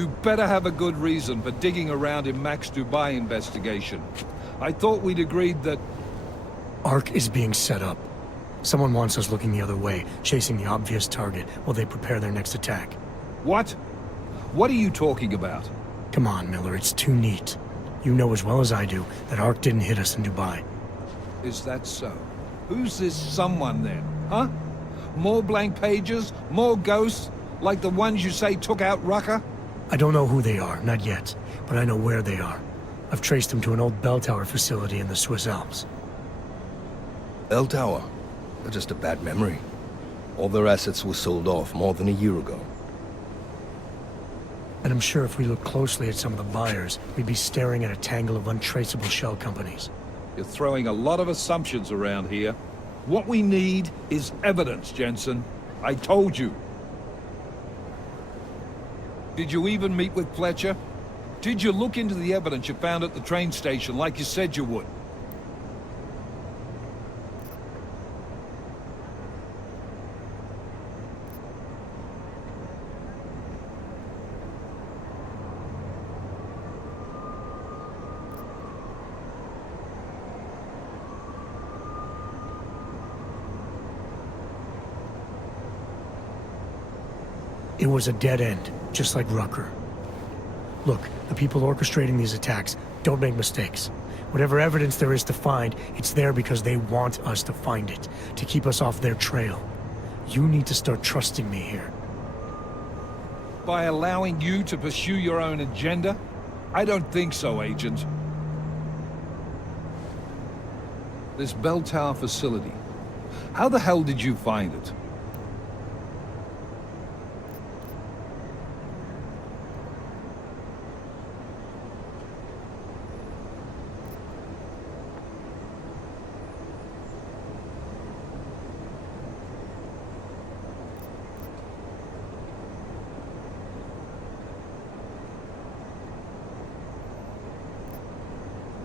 You better have a good reason for digging around in Mac's Dubai investigation. I thought we'd agreed that... Ark is being set up. Someone wants us looking the other way, chasing the obvious target while they prepare their next attack. What? What are you talking about? Come on, Miller, it's too neat. You know as well as I do that Ark didn't hit us in Dubai. Is that so? Who's this someone then, huh? More blank pages? More ghosts? Like the ones you say took out Rucker? I don't know who they are, not yet, but I know where they are. I've traced them to an old bell tower facility in the Swiss Alps. Bell Tower? Just a bad memory. All their assets were sold off more than a year ago. And I'm sure if we look closely at some of the buyers, we'd be staring at a tangle of untraceable shell companies. You're throwing a lot of assumptions around here. What we need is evidence, Jensen. I told you. Did you even meet with Fletcher? Did you look into the evidence you found at the train station like you said you would? It was a dead end, just like Rucker. Look, the people orchestrating these attacks don't make mistakes. Whatever evidence there is to find, it's there because they want us to find it, to keep us off their trail. You need to start trusting me here. By allowing you to pursue your own agenda? I don't think so, Agent. This bell tower facility. How the hell did you find it?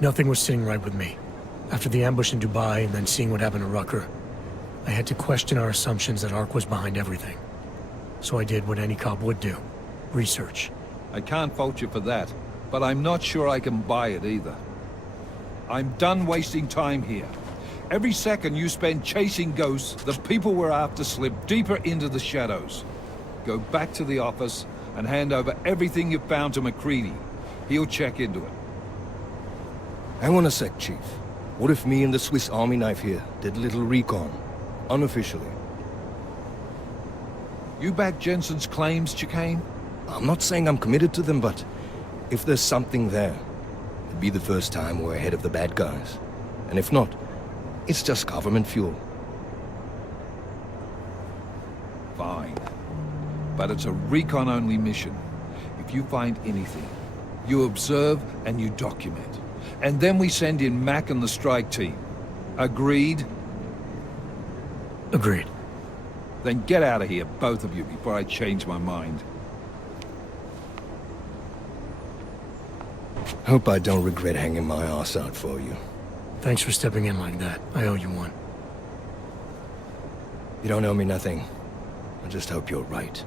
Nothing was sitting right with me. After the ambush in Dubai and then seeing what happened to Rucker, I had to question our assumptions that Ark was behind everything. So I did what any cop would do. Research. I can't fault you for that, but I'm not sure I can buy it either. I'm done wasting time here. Every second you spend chasing ghosts, the people we're after slip deeper into the shadows. Go back to the office and hand over everything you found to McCready. He'll check into it. Hang on a sec, Chief. What if me and the Swiss Army knife here did a little recon, unofficially? You back Jensen's claims, Chicane? I'm not saying I'm committed to them, but if there's something there, it'd be the first time we're ahead of the bad guys. And if not, it's just government fuel. Fine. But it's a recon-only mission. If you find anything, you observe and you document. And then we send in Mac and the strike team. Agreed? Agreed. Then get out of here, both of you, before I change my mind. Hope I don't regret hanging my ass out for you. Thanks for stepping in like that. I owe you one. You don't owe me nothing. I just hope you're right.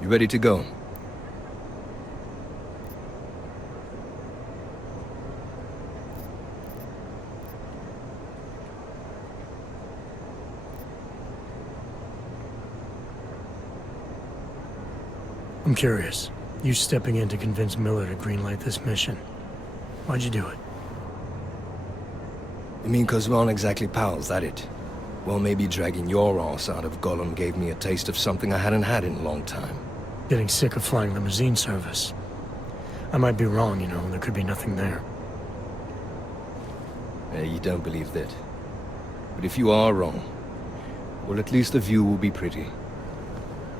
You ready to go? I'm curious. You stepping in to convince Miller to greenlight this mission. Why'd you do it? You mean 'cause we aren't exactly pals, that it? Well, maybe dragging your ass out of Gollum gave me a taste of something I hadn't had in a long time. Getting sick of flying limousine service. I might be wrong, you know, there could be nothing there. You don't believe that. But if you are wrong, well, at least the view will be pretty.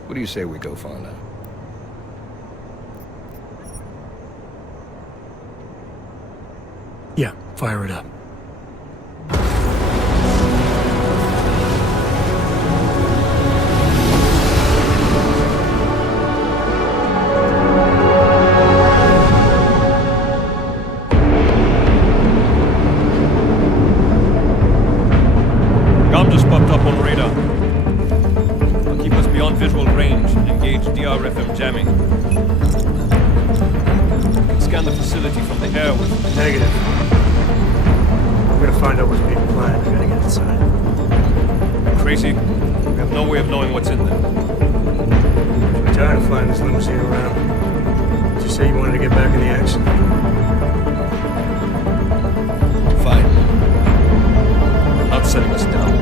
What do you say we go find out? Yeah, fire it up. Gom just popped up on radar. I'll keep us beyond visual range and engage DRFM jamming. scan the facility from the air with... Negative. We're gonna find out what's being planned. We gotta get inside. Crazy. We have no way of knowing what's in there. I'm tired of flying this limousine around. Did you say you wanted to get back in the action? Fine. Not setting us down.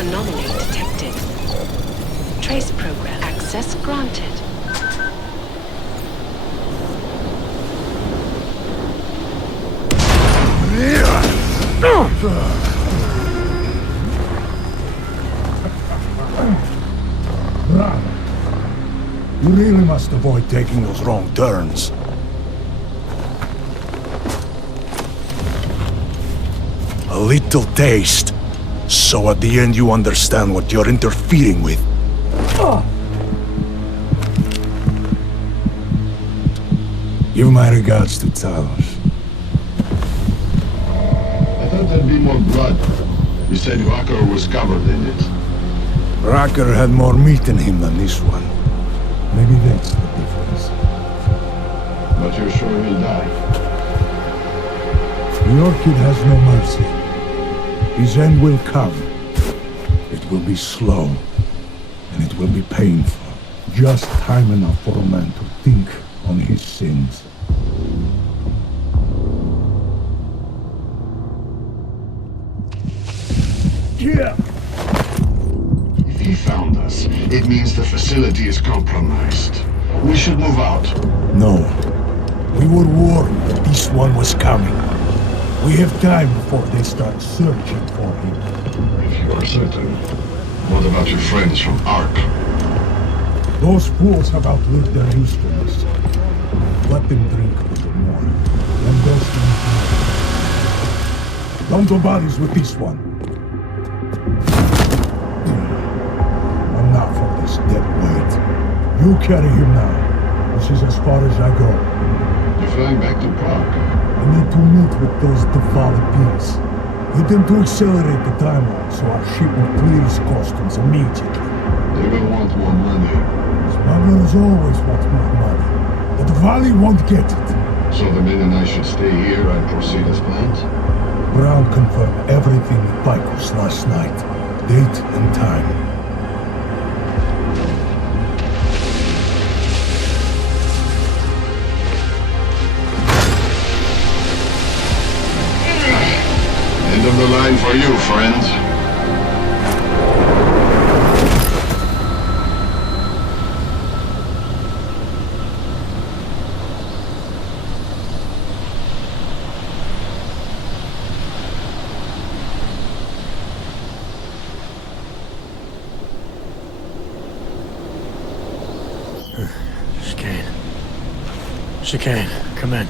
Anomaly detected. Trace program access granted. You really must avoid taking those wrong turns. A little taste, so at the end you understand what you're interfering with. Give my regards to Talos. I thought there'd be more blood. You said Walker was covered in it. Racker had more meat in him than this one. Maybe that's the difference. But you're sure he'll die? The Orchid has no mercy. His end will come. It will be slow, and it will be painful. Just time enough for a man to think on his sins. Yeah! If he found us, it means the facility is compromised. We should move out. No. We were warned that this one was coming. We have time before they start searching for him. If you are certain. What about your friends from Ark? Those fools have outlived their usefulness. Let them drink a little more. Then those things more. Don't do bodies with this one. Enough of this dead weight. You carry him now. This is as far as I go. You're flying back to Prague. I need to meet with those devoted pigs. Get them to accelerate the timeline so our ship will clear its customs immediately. They will want more money. Smugglers always want more money, but the Valley won't get it. So the men and I should stay here and proceed as planned? Brown confirmed everything with Picos last night. Date and time. End of the line for you, friend. Chicane, come in.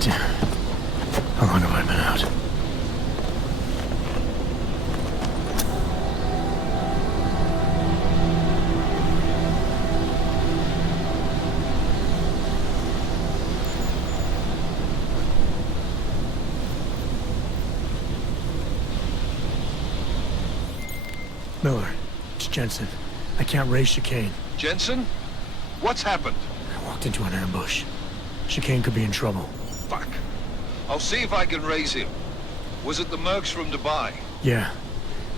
Damn. How long have I been out? Miller, it's Jensen. I can't raise Chicane. Jensen? What's happened? I walked into an ambush. Chicane could be in trouble. Fuck. I'll see if I can raise him. Was it the mercs from Dubai? Yeah.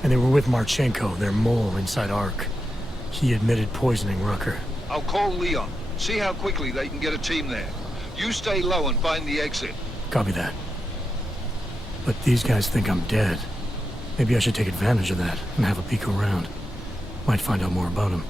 And they were with Marchenko, their mole inside Ark. He admitted poisoning Rucker. I'll call Leon. See how quickly they can get a team there. You stay low and find the exit. Copy that. But these guys think I'm dead. Maybe I should take advantage of that and have a peek around. Might find out more about him.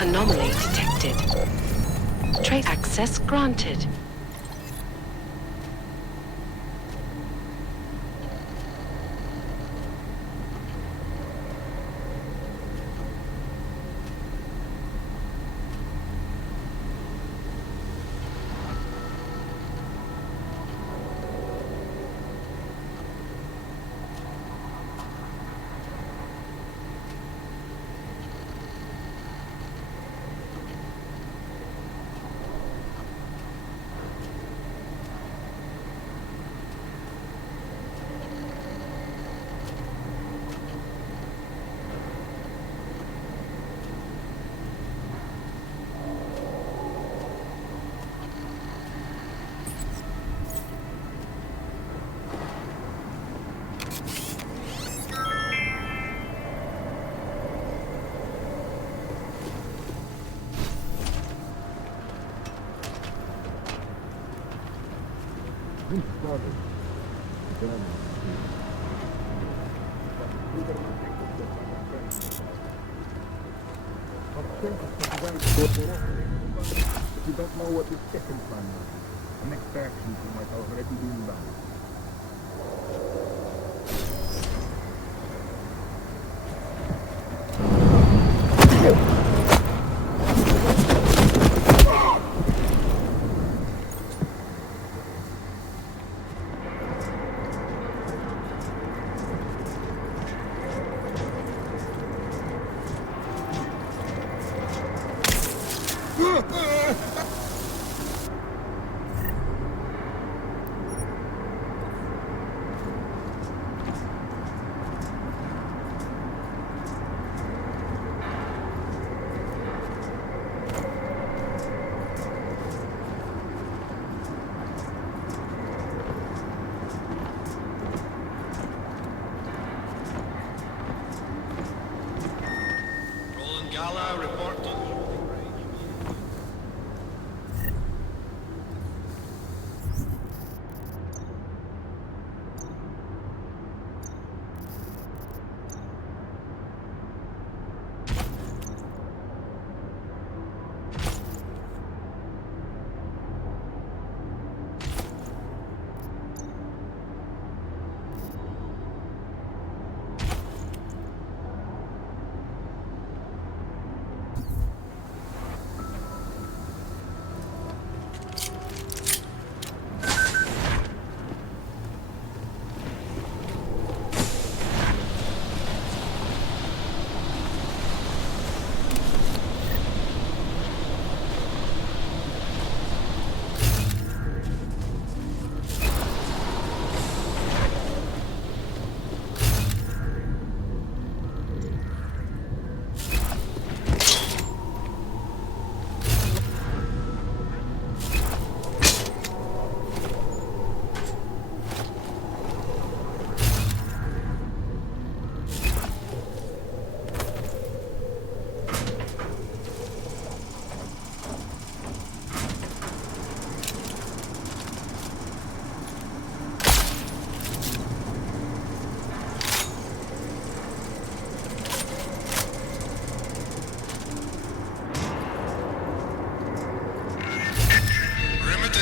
Anomaly detected. Trace access granted. You don't know what the second plan was. An extraction who might already be done. Gala reported.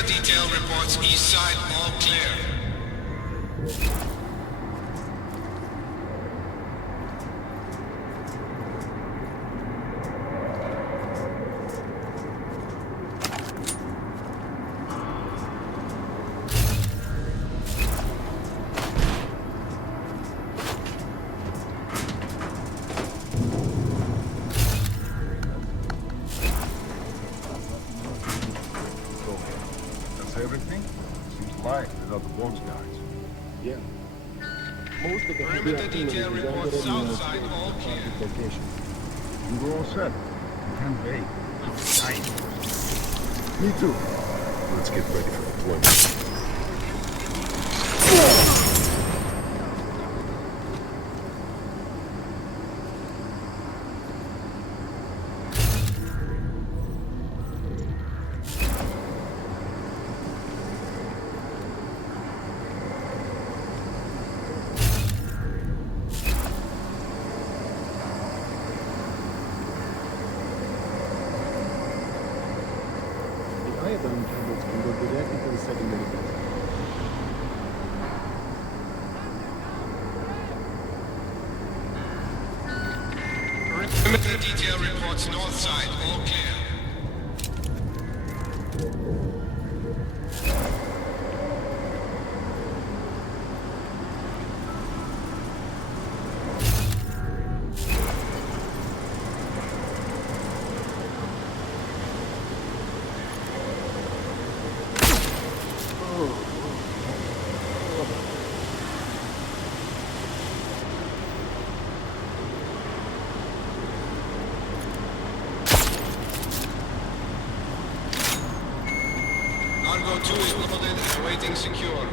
Detail reports east side all clear. Everything seems light without the box guards. Yeah. Most of the Perimeter detail reports south side all clear. location. You're all set. You can't wait. Time. Me too. Let's get ready for deployment. Iodine cables can go directly to the secondary base. Perimeter detail reports north side all clear. Cargo 2 is loaded and awaiting secure.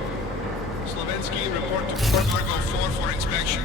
Slovensky, report to Cargo 4 for inspection.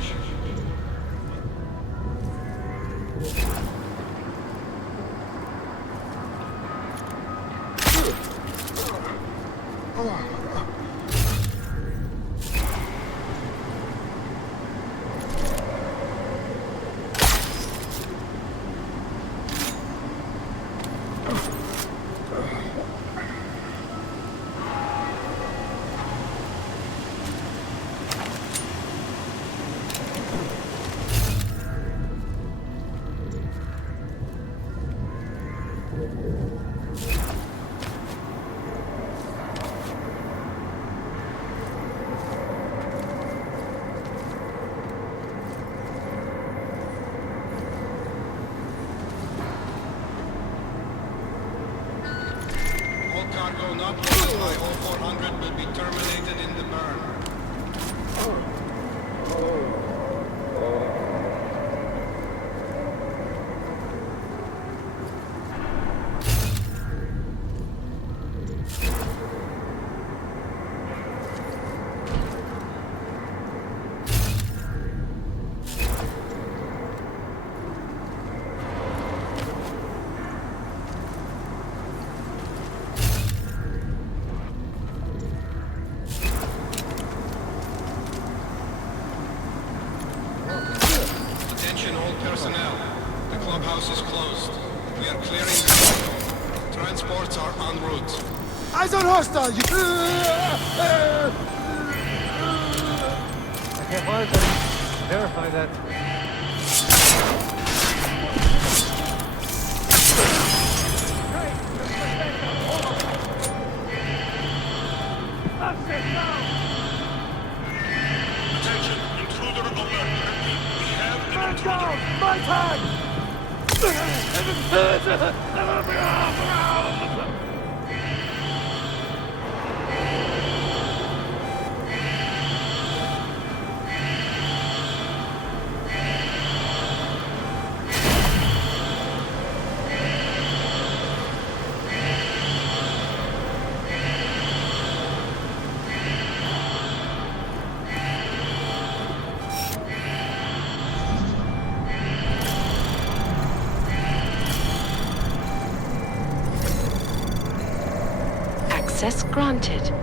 personnel. The clubhouse is closed. We are clearing the... Transports are en route. Eyes on hostile! Okay, monitor. Verify that. Attention, intruder alert. We have an intruder. My time! Access granted.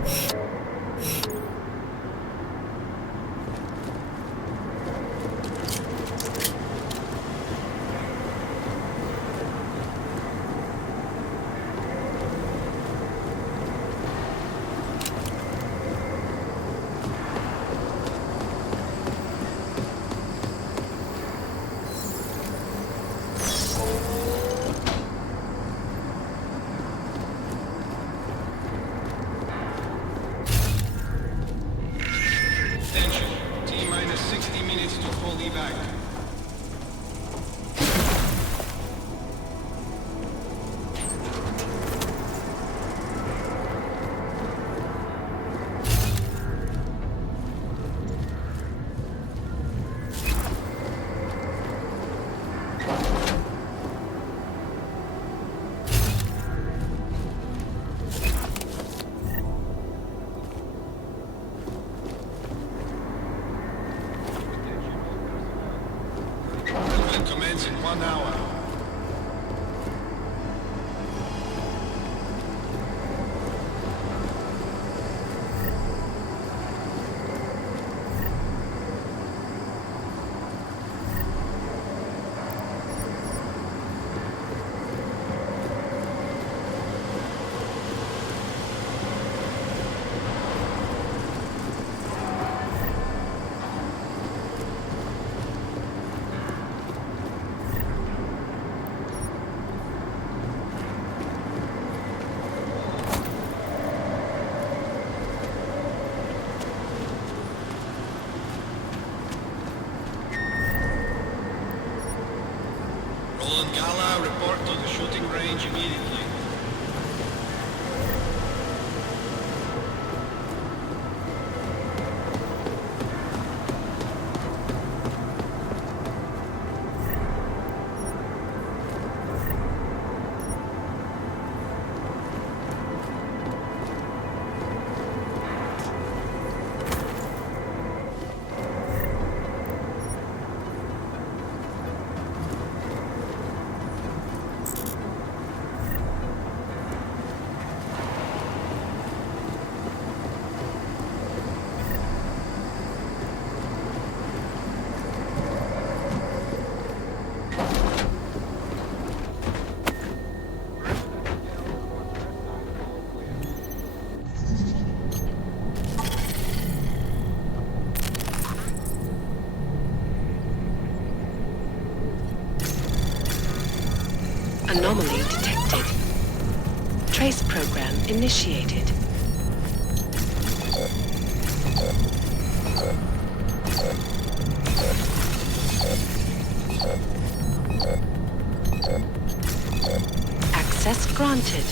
Attention. T-minus 60 minutes to full evac. Movement commence in 1 hour. Roland Gala, report to the shooting range immediately. Anomaly detected. Trace program initiated. Access granted.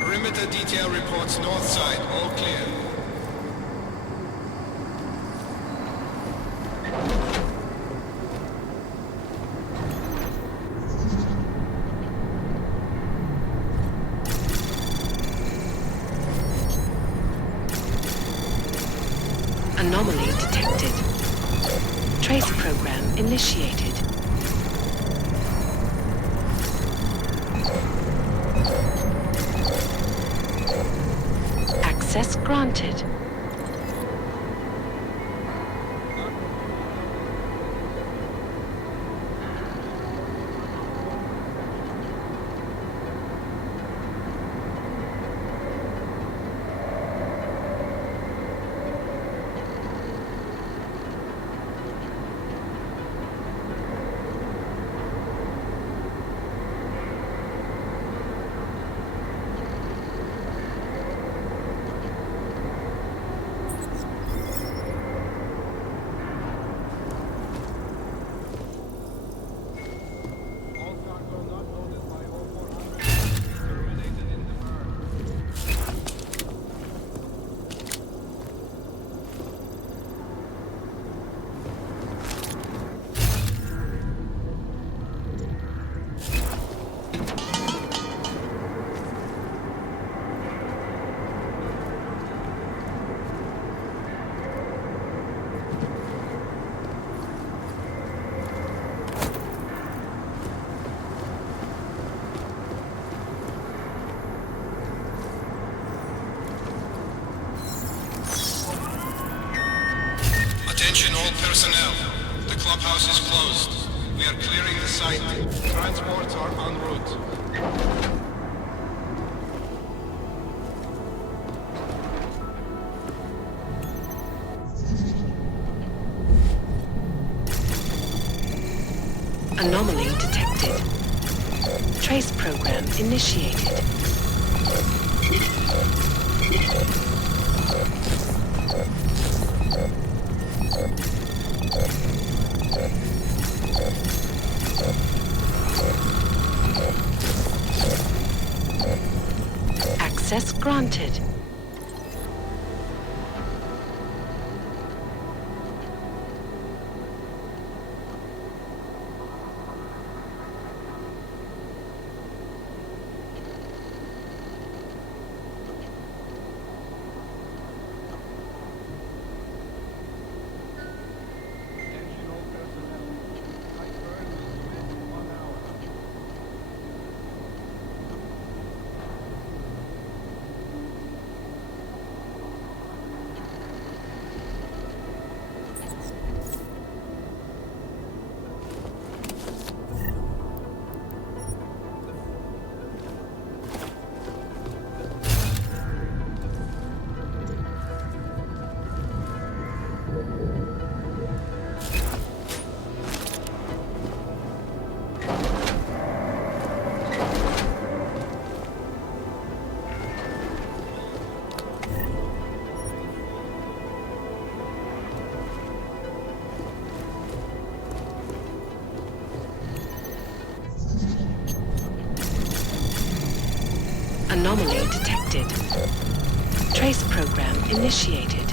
Perimeter detail reports north side, all clear. Anomaly detected. Trace program initiated. Access granted. Attention all personnel. The clubhouse is closed. We are clearing the site. Transports are en route. Anomaly detected. Trace program initiated. Access granted. Anomaly detected. Trace program initiated.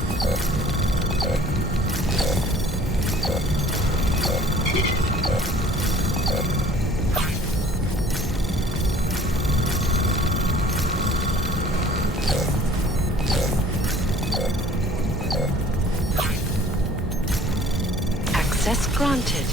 Access granted.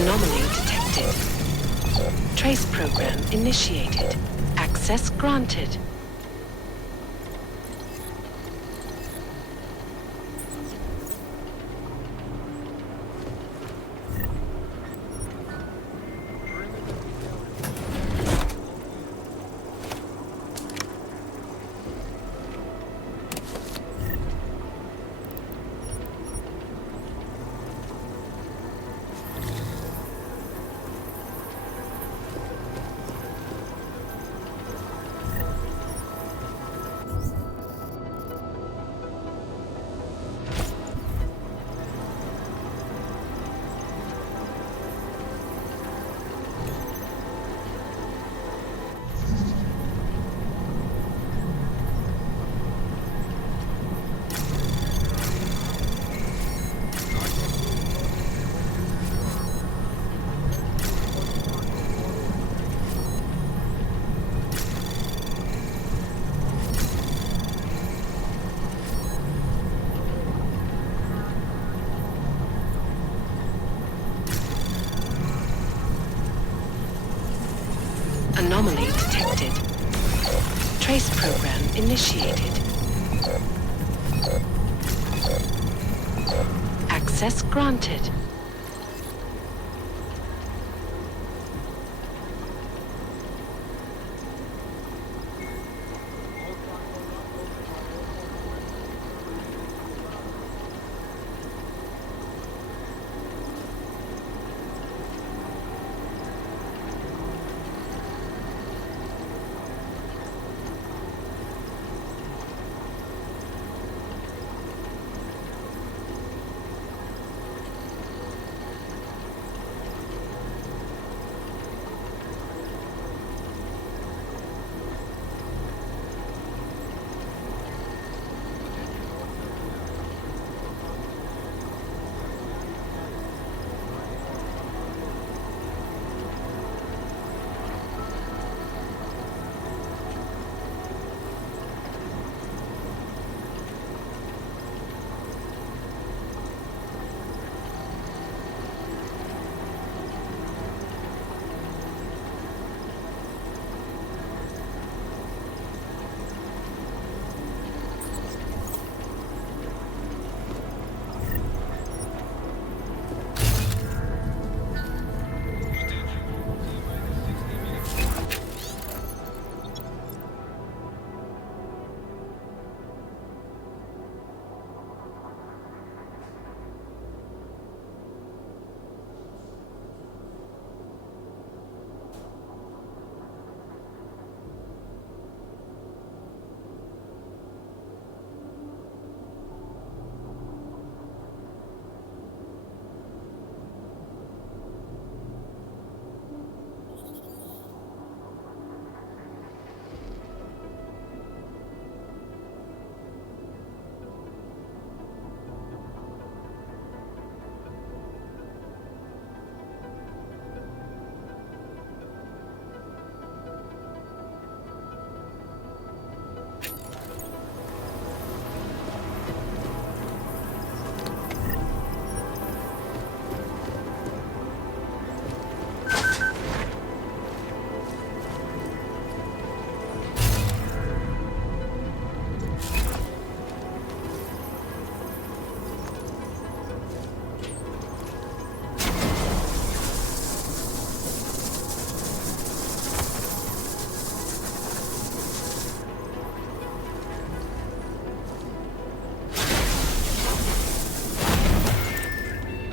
Anomaly detected. Trace program initiated. Access granted. Anomaly detected. Trace program initiated. Access granted.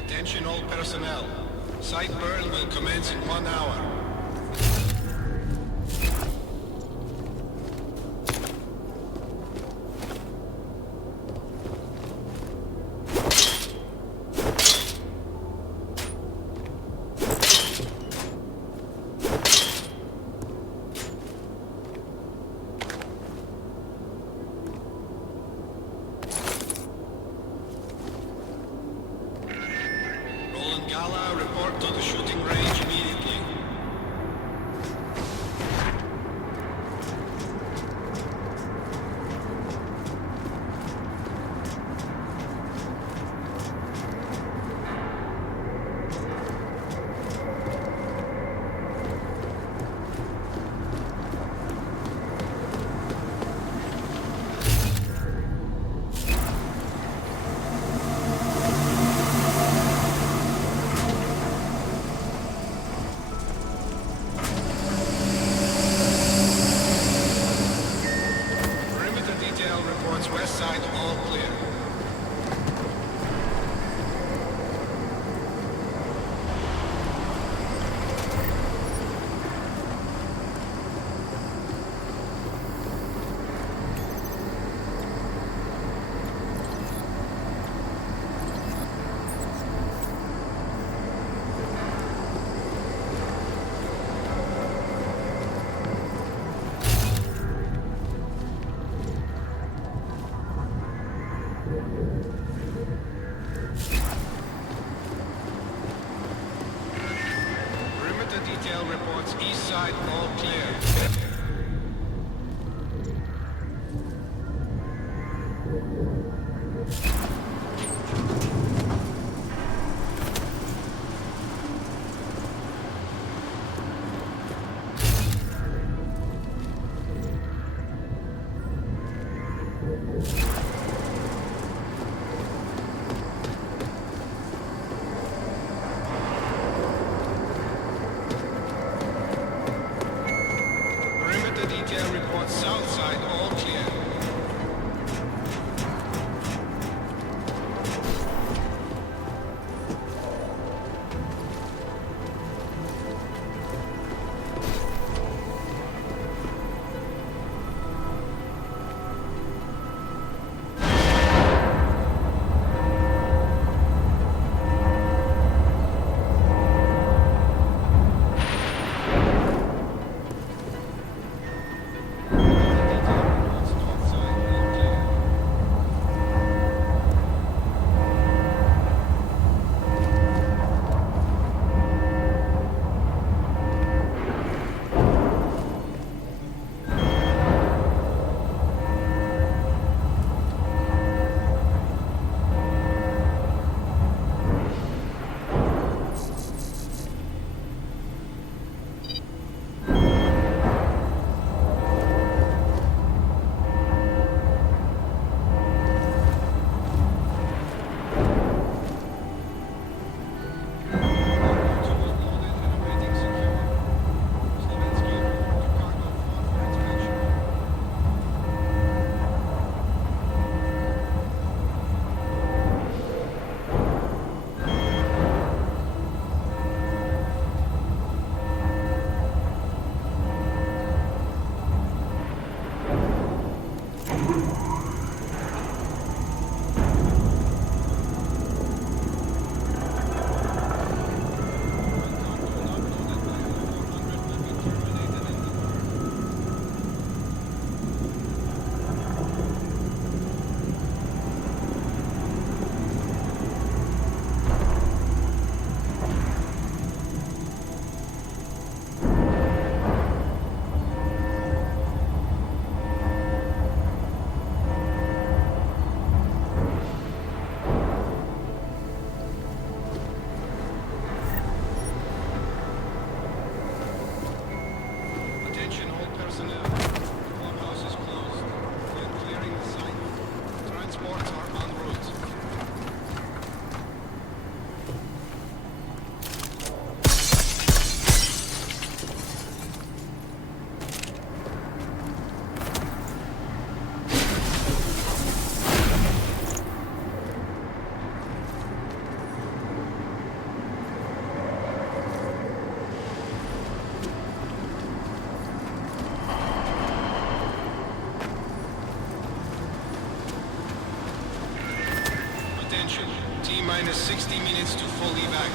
Attention all personnel. Site burn will commence in 1 hour. Gala, report to the shooting range immediately. detail reports east side all clear. Perimeter detail reports south side all clear. Attention all personnel. The clubhouse is closed. We are clearing the site. Transports are en route. Attention. T-minus 60 minutes to full evac.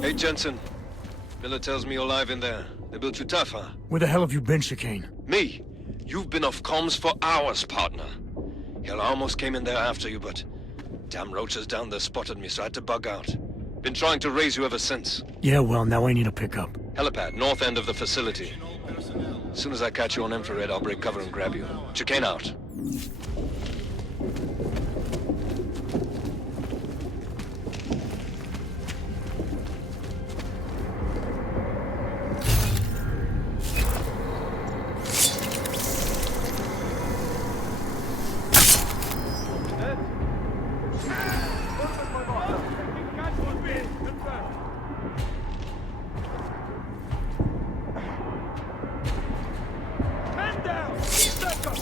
Hey, Jensen. Miller tells me you're alive in there. They built you tough, huh? Where the hell have you been, Chicane? Me? You've been off comms for hours, partner. Hell, I almost came in there after you, but damn roaches down there spotted me, so I had to bug out. Been trying to raise you ever since. Yeah, well, now I need a pickup. Helipad, north end of the facility. As soon as I catch you on infrared, I'll break cover and grab you. Chicane out. Man down! Keep back up!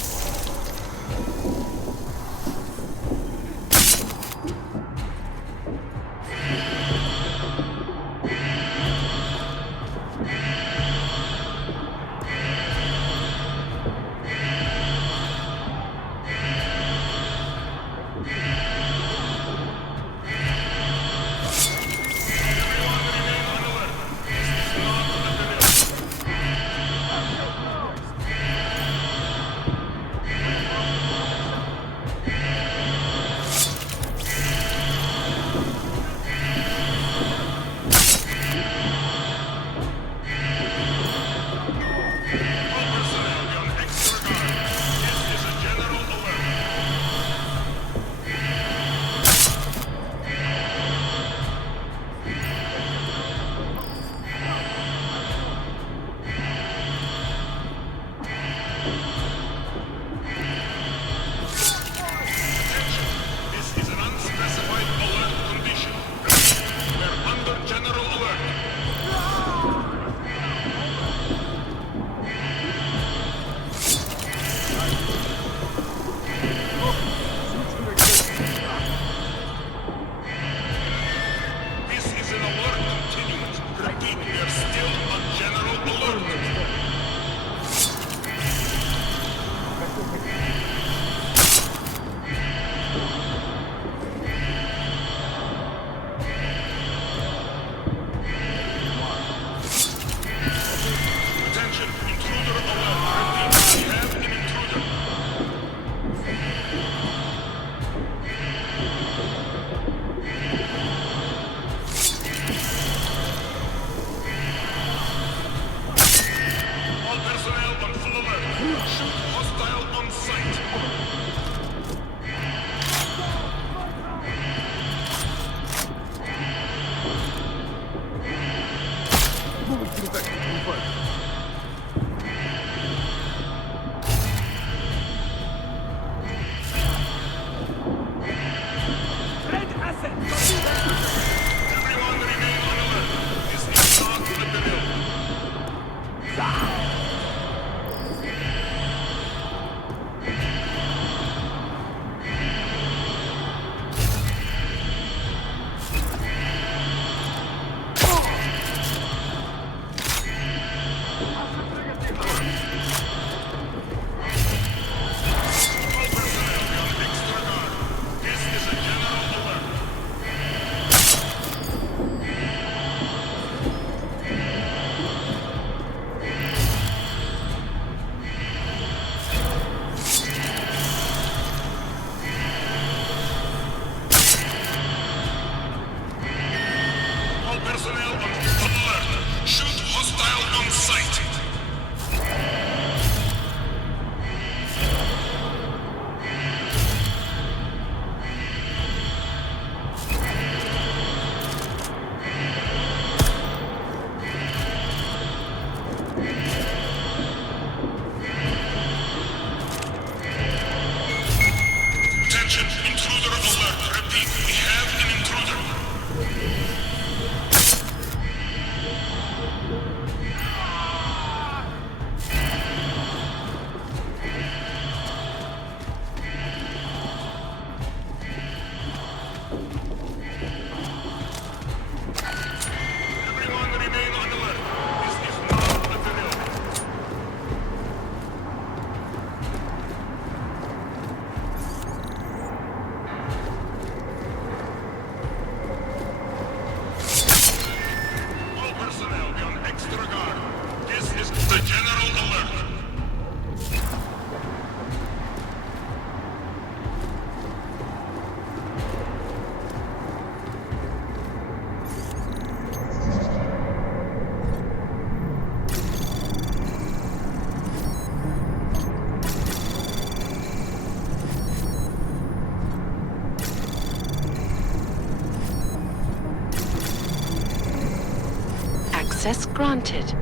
Access granted.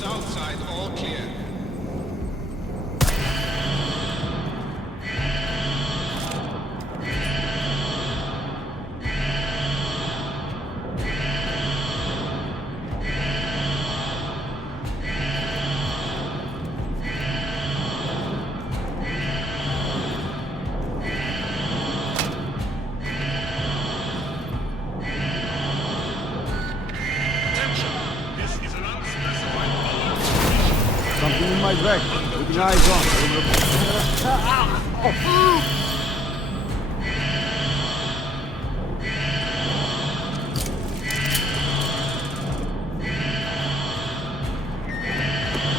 south side, all clear. Something in my back. Keeping eyes on.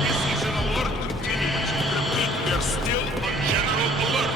This is an alert continuous. Repeat, we are still on general alert.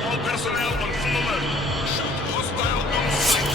All personnel on full alert. Shoot hostile on sight.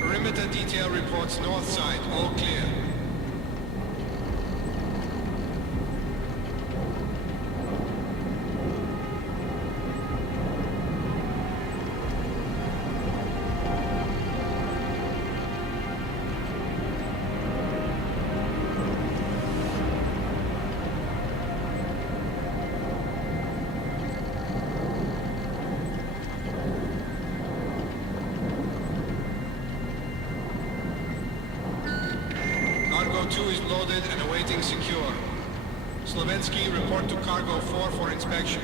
Perimeter detail reports north side, all clear. Cargo 2 is loaded and awaiting secure. Slovensky, report to Cargo 4 for inspection.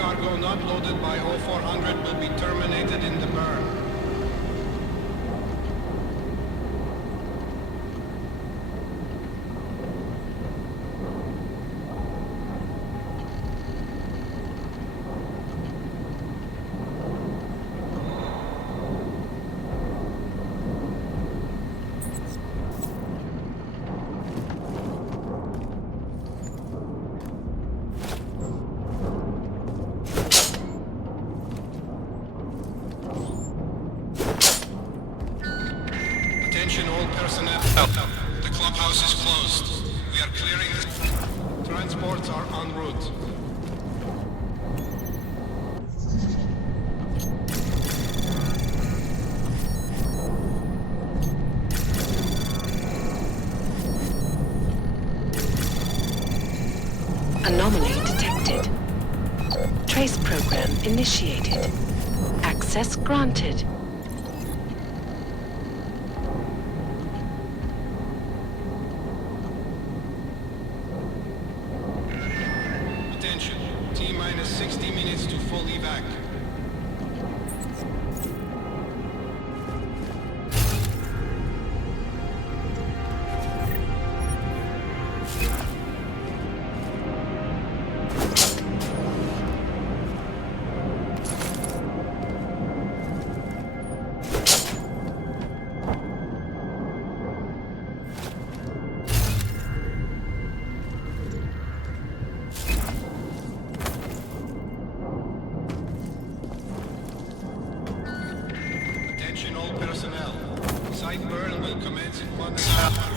Cargo not loaded by 0400 will be terminated in the burn. Attention all personnel. The clubhouse is closed. We are clearing the... Transports are en route. Anomaly detected. Trace program initiated. Access granted. Attention. T-minus 60 minutes to full evac. Attention all personnel. Site burn will commence in 1 hour.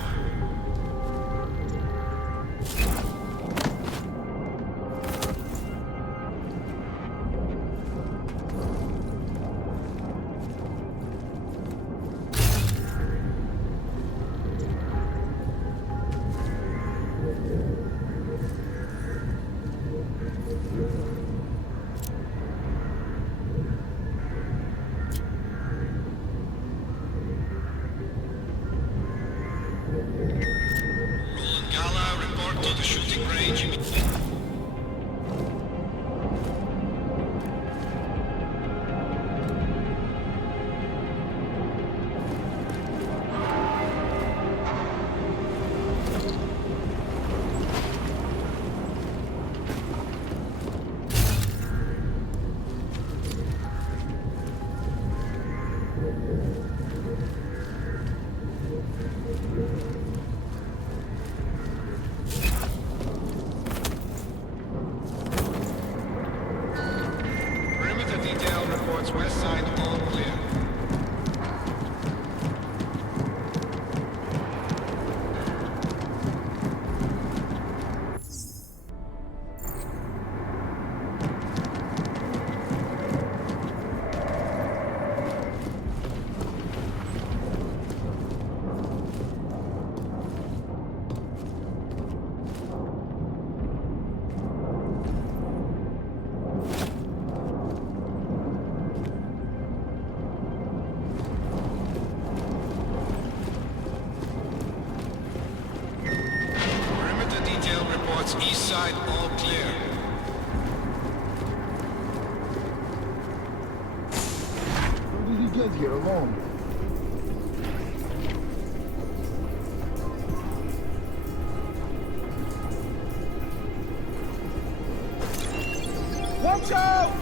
Roland Gala, report to the shooting range. Perimeter detail reports west side all clear. Perimeter detail reports east side all clear. How did he get here alone? Watch out!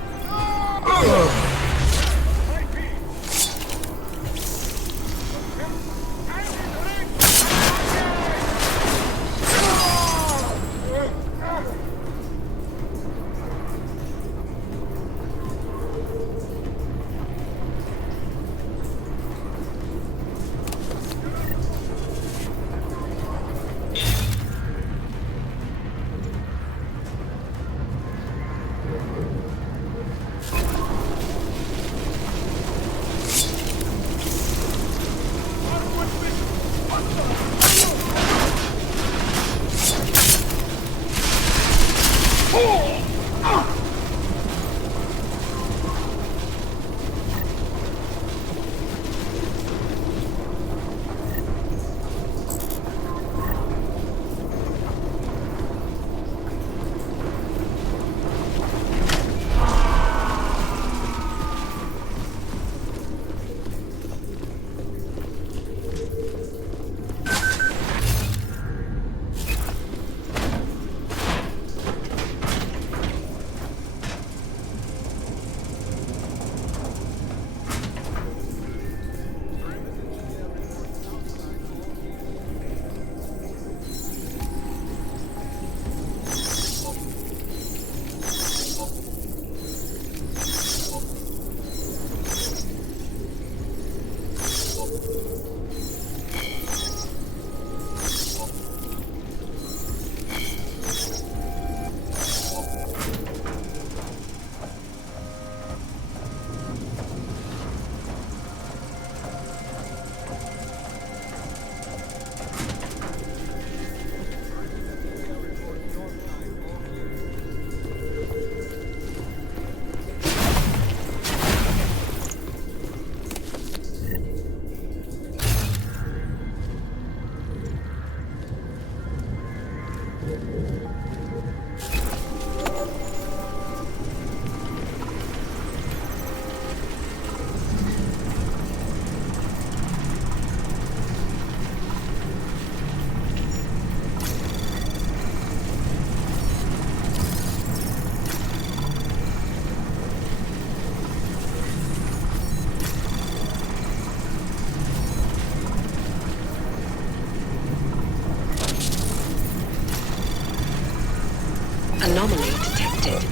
Anomaly detected.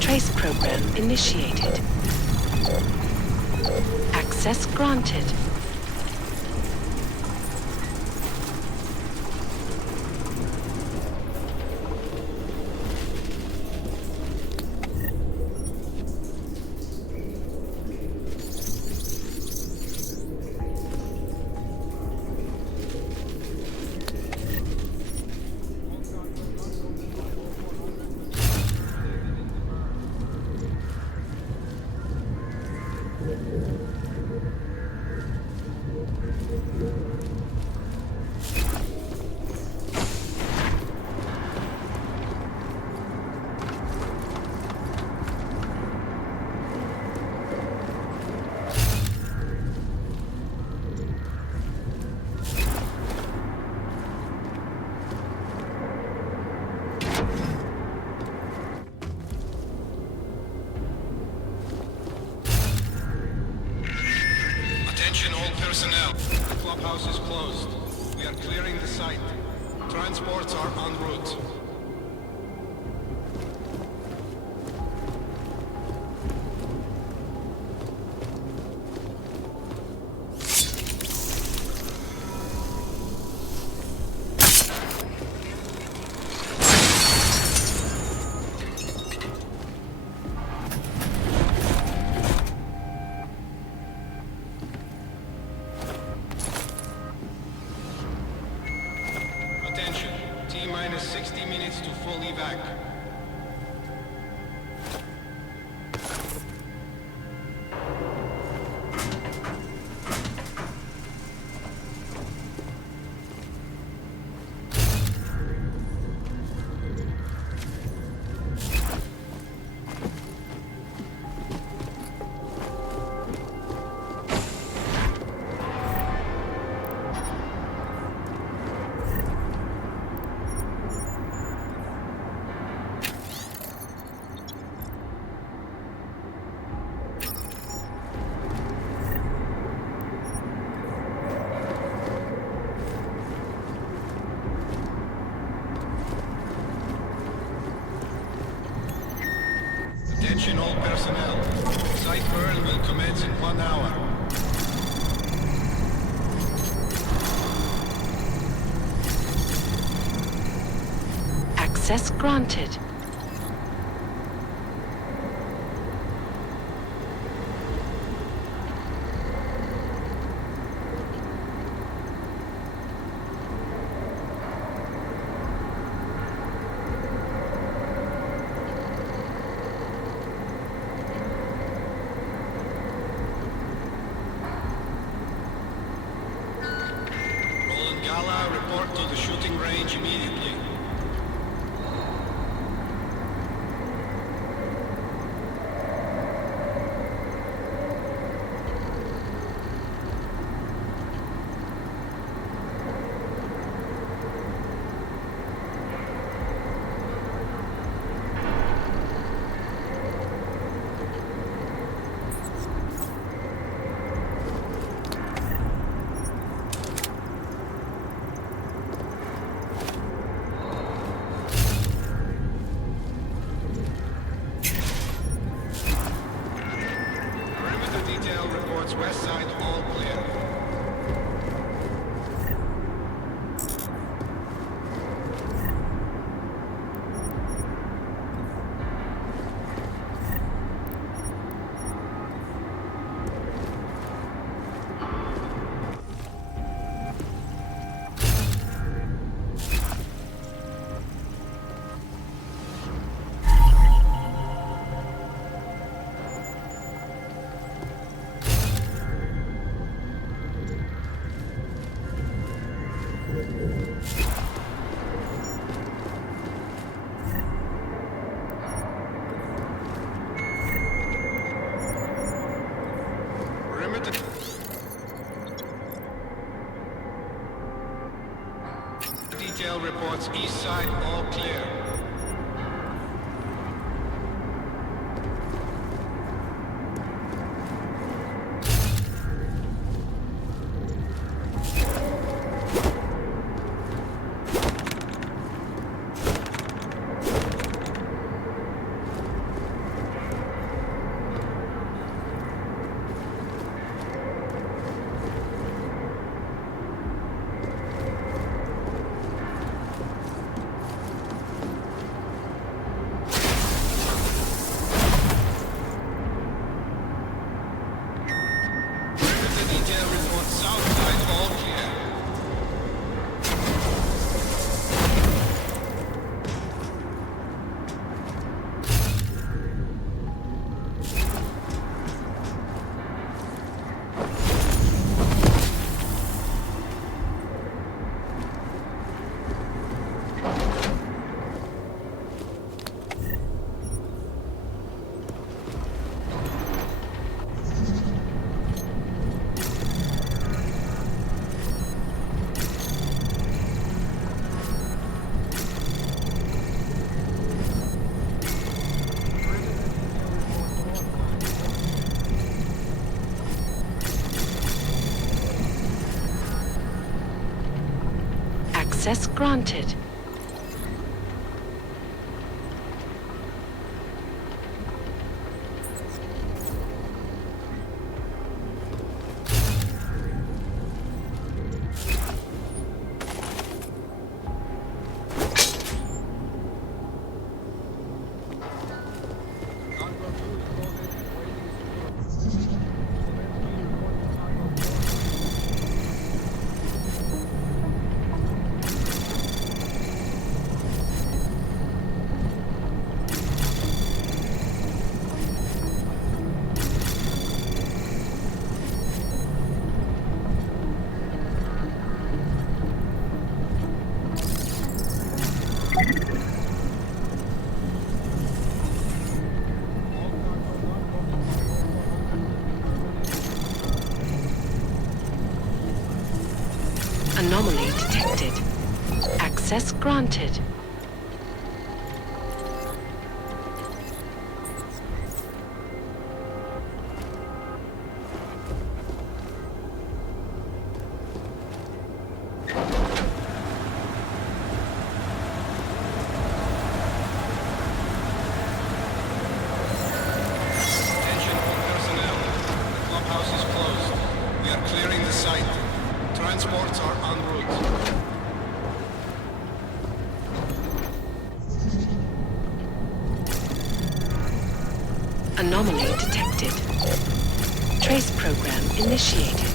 Trace program initiated. Access granted. Attention all personnel. The clubhouse is closed. We are clearing the site. Transports are en route. Attention. T-minus 60 minutes to full evac. Attention all personnel. Site burn will commence in 1 hour. Access granted. Roland Gala, report to the shooting range immediately. Perimeter detail reports west side all clear. Perimeter detail reports east side all clear. Access granted. Anomaly detected. Access granted. Attention all personnel. The clubhouse is closed. We are clearing the site. Transports are en route. Anomaly detected. Trace program initiated.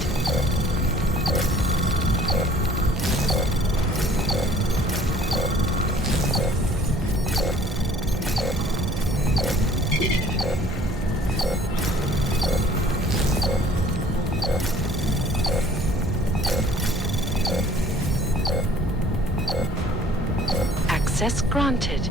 Access granted.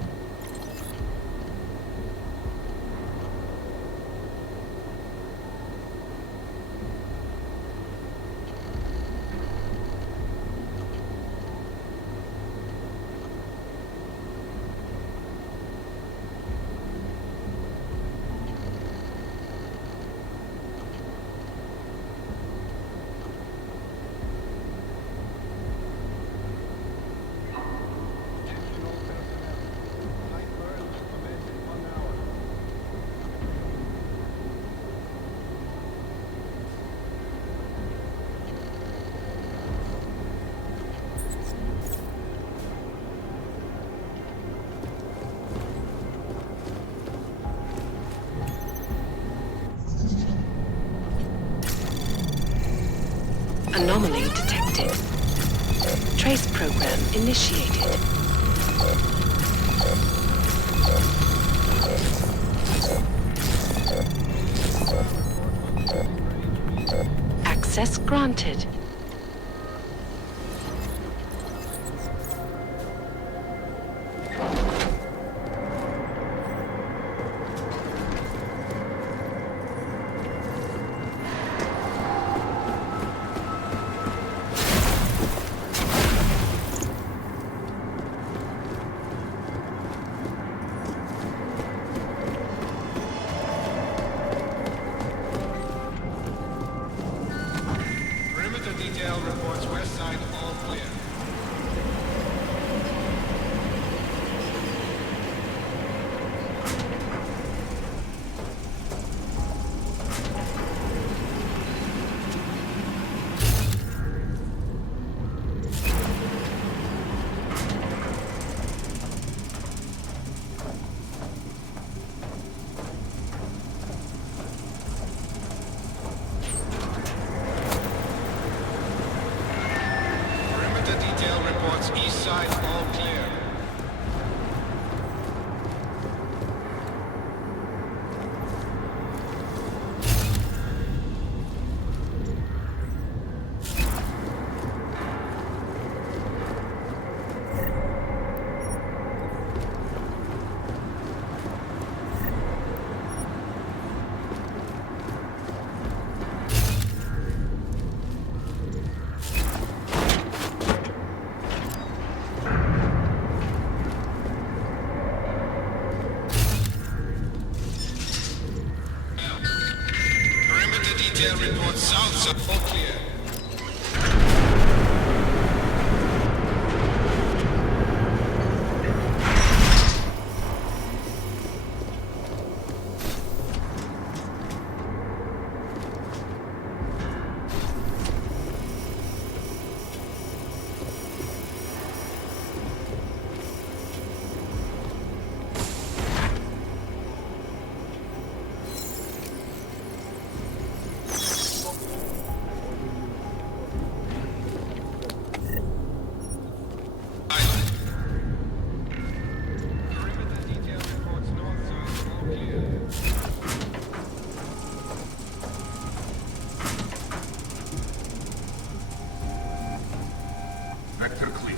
Anomaly detected. Trace program initiated. Access granted. Perimeter detail reports west side all clear. Perimeter detail reports east side all clear. Perimeter detail reports south side all clear. Vector clear.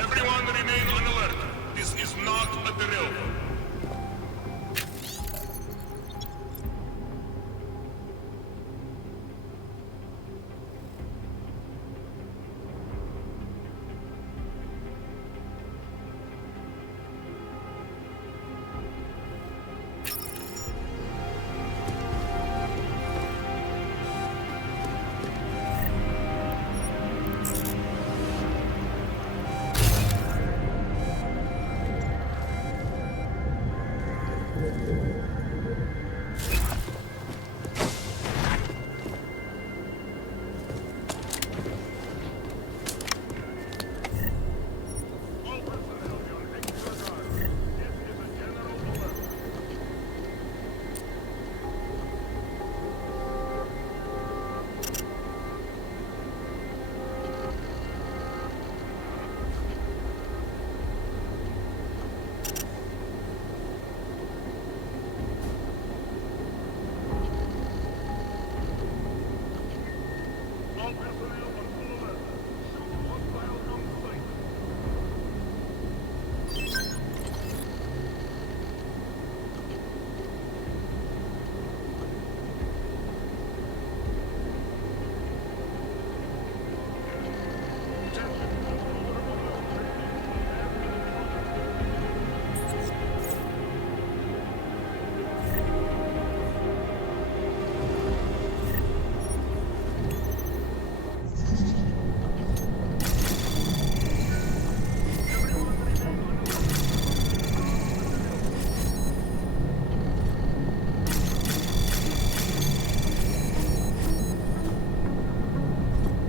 Everyone remain on alert. This is not a drill.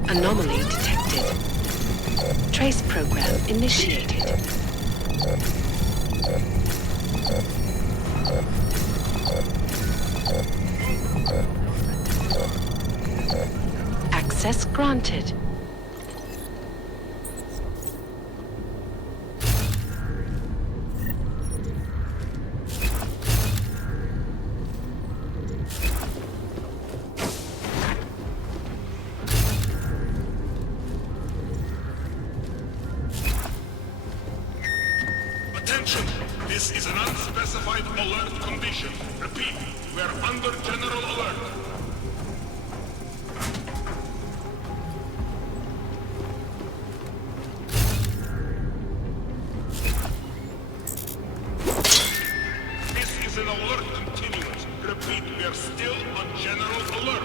Anomaly detected. Trace program initiated. Access granted. Attention! This is an unspecified alert condition. Repeat, we are under general alert. This is an alert continuous. Repeat, we are still on general alert.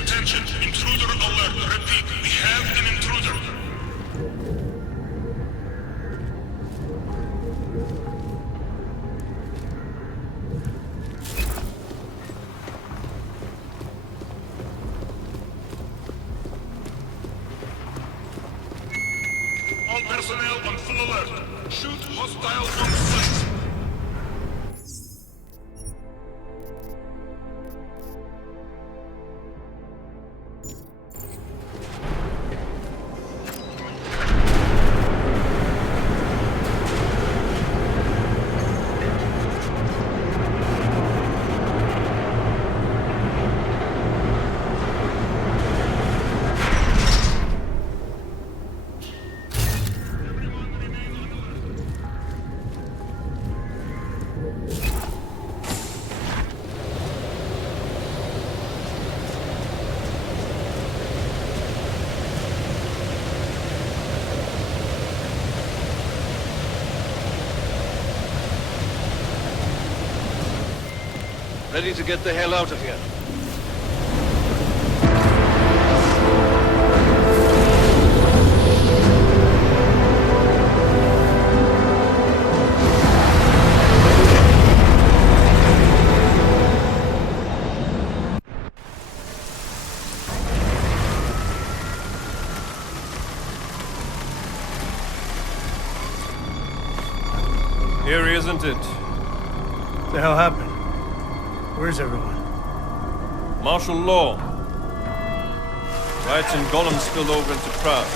Attention, intruder alert. Repeat, we have an intruder. All personnel on full alert. Shoot hostile on sight. Ready to get the hell out of here. Eerie, isn't it? What the hell happened? Where's everyone? Martial law. Riots in Golem spilled over into Prague.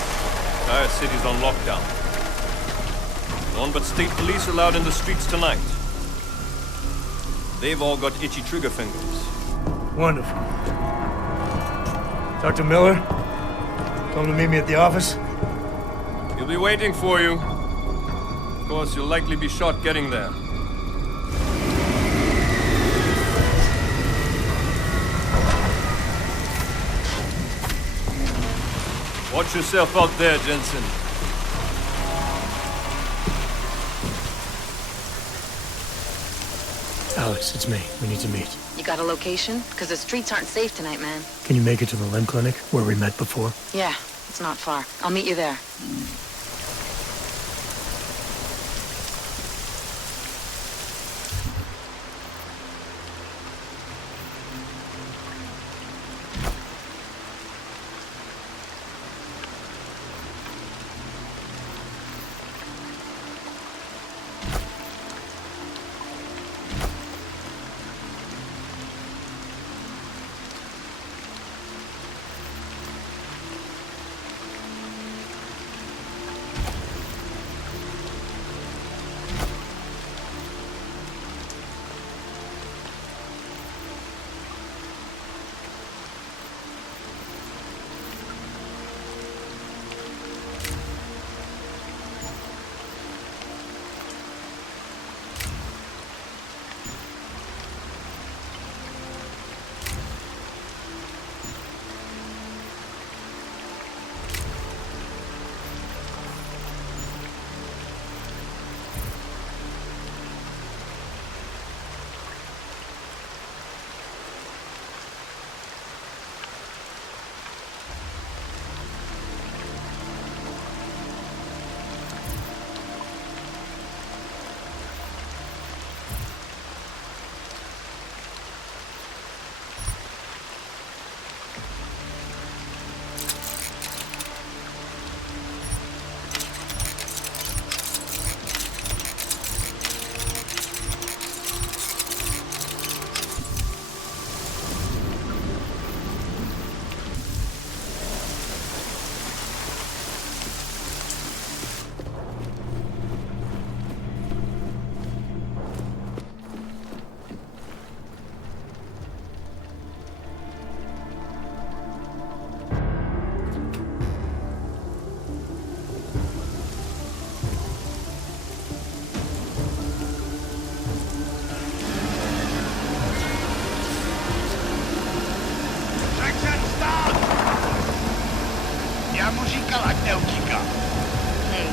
Entire city's on lockdown. None but state police allowed in the streets tonight. They've all got itchy trigger fingers. Wonderful. Dr. Miller? Tell him to meet me at the office? He'll be waiting for you. Of course, you'll likely be shot getting there. Watch yourself out there, Jensen. Alex, it's me. We need to meet. You got a location? Because the streets aren't safe tonight, man. Can you make it to the limb clinic where we met before? Yeah, it's not far. I'll meet you there.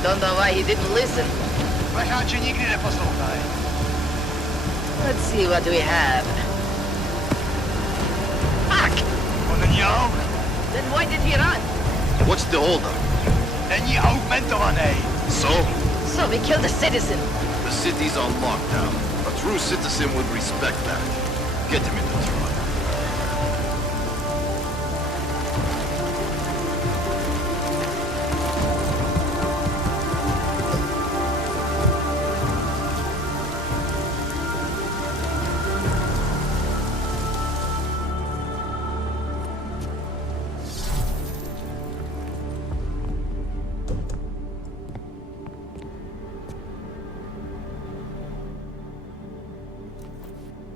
Don't know why he didn't listen. Let's Let's see what we have. Fuck! Then why did he run? What's the holdup? So? So we killed a citizen. The city's on lockdown. A true citizen would respect that. Get him in the truck.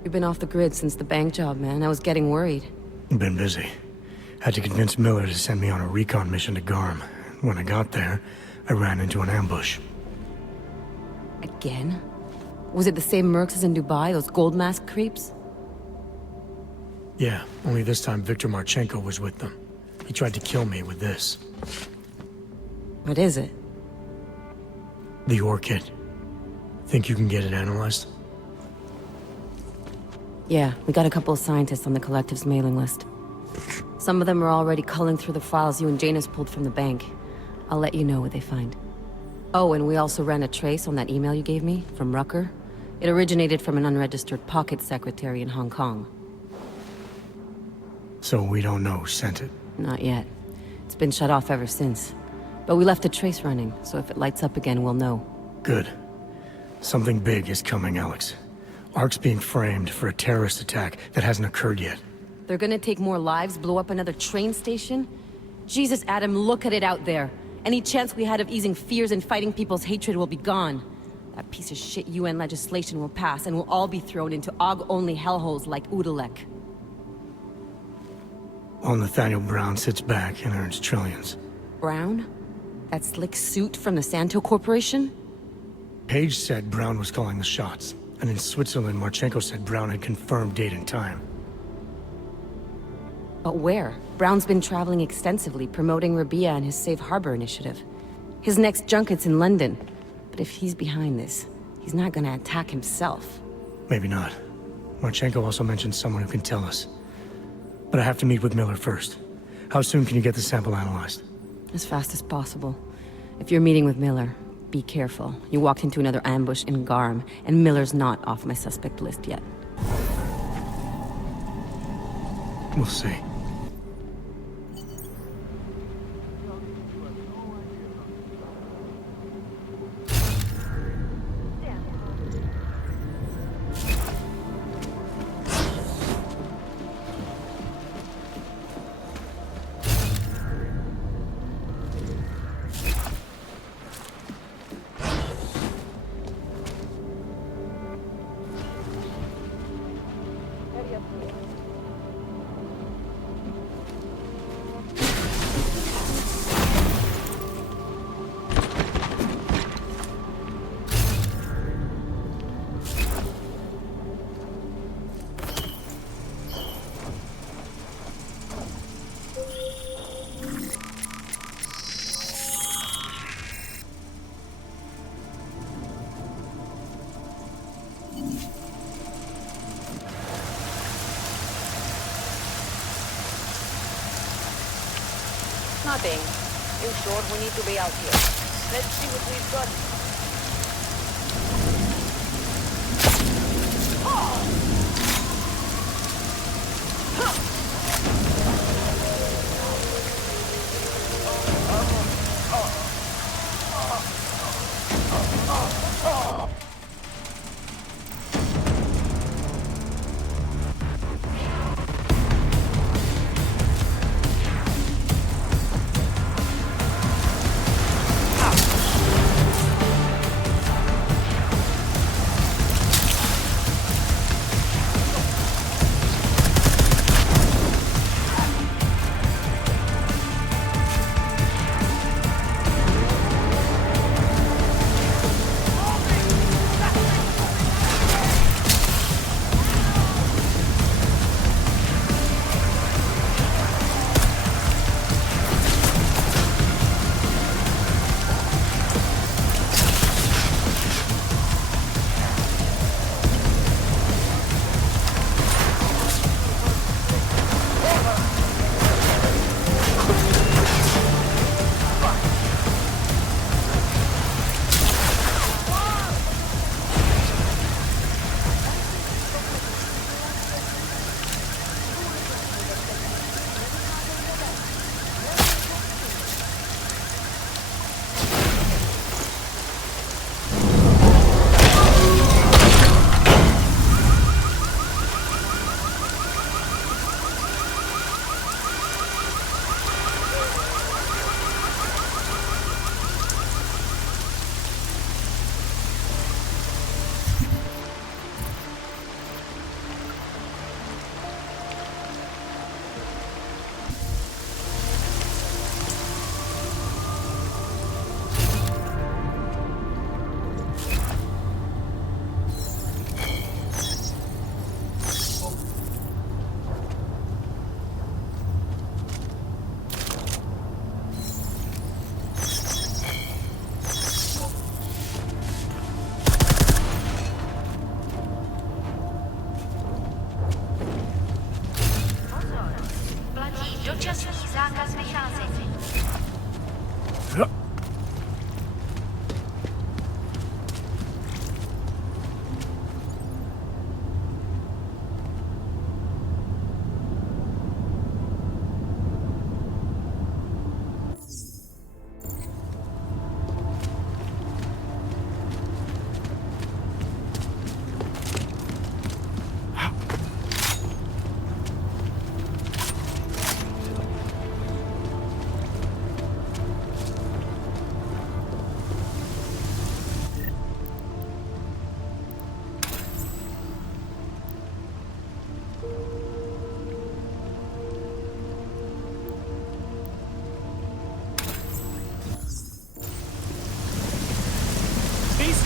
You've been off the grid since the bank job, man. I was getting worried. Been busy. Had to convince Miller to send me on a recon mission to Garm. When I got there, I ran into an ambush. Again? Was it the same mercs as in Dubai, those gold mask creeps? Yeah, only this time Viktor Marchenko was with them. He tried to kill me with this. What is it? The orchid. Think you can get it analyzed? Yeah, we got a couple of scientists on the Collective's mailing list. Some of them are already culling through the files you and Janus pulled from the bank. I'll let you know what they find. Oh, and we also ran a trace on that email you gave me, from Rucker. It originated from an unregistered pocket secretary in Hong Kong. So we don't know who sent it? Not yet. It's been shut off ever since. But we left a trace running, so if it lights up again, we'll know. Good. Something big is coming, Alex. Ark's being framed for a terrorist attack that hasn't occurred yet. They're gonna take more lives, blow up another train station? Jesus, Adam, look at it out there. Any chance we had of easing fears and fighting people's hatred will be gone. That piece of shit UN legislation will pass, and we'll all be thrown into AUG-only hellholes like Udalek. While Nathaniel Brown sits back and earns trillions. Brown? That slick suit from the Santo Corporation? Page said Brown was calling the shots. And in Switzerland, Marchenko said Brown had confirmed date and time. But where? Brown's been traveling extensively, promoting Rabia and his Safe Harbor initiative. His next junket's in London. But if he's behind this, he's not gonna attack himself. Maybe not. Marchenko also mentioned someone who can tell us. But I have to meet with Miller first. How soon can you get the sample analyzed? As fast as possible. If you're meeting with Miller, be careful. You walked into another ambush in Garm, and Miller's not off my suspect list yet. We'll see. Nothing. You sure we need to be out here? Let's see what we've got.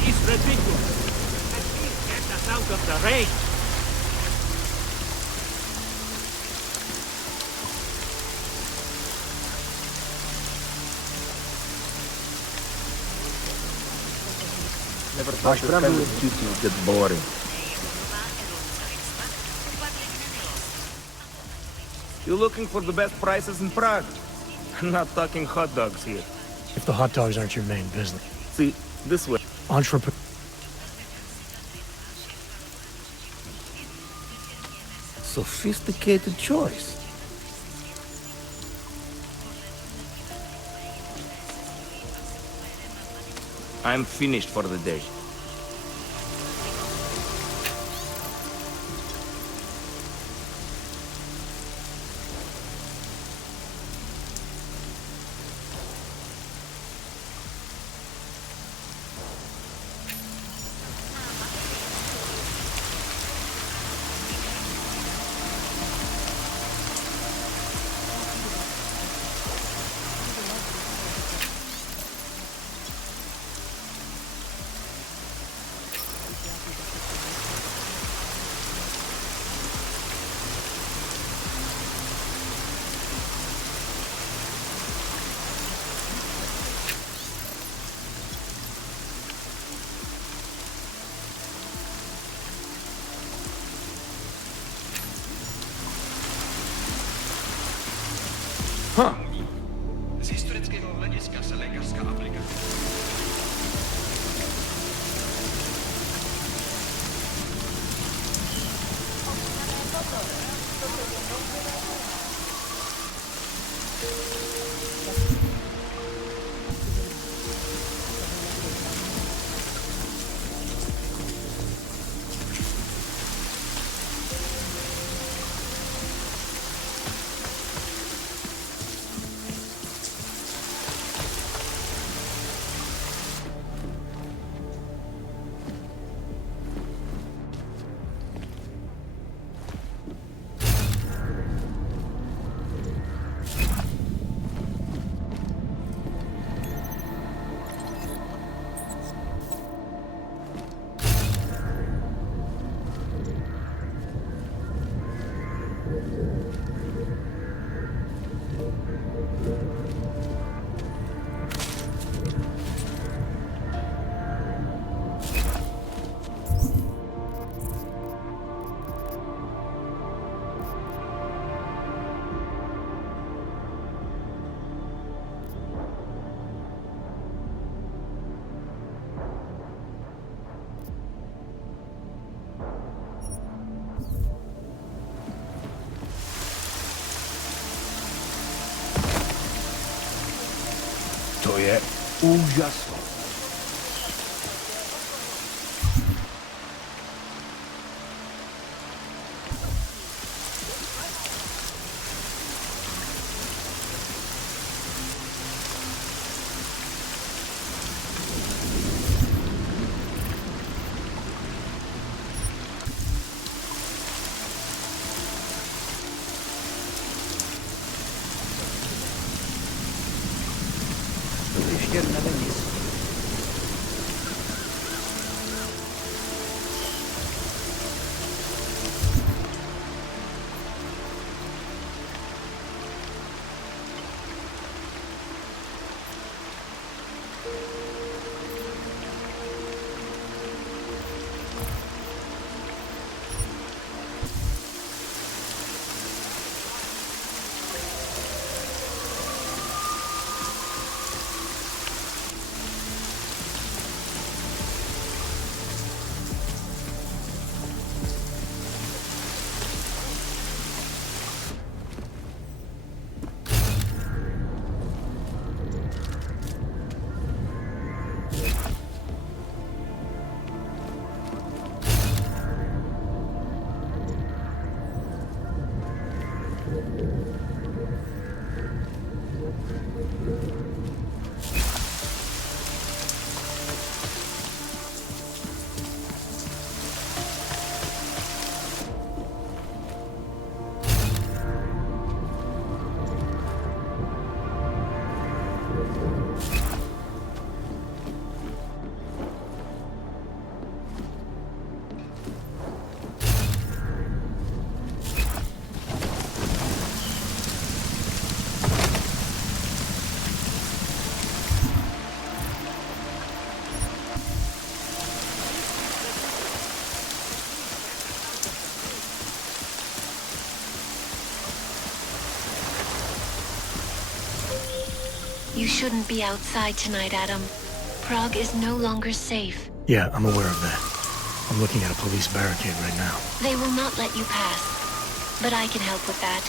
is ridiculous. At least get us out of the rain. Ваш правил duty get boring. You looking for the best prices in Prague? I'm not talking hot dogs here. If the hot dogs aren't your main business. See, this way. Entrepreneur. Sophisticated choice. I'm finished for the day. Huh. Z historického hlediska se lékařská aplikace. To je úžasné. Ještě nevím. You shouldn't be outside tonight, Adam. Prague is no longer safe. Yeah, I'm aware of that. I'm looking at a police barricade right now. They will not let you pass. But I can help with that.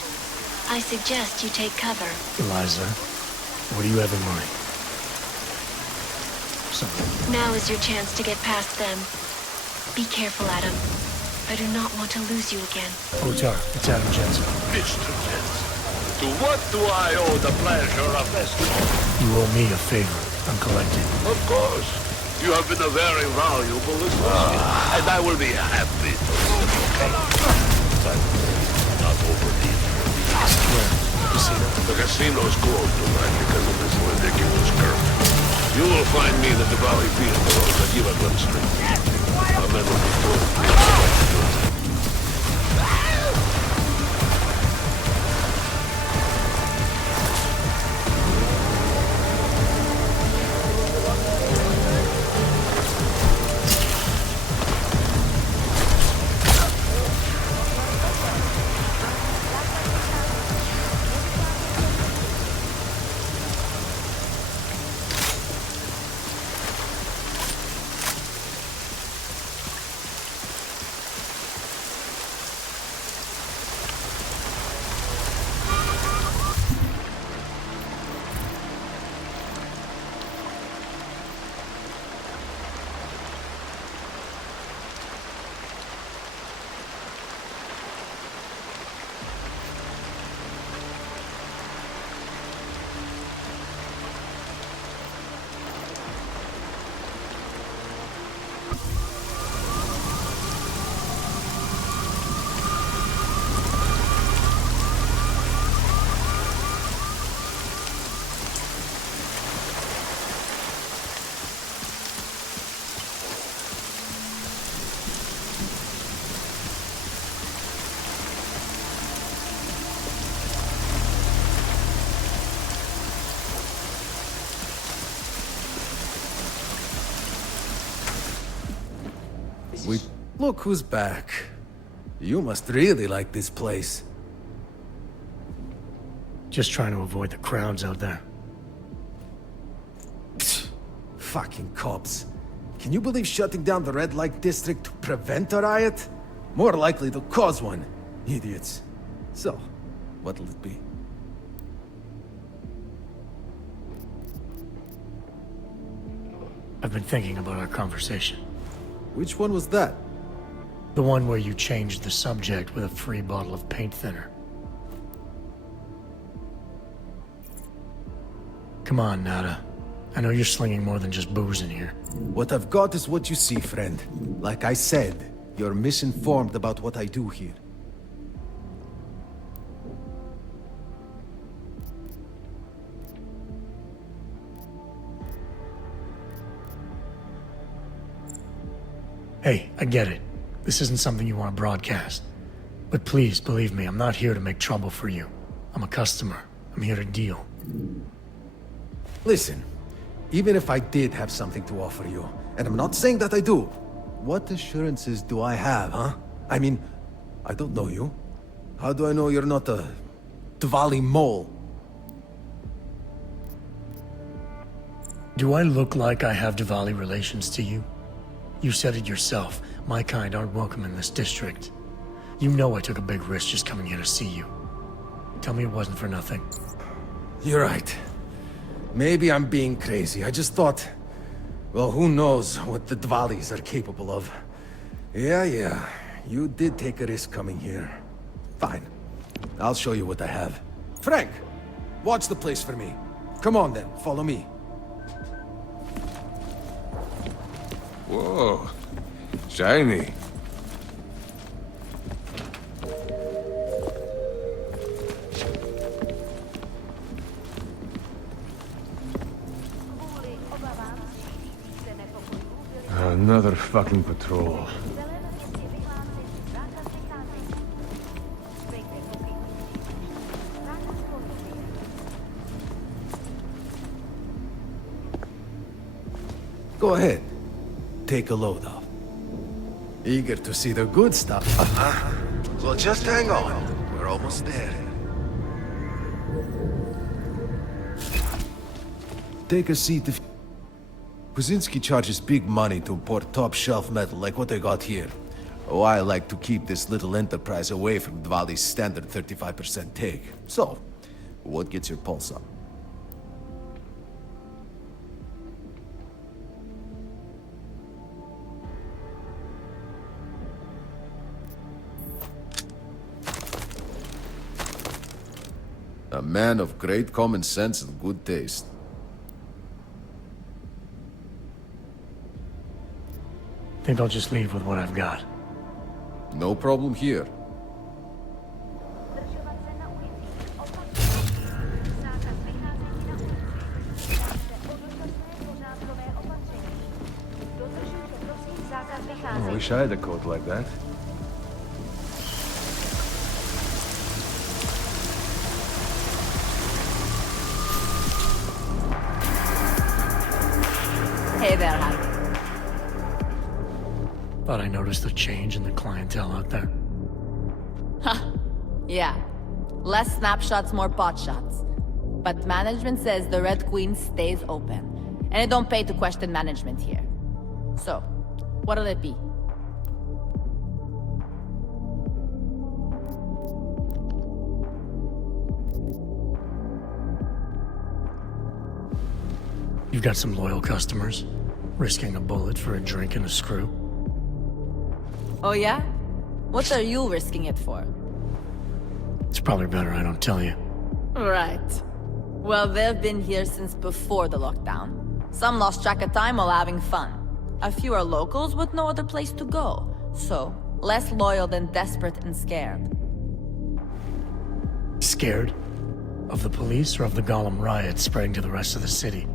I suggest you take cover. Eliza, what do you have in mind? Something. Now is your chance to get past them. Be careful, Adam. I do not want to lose you again. Otar, it's Adam Jensen. Mr. Jensen, to what do I owe the pleasure of escorting? You owe me a favor. I'm collecting. Of course. You have been a very valuable associate, and I will be happy to but not over the Where? The casino? The casino's closed tonight because of this ridiculous curfew. You will find me in the Valley Beach below the Gilagun Street. A man will be told. Look who's back. You must really like this place. Just trying to avoid the crowds out there. Fucking cops. Can you believe shutting down the red light district to prevent a riot? More likely to cause one. Idiots. So, what'll it be? I've been thinking about our conversation. Which one was that? The one where you changed the subject with a free bottle of paint thinner. Come on, Nada. I know you're slinging more than just booze in here. What I've got is what you see, friend. Like I said, you're misinformed about what I do here. Hey, I get it. This isn't something you want to broadcast. But please, believe me, I'm not here to make trouble for you. I'm a customer. I'm here to deal. Listen, even if I did have something to offer you, and I'm not saying that I do, what assurances do I have, huh? I mean, I don't know you. How do I know you're not a Dvali mole? Do I look like I have Diwali relations to you? You said it yourself. My kind aren't welcome in this district. You know I took a big risk just coming here to see you. Tell me it wasn't for nothing. You're right. Maybe I'm being crazy. I just thought... Well, who knows what the Dvalis are capable of. Yeah. You did take a risk coming here. Fine. I'll show you what I have. Frank! Watch the place for me. Come on then, follow me. Whoa. Shiny. Another fucking patrol. Go ahead. Take a load off. Eager to see the good stuff. Well, just hang on. We're almost there. Take a seat if... Kuzinski charges big money to import top-shelf metal like what they got here. Oh, I like to keep this little enterprise away from Dvali's standard 35% take. So, what gets your pulse up? A man of great common sense and good taste. Think I'll just leave with what I've got. No problem here. I wish I had a coat like that. Hey there, Hank. Thought I noticed a change in the clientele out there. Ha! Yeah. Less snapshots, more pot shots. But management says the Red Queen stays open. And it don't pay to question management here. So, what'll it be? You've got some loyal customers, risking a bullet for a drink and a screw. Oh yeah? What are you risking it for? It's probably better I don't tell you. Right. Well, they've been here since before the lockdown. Some lost track of time while having fun. A few are locals with no other place to go. So, less loyal than desperate and scared. Scared? Of the police or of the Gollum riot spreading to the rest of the city?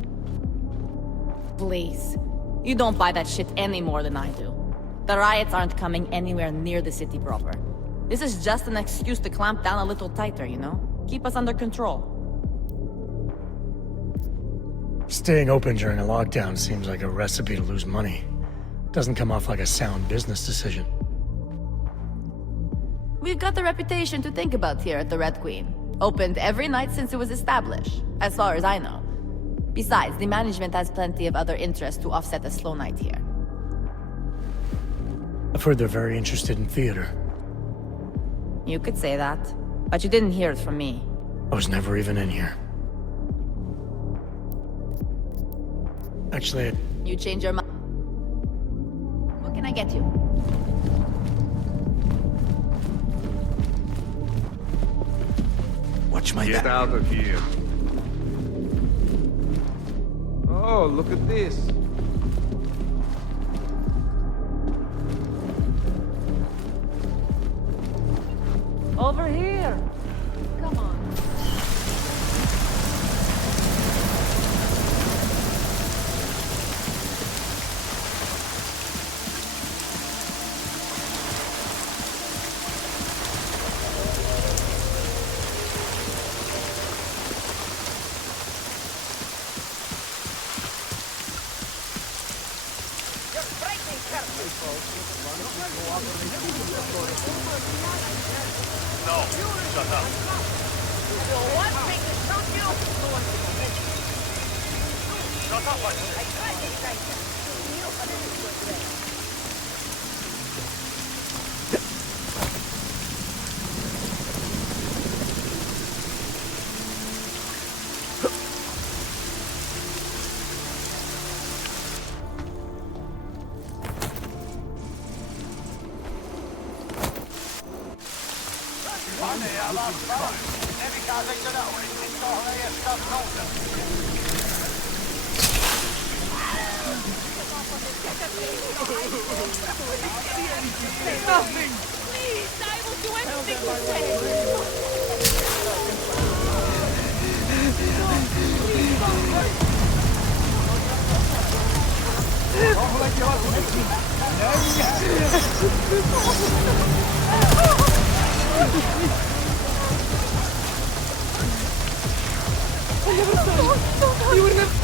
Please. You don't buy that shit any more than I do. The riots aren't coming anywhere near the city proper. This is just an excuse to clamp down a little tighter, you know? Keep us under control. Staying open during a lockdown seems like a recipe to lose money. Doesn't come off like a sound business decision. We've got the reputation to think about here at the Red Queen. Opened every night since it was established, as far as I know. Besides, the management has plenty of other interests to offset a slow night here. I've heard they're very interested in theater. You could say that, but you didn't hear it from me. I was never even in here. Actually, You change your mind. What can I get you? Watch my Get out of here. Oh, look at this. Over here. Come on. No, shut up. Shut up, I Nothing! Please, I will do anything you say! Please don't hurt I never thought you would never...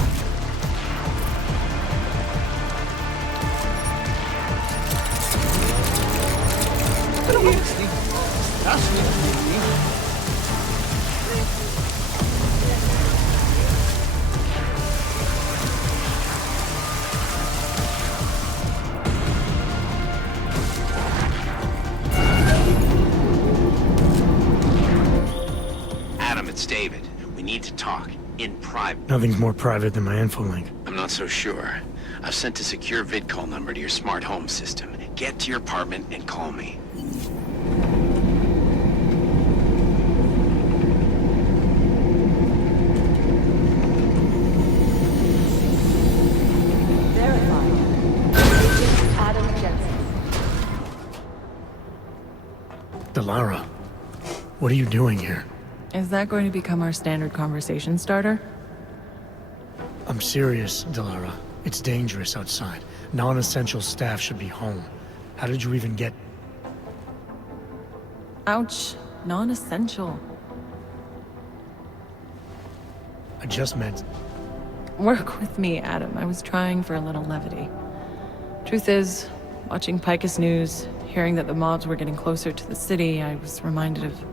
in private. Nothing's more private than my infolink. I'm not so sure. I've sent a secure vidcall number to your smart home system. Get to your apartment and call me. Delara, what are you doing here? Is that going to become our standard conversation starter? I'm serious, Delara. It's dangerous outside. Non-essential staff should be home. How did you even get... Ouch. Non-essential. I just meant... Work with me, Adam. I was trying for a little levity. Truth is, watching Picus News, hearing that the mobs were getting closer to the city, I was reminded of...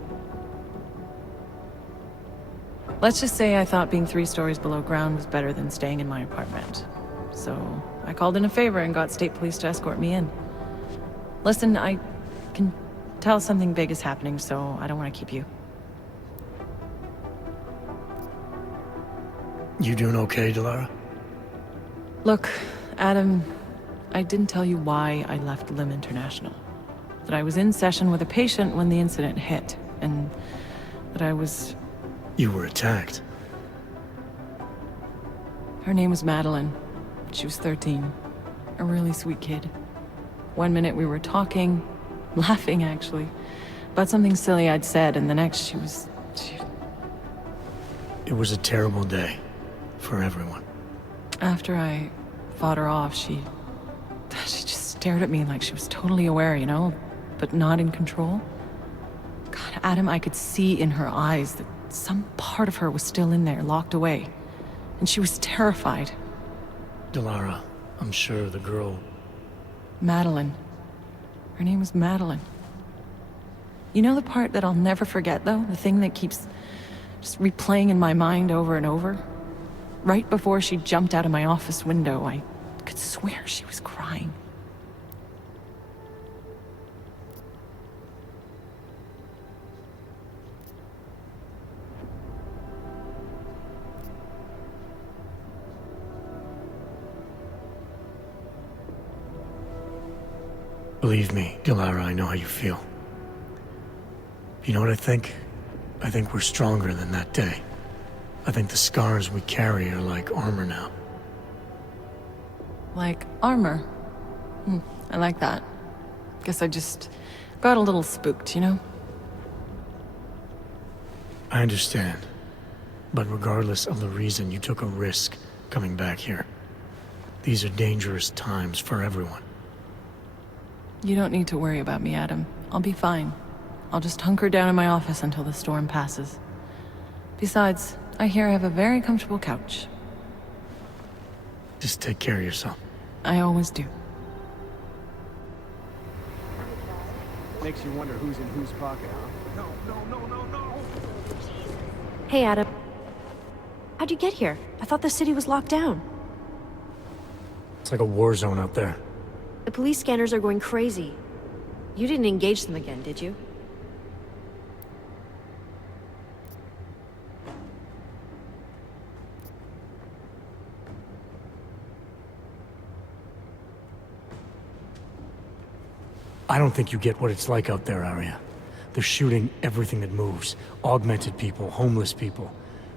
Let's just say I thought being 3 stories below ground was better than staying in my apartment. So, I called in a favor and got state police to escort me in. Listen, I can tell something big is happening, so I don't want to keep you. You doing okay, Delara? Look, Adam, I didn't tell you why I left Lim International. That I was in session with a patient when the incident hit, and that I was... You were attacked. Her name was Madeline. She was 13. A really sweet kid. One minute we were talking, laughing actually, about something silly I'd said, and the next she was... It was a terrible day. For everyone. After I fought her off, she just stared at me like she was totally aware, you know, but not in control. God, Adam, I could see in her eyes that some part of her was still in there, locked away. And she was terrified. Delara, I'm sure the girl... Madeline. Her name was Madeline. You know the part that I'll never forget, though? The thing that keeps just replaying in my mind over and over? Right before she jumped out of my office window, I could swear she was crying. Believe me, Delara, I know how you feel. You know what I think? I think we're stronger than that day. I think the scars we carry are like armor now. Like armor? I like that. Guess I just got a little spooked, you know? I understand. But regardless of the reason, you took a risk coming back here. These are dangerous times for everyone. You don't need to worry about me, Adam. I'll be fine. I'll just hunker down in my office until the storm passes. Besides, I hear I have a very comfortable couch. Just take care of yourself. I always do. Makes you wonder who's in whose pocket, huh? No. Hey, Adam. How'd you get here? I thought the city was locked down. It's like a war zone out there. The police scanners are going crazy. You didn't engage them again, did you? I don't think you get what it's like out there, Arya. They're shooting everything that moves. Augmented people, homeless people.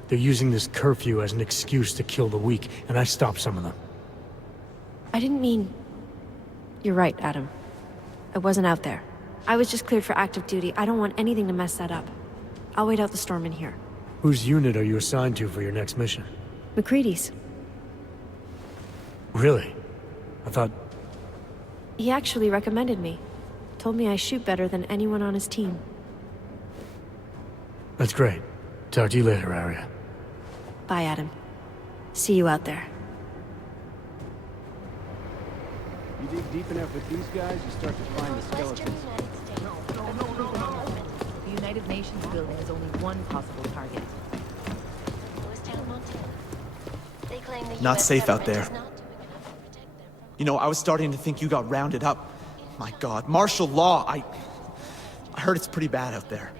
They're using this curfew as an excuse to kill the weak, and I stopped some of them. I didn't mean... You're right, Adam. I wasn't out there. I was just cleared for active duty. I don't want anything to mess that up. I'll wait out the storm in here. Whose unit are you assigned to for your next mission? McCready's. Really? I thought... He actually recommended me. Told me I shoot better than anyone on his team. That's great. Talk to you later, Arya. Bye, Adam. See you out there. You dig deep enough with these guys, you start to find the skeletons. The United Nations building is only one possible target. Not safe out there. You know, I was starting to think you got rounded up. My God, martial law, I heard it's pretty bad out there.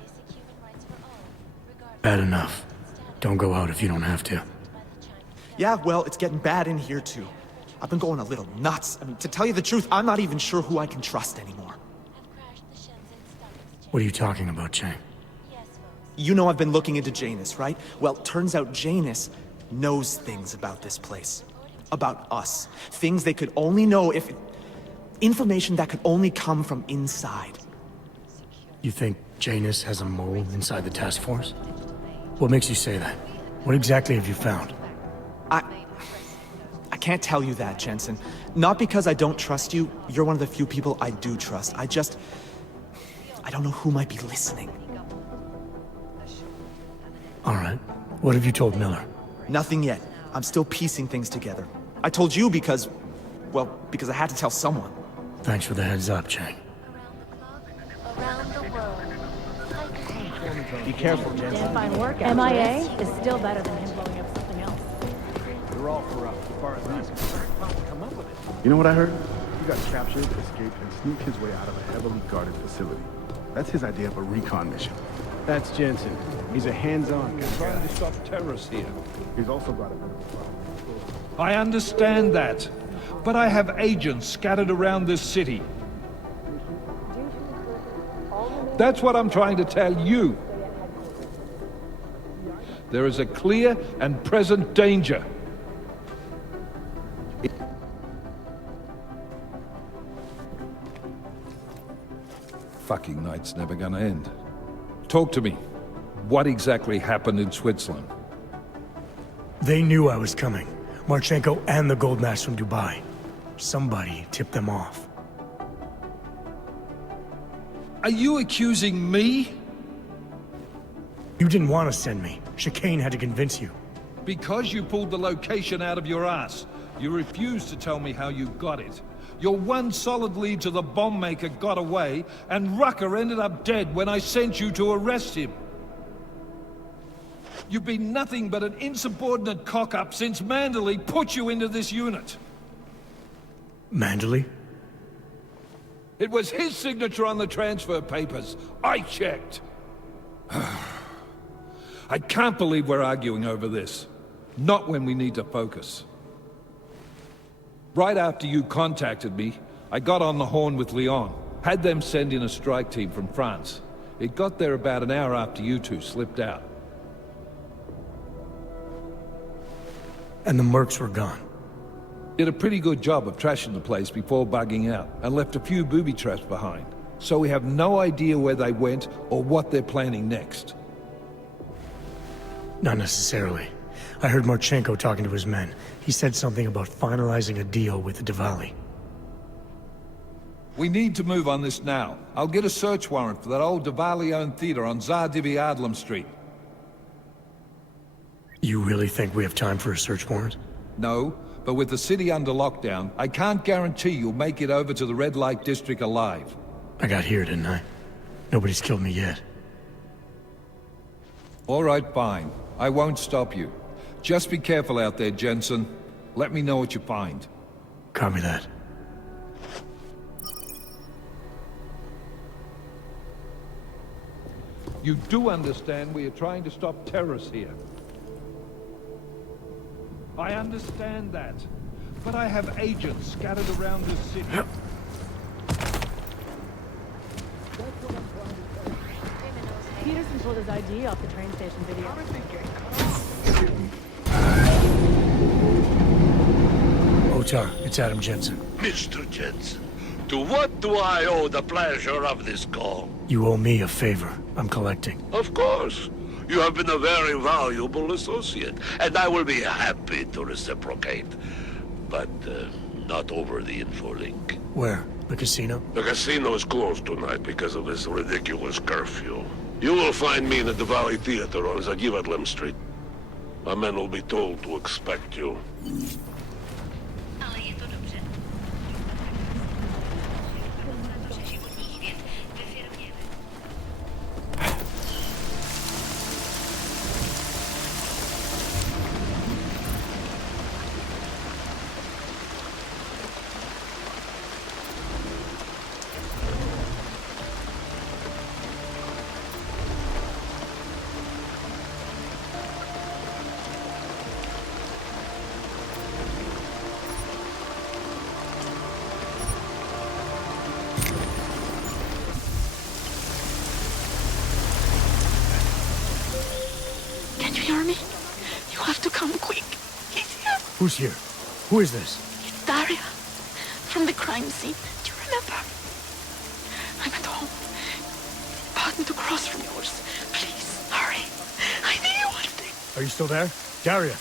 Bad enough. Don't go out if you don't have to. Yeah, well, it's getting bad in here too. I've been going a little nuts. I mean, to tell you the truth, I'm not even sure who I can trust anymore. What are you talking about, Chang? You know I've been looking into Janus, right? Well, turns out Janus knows things about this place. About us. Things they could only know if... Information that could only come from inside. You think Janus has a mole inside the task force? What makes you say that? What exactly have you found? I can't tell you that, Jensen. Not because I don't trust you. You're one of the few people I do trust. I don't know who might be listening. All right. What have you told Miller? Nothing yet. I'm still piecing things together. I told you because... well, because I had to tell someone. Thanks for the heads up, Chang. Be careful, Jensen. Damn fine work. MIA is still better than him blowing up something else. They're all corrupt, as far as I'm concerned. Come up with it. You know what I heard? He got captured, escaped, and sneaked his way out of a heavily guarded facility. That's his idea of a recon mission. That's Jensen. He's a hands-on kind of guy. Trying to stop terrorists here. He's also got a bit of a problem. I understand that, but I have agents scattered around this city. That's what I'm trying to tell you. There is a clear and present danger. Fucking night's never gonna end. Talk to me. What exactly happened in Switzerland? They knew I was coming. Marchenko and the gold mask from Dubai. Somebody tipped them off. Are you accusing me? You didn't want to send me. Chicane had to convince you. Because you pulled the location out of your ass, you refused to tell me how you got it. Your one solid lead to the bomb maker got away, and Rucker ended up dead when I sent you to arrest him. You've been nothing but an insubordinate cock-up since Manderley put you into this unit. Manderley? It was his signature on the transfer papers. I checked. I can't believe we're arguing over this. Not when we need to focus. Right after you contacted me, I got on the horn with Lyon. Had them send in a strike team from France. It got there about an hour after you two slipped out. And the mercs were gone. Did a pretty good job of trashing the place before bugging out, and left a few booby traps behind. So we have no idea where they went or what they're planning next. Not necessarily. I heard Marchenko talking to his men. He said something about finalizing a deal with the Diwali. We need to move on this now. I'll get a search warrant for that old Diwali-owned theater on Tsar Dibi Adlam Street. You really think we have time for a search warrant? No, but with the city under lockdown, I can't guarantee you'll make it over to the Red Light District alive. I got here, didn't I? Nobody's killed me yet. All right, fine. I won't stop you. Just be careful out there, Jensen. Let me know what you find. Copy that. You do understand we are trying to stop terrorists here. I understand that, but I have agents scattered around this city. Peterson pulled his ID off the train station video. Otar, it's Adam Jensen. Mr. Jensen, to what do I owe the pleasure of this call? You owe me a favor. I'm collecting. Of course. You have been a very valuable associate, and I will be happy to reciprocate. But not over the infolink. Where? The casino? The casino is closed tonight because of this ridiculous curfew. You will find me in the Diwali Theater on Zagivatlam Street. My men will be told to expect you. Who's here? Who is this? It's Daria. From the crime scene. Do you remember? I'm at home. Pardon to cross from yours. Please, hurry. I need you one thing. Are you still there? Daria!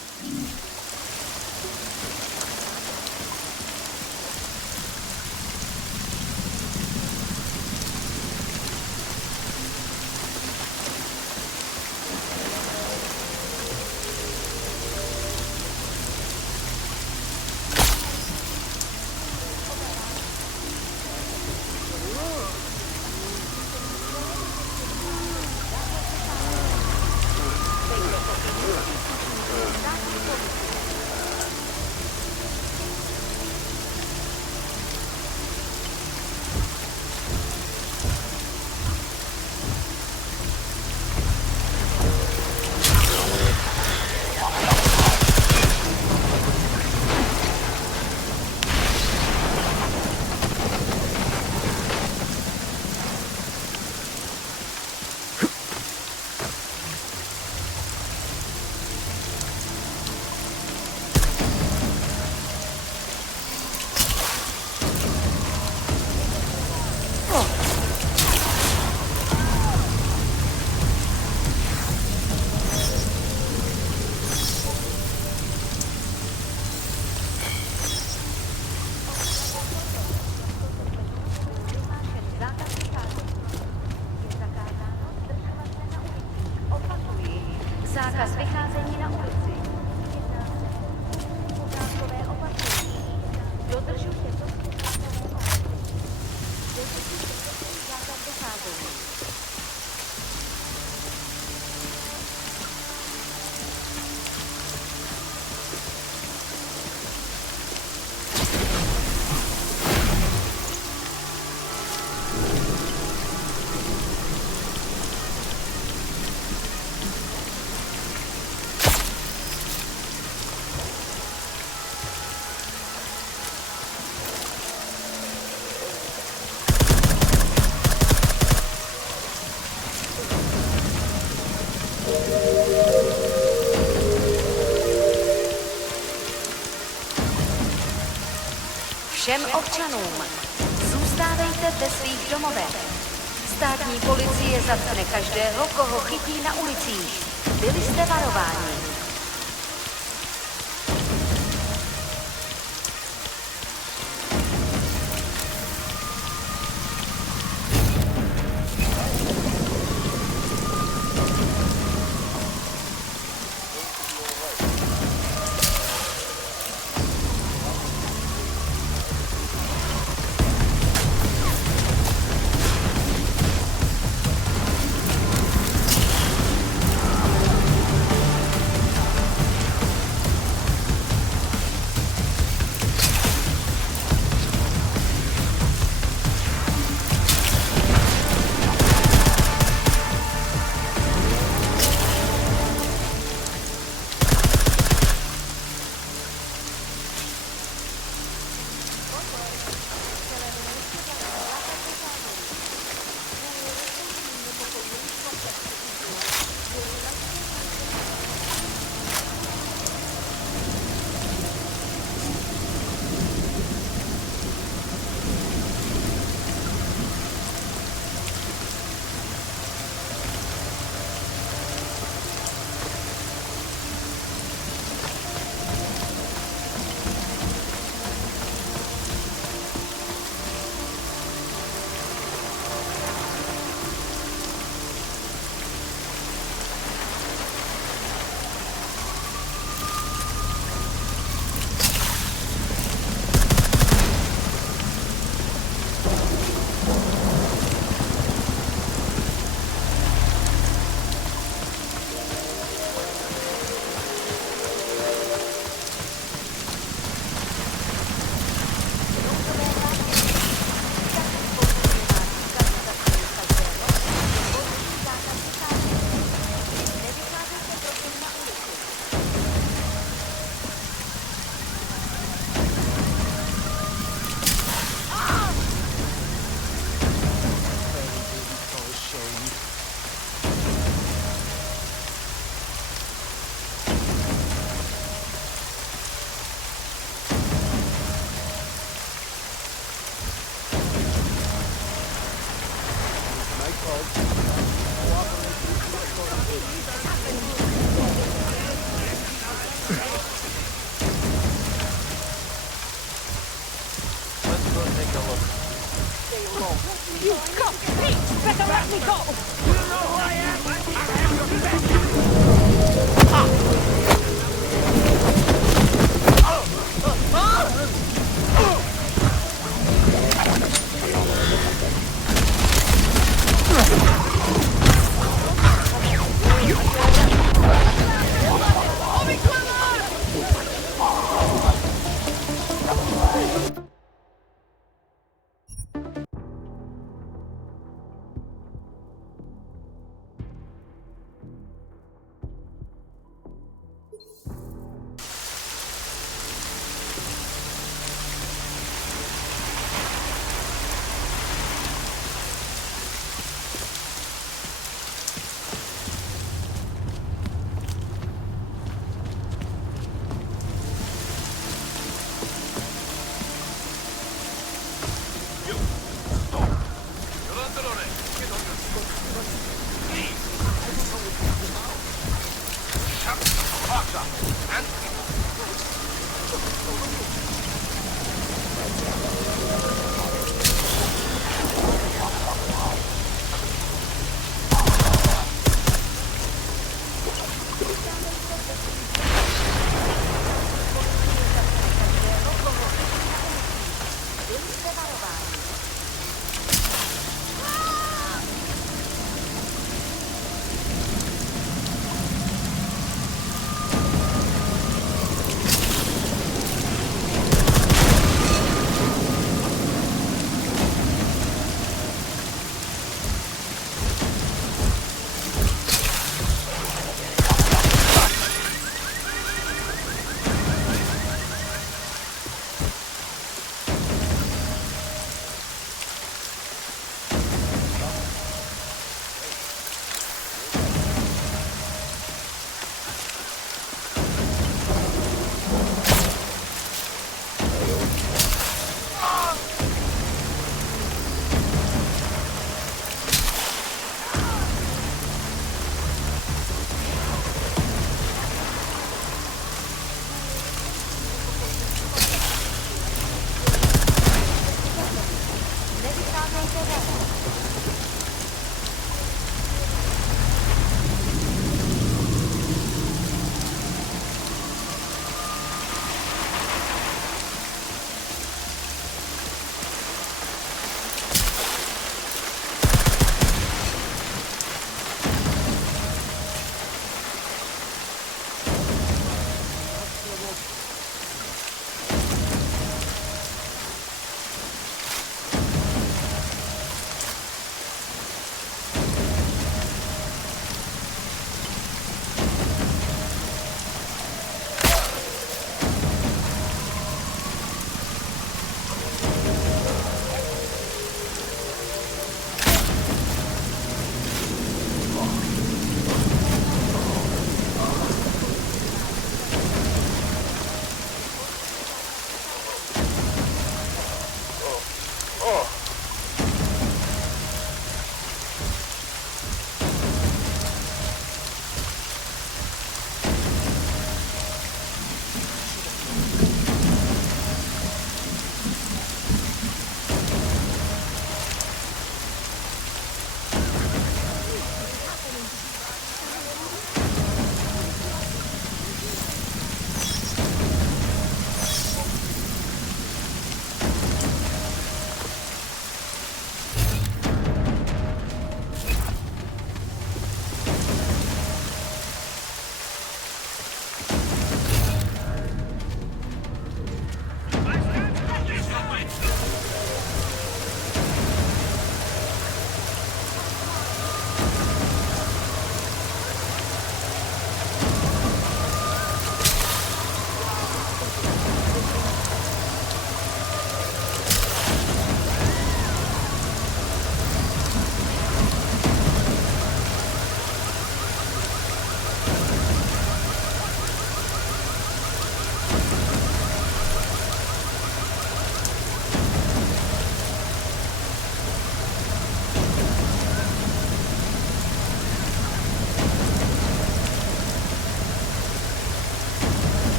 Zákaz vycházení na ulici. Pořádkové opatření. Dodržujte to. Zákaz vycházení. Všem občanům, zůstávejte ve svých domovech. Státní policie zatkne každého, koho chytí na ulicích. Byli jste varováni. Stay low. You come! Please, better let me go! You know who I am? I have your back!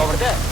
over there.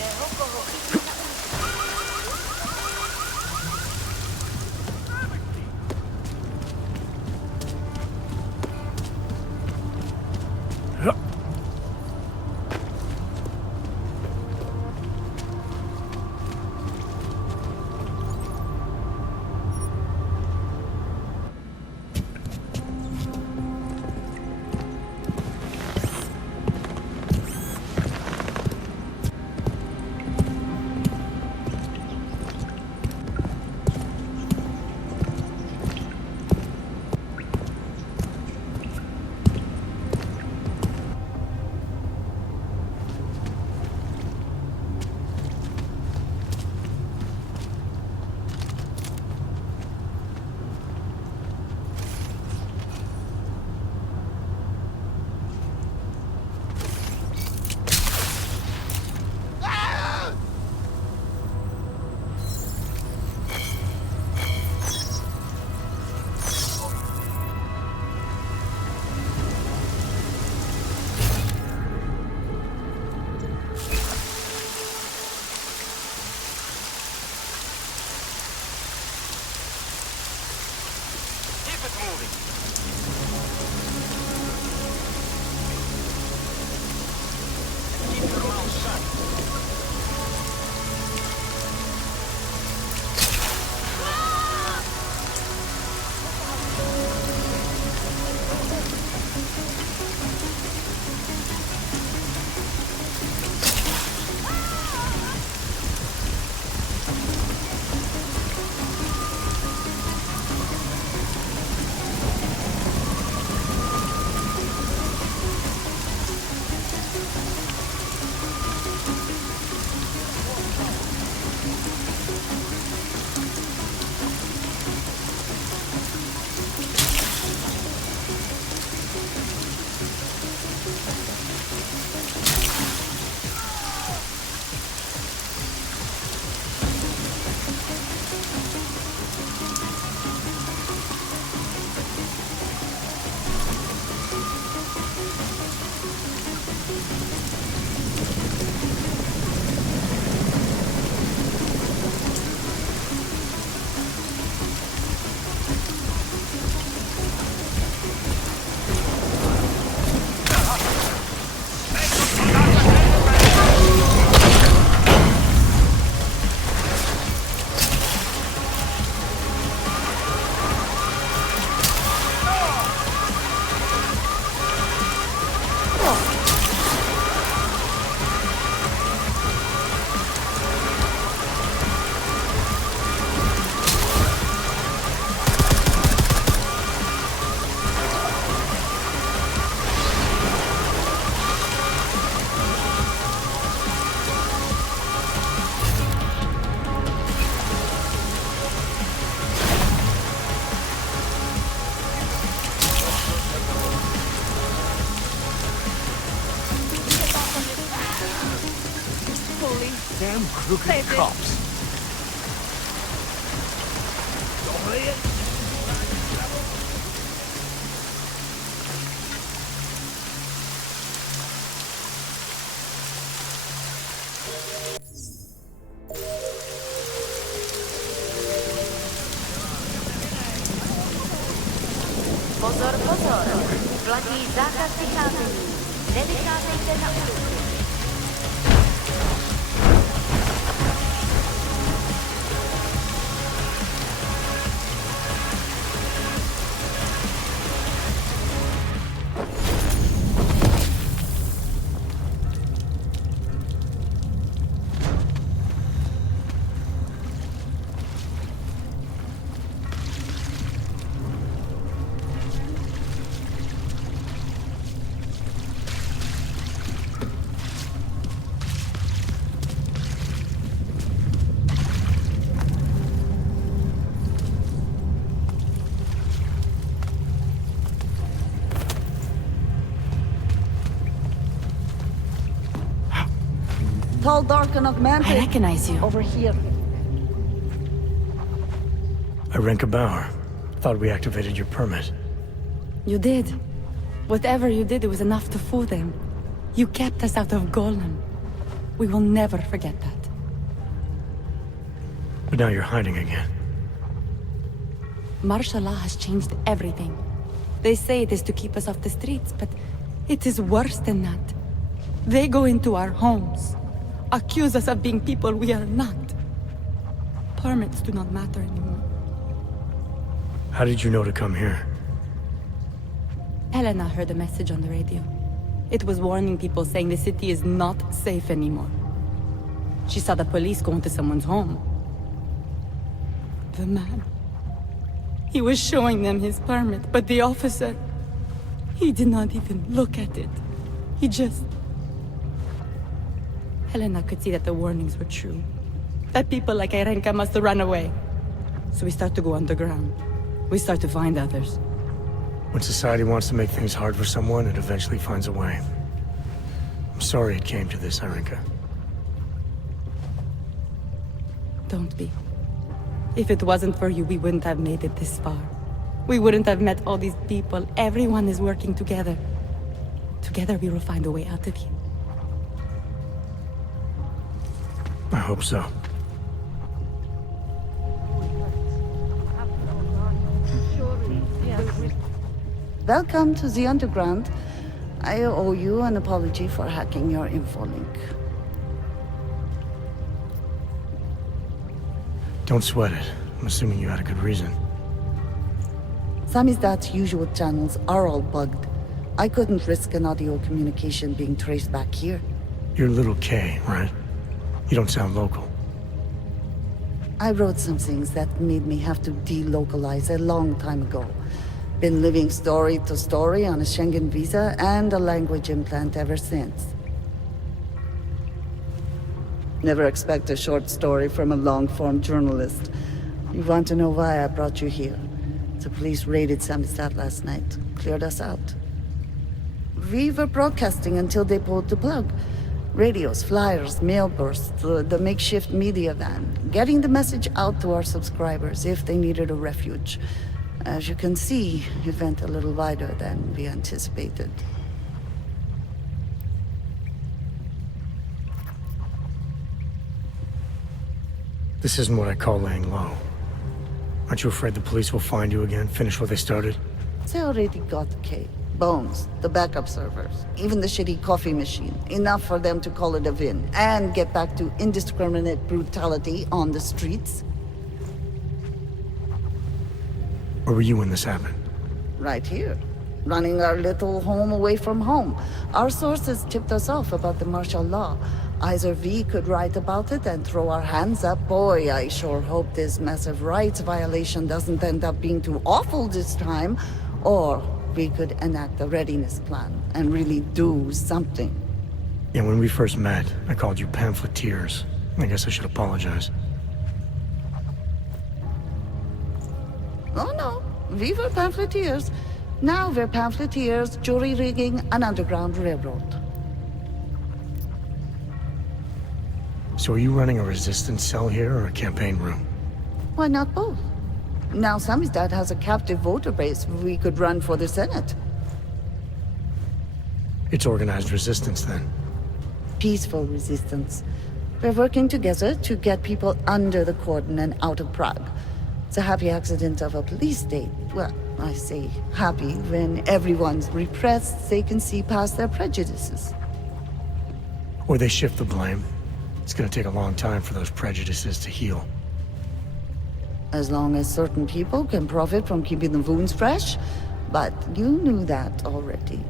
každého, koho chytí na Damn crooked cops. Pozor, pozor! Platí zákaz vycházení. Nevycházejte na ulici. Tall, dark, and augmented. I recognize you. Over here. Irenka Bauer. Thought we activated your permit. You did. Whatever you did, it was enough to fool them. You kept us out of Golem. We will never forget that. But now you're hiding again. Martial law has changed everything. They say it is to keep us off the streets, but it is worse than that. They go into our homes, accuse us of being people we are not. Permits do not matter anymore. How did you know to come here? Helena heard a message on the radio. It was warning people, saying the city is not safe anymore. She saw the police go into someone's home. The man. He was showing them his permit, but the officer... he did not even look at it. He just... Helena could see that the warnings were true. That people like Erenka must run away. So we start to go underground. We start to find others. When society wants to make things hard for someone, it eventually finds a way. I'm sorry it came to this, Erenka. Don't be. If it wasn't for you, we wouldn't have made it this far. We wouldn't have met all these people. Everyone is working together. Together we will find a way out of here. I hope so. Welcome to the Underground. I owe you an apology for hacking your info link. Don't sweat it. I'm assuming you had a good reason. Samizdat's usual channels are all bugged. I couldn't risk an audio communication being traced back here. You're Little K, right? You don't sound local. I wrote some things that made me have to delocalize a long time ago. Been living story to story on a Schengen visa and a language implant ever since. Never expect a short story from a long-form journalist. You want to know why I brought you here? The police raided Samizdat last night. Cleared us out. We were broadcasting until they pulled the plug. Radios, flyers, mail bursts, the makeshift media van. Getting the message out to our subscribers if they needed a refuge. As you can see, it went a little wider than we anticipated. This isn't what I call laying low. Aren't you afraid the police will find you again, finish what they started? They already got K. Bones, the backup servers, even the shitty coffee machine. Enough for them to call it a win, and get back to indiscriminate brutality on the streets. Where were you when this happened? Right here. Running our little home away from home. Our sources tipped us off about the martial law. Either we could write about it and throw our hands up. Boy, I sure hope this massive rights violation doesn't end up being too awful this time. Or we could enact a readiness plan and really do something. Yeah, when we first met, I called you pamphleteers. I guess I should apologize. Oh no, we were pamphleteers. Now we're pamphleteers, jury-rigging an underground railroad. So are you running a resistance cell here or a campaign room? Why not both? Now Samizdat has a captive voter base. We could run for the Senate. It's organized resistance then. Peaceful resistance. We're working together to get people under the cordon and out of Prague. It's a happy accident of a police state. Well, I say happy when everyone's repressed, they can see past their prejudices. Or they shift the blame. It's gonna take a long time for those prejudices to heal. As long as certain people can profit from keeping the wounds fresh. But you knew that already.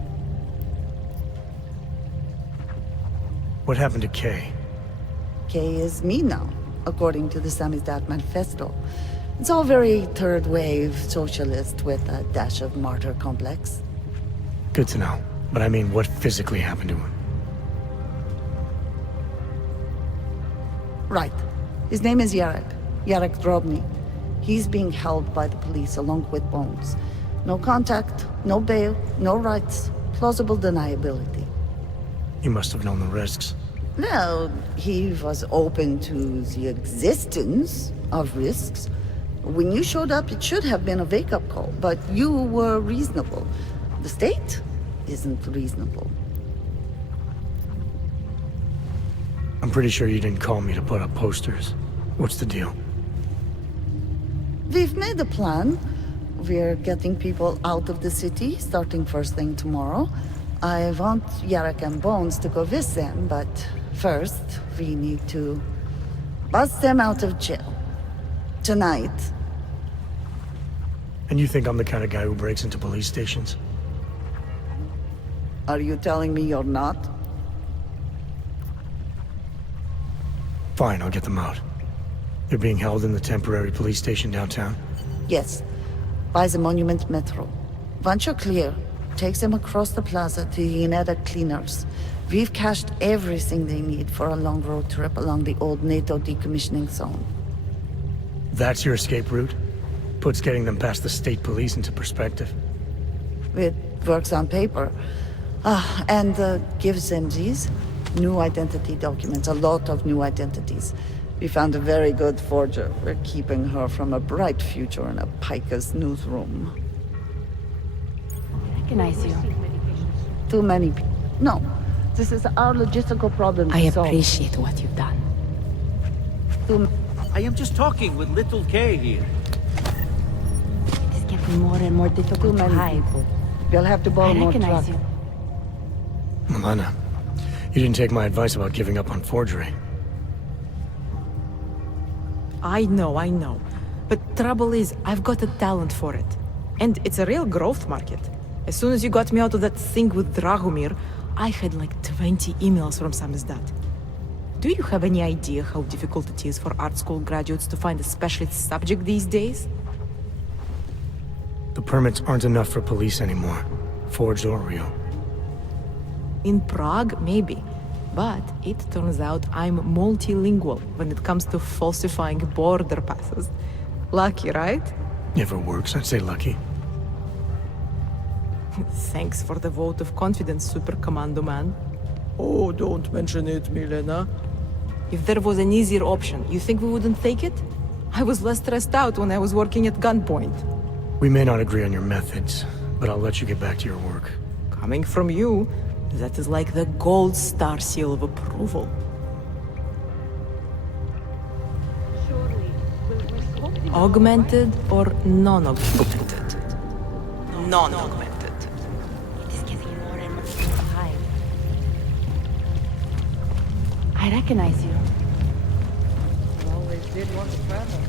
What happened to Kay? Kay is me now, according to the Samizdat Manifesto. It's all very third-wave socialist with a dash of martyr complex. Good to know. But I mean, what physically happened to him? Right. His name is Yarek. Yarek Drobny. He's being held by the police along with Bones. No contact, no bail, no rights. Plausible deniability. You must have known the risks. Well, he was open to the existence of risks. When you showed up, it should have been a wake-up call, but you were reasonable. The state isn't reasonable. I'm pretty sure you didn't call me to put up posters. What's the deal? We've made a plan. We're getting people out of the city, starting first thing tomorrow. I want Yarek and Bones to go with them, but first, we need to bust them out of jail. Tonight. And you think I'm the kind of guy who breaks into police stations? Are you telling me you're not? Fine, I'll get them out. They're being held in the temporary police station downtown? Yes. By the Monument Metro. Once you're clear, take them across the plaza to the United Cleaners. We've cached everything they need for a long road trip along the old NATO decommissioning zone. That's your escape route? Puts getting them past the state police into perspective. It works on paper. And gives them these new identity documents, a lot of new identities. We found a very good forger. We're keeping her from a bright future in a Piker's newsroom. I recognize you. Too many people. No, this is our logistical problem. I appreciate what you've done. I am just talking with little Kay here. It's getting more and more difficult to hide. You'll have to borrow I more recognize truck. you. Milena, you didn't take my advice about giving up on forgery. I know. But trouble is, I've got a talent for it. And it's a real growth market. As soon as you got me out of that thing with Dragomir, I had like 20 emails from Samizdat. Do you have any idea how difficult it is for art school graduates to find a specialist subject these days? The permits aren't enough for police anymore, forged or real. In Prague, maybe. But it turns out I'm multilingual when it comes to falsifying border passes. Lucky, right? If it works, I'd say lucky. Thanks for the vote of confidence, Super Commando Man. Oh, don't mention it, Milena. If there was an easier option, you think we wouldn't take it? I was less stressed out when I was working at gunpoint. We may not agree on your methods, but I'll let you get back to your work. Coming from you, that is like the gold star seal of approval. Augmented or non-augmented? Non-augmented. I recognize you. I always did want to travel.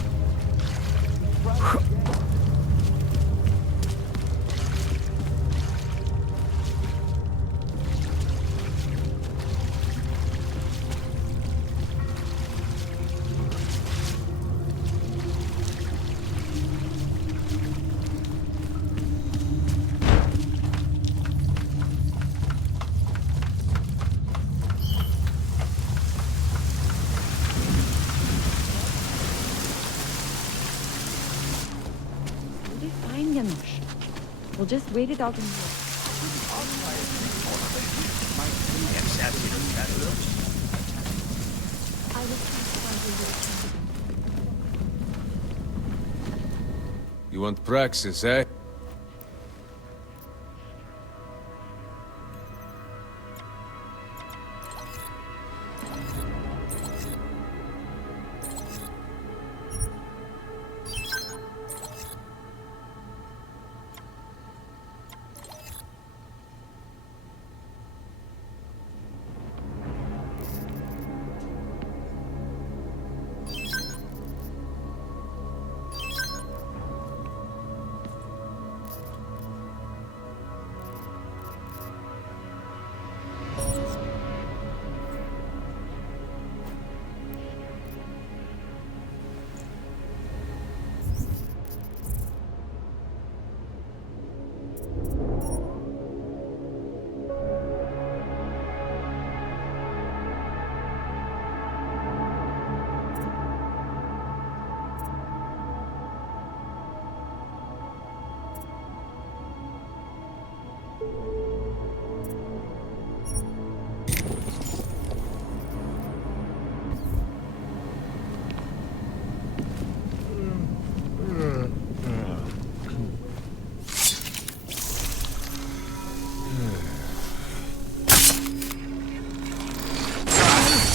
We'll just wait it out in here. You want praxis, eh?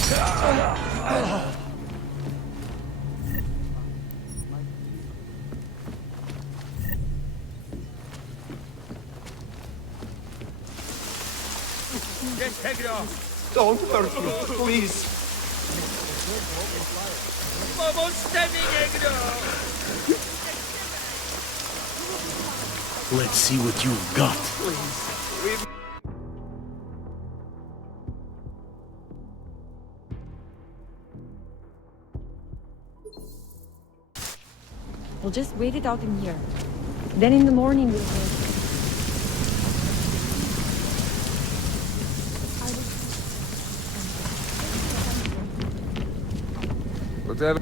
Just take it off. Don't hurt me, please. Vamos, negro! Let's see what you've got. Please. We'll just wait it out in here. Then in the morning we'll go. Whatever.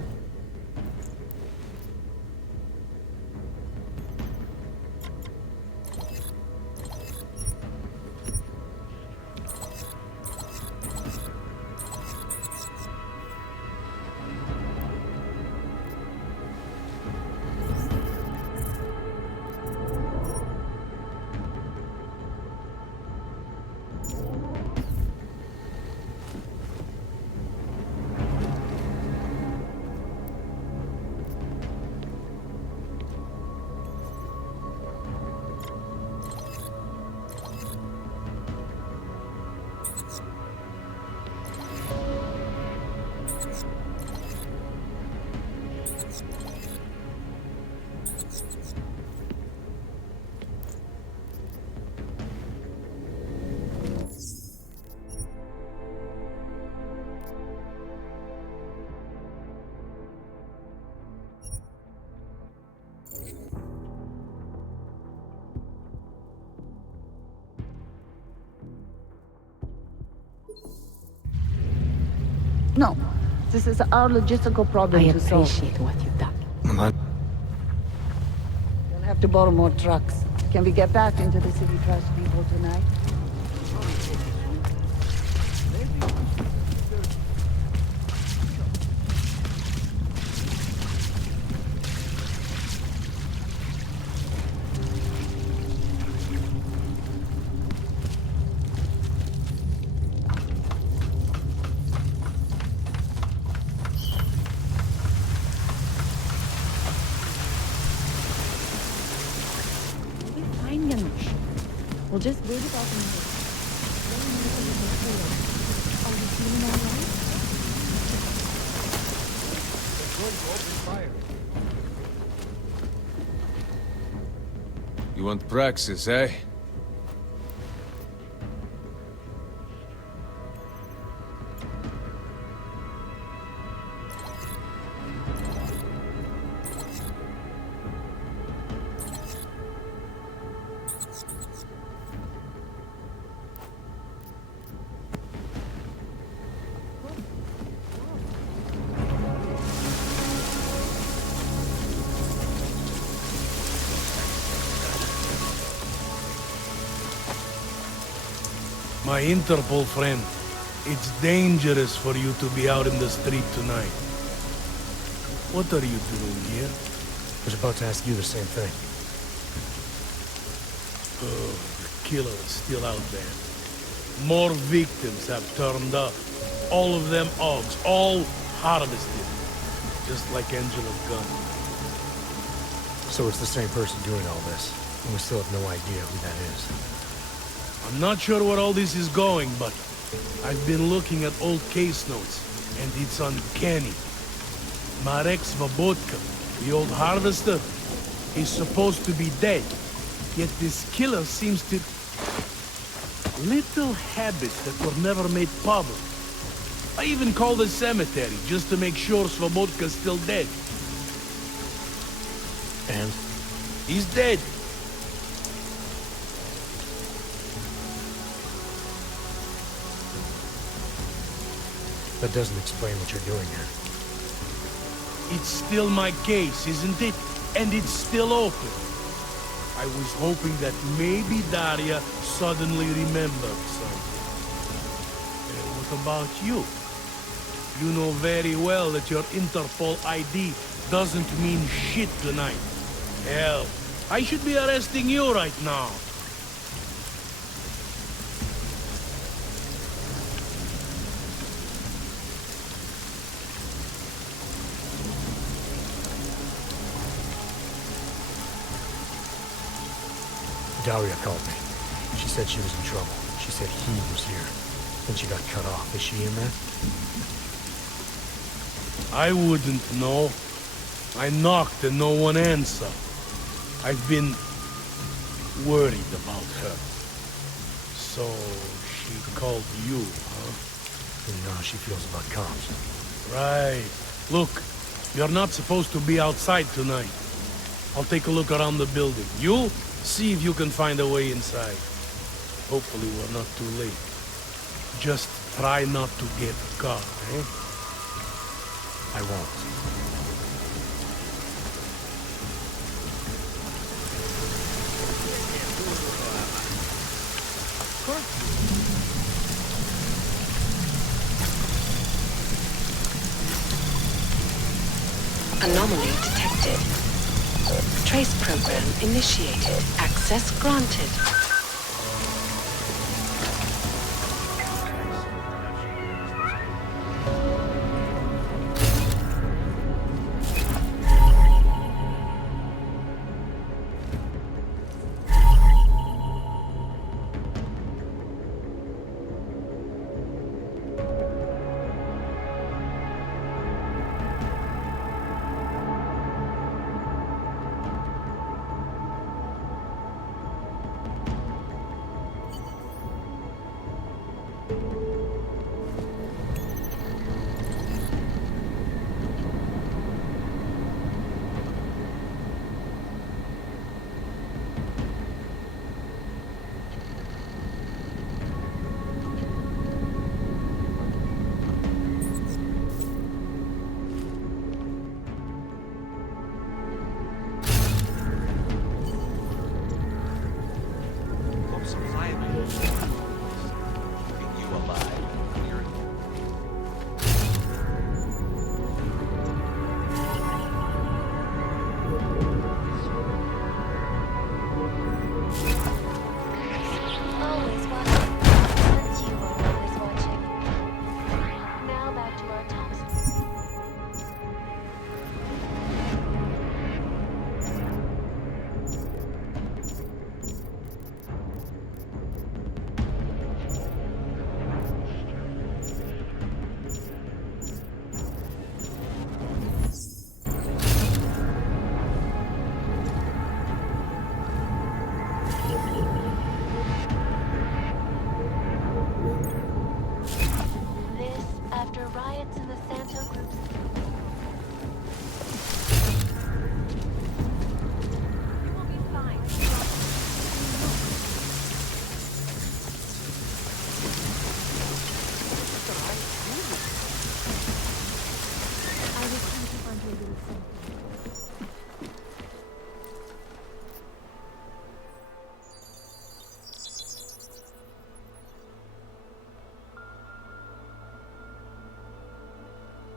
No, this is our logistical problem I to solve. appreciate what you've done. We'll have to borrow more trucks. Can we get back into the city trash depot tonight? Fine, Janusz. We'll just wait it out in here. Are you feeling all right? They're going to open fire. You want praxis, eh? My Interpol friend, it's dangerous for you to be out in the street tonight. What are you doing here? I was about to ask you the same thing. Oh, the killer is still out there. More victims have turned up. All of them Augs, all harvested. Just like Angela's gun. So it's the same person doing all this, and we still have no idea who that is. I'm not sure where all this is going, but I've been looking at old case notes, and it's uncanny. Marek Svobotka, the old harvester, is supposed to be dead, yet this killer seems to... Little habits that were never made public. I even called the cemetery just to make sure Svobodka's still dead. And? He's dead. That doesn't explain what you're doing here. It's still my case, isn't it? And it's still open. I was hoping that maybe Daria suddenly remembered something. What about you? You know very well that your Interpol ID doesn't mean shit tonight. Hell, I should be arresting you right now. Daria called me. She said she was in trouble. She said he was here. Then she got cut off. Is she in there? I wouldn't know. I knocked and no one answered. I've been worried about her. So she called you, huh? You know how she feels about cops. Right. Look, you're not supposed to be outside tonight. I'll take a look around the building. You see if you can find a way inside. Hopefully we're not too late. Just try not to get caught, eh? I won't. Anomaly detected. Trace program initiated. Access granted.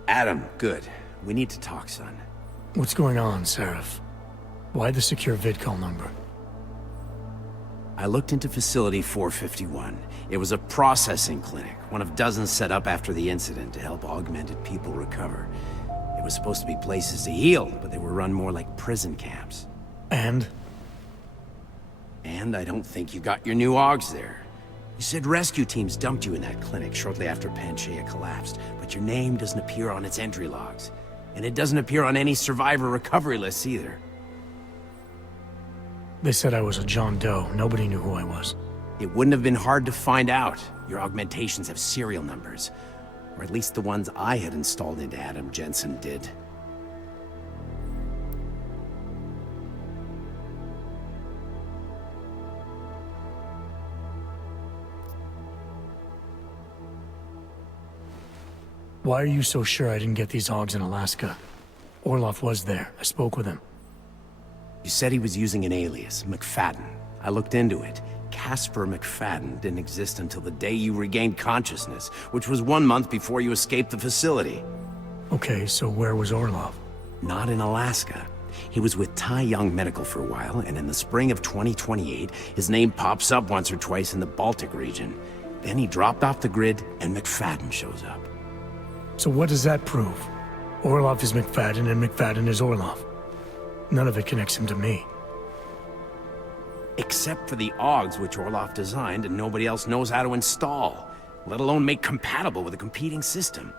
Adam, good. We need to talk, son. What's going on, Seraph? Why the secure vidcall number? I looked into Facility 451. It was a processing clinic, one of dozens set up after the incident to help augmented people recover. It was supposed to be places to heal, but they were run more like prison camps. And? And I don't think you got your new augs there. You said rescue teams dumped you in that clinic shortly after Panchaea collapsed, but your name doesn't appear on its entry logs. And it doesn't appear on any survivor recovery lists either. They said I was a John Doe. Nobody knew who I was. It wouldn't have been hard to find out. Your augmentations have serial numbers. Or at least the ones I had installed into Adam Jensen did. Why are you so sure I didn't get these augs in Alaska? Orloff was there. I spoke with him. You said he was using an alias, McFadden. I looked into it. Casper McFadden didn't exist until the day you regained consciousness, which was 1 month before you escaped the facility. Okay, so where was Orloff? Not in Alaska. He was with Tai Young Medical for a while, and in the spring of 2028, his name pops up once or twice in the Baltic region. Then he dropped off the grid, and McFadden shows up. So what does that prove? Orloff is McFadden, and McFadden is Orloff. None of it connects him to me. Except for the Augs which Orloff designed and nobody else knows how to install, let alone make compatible with a competing system.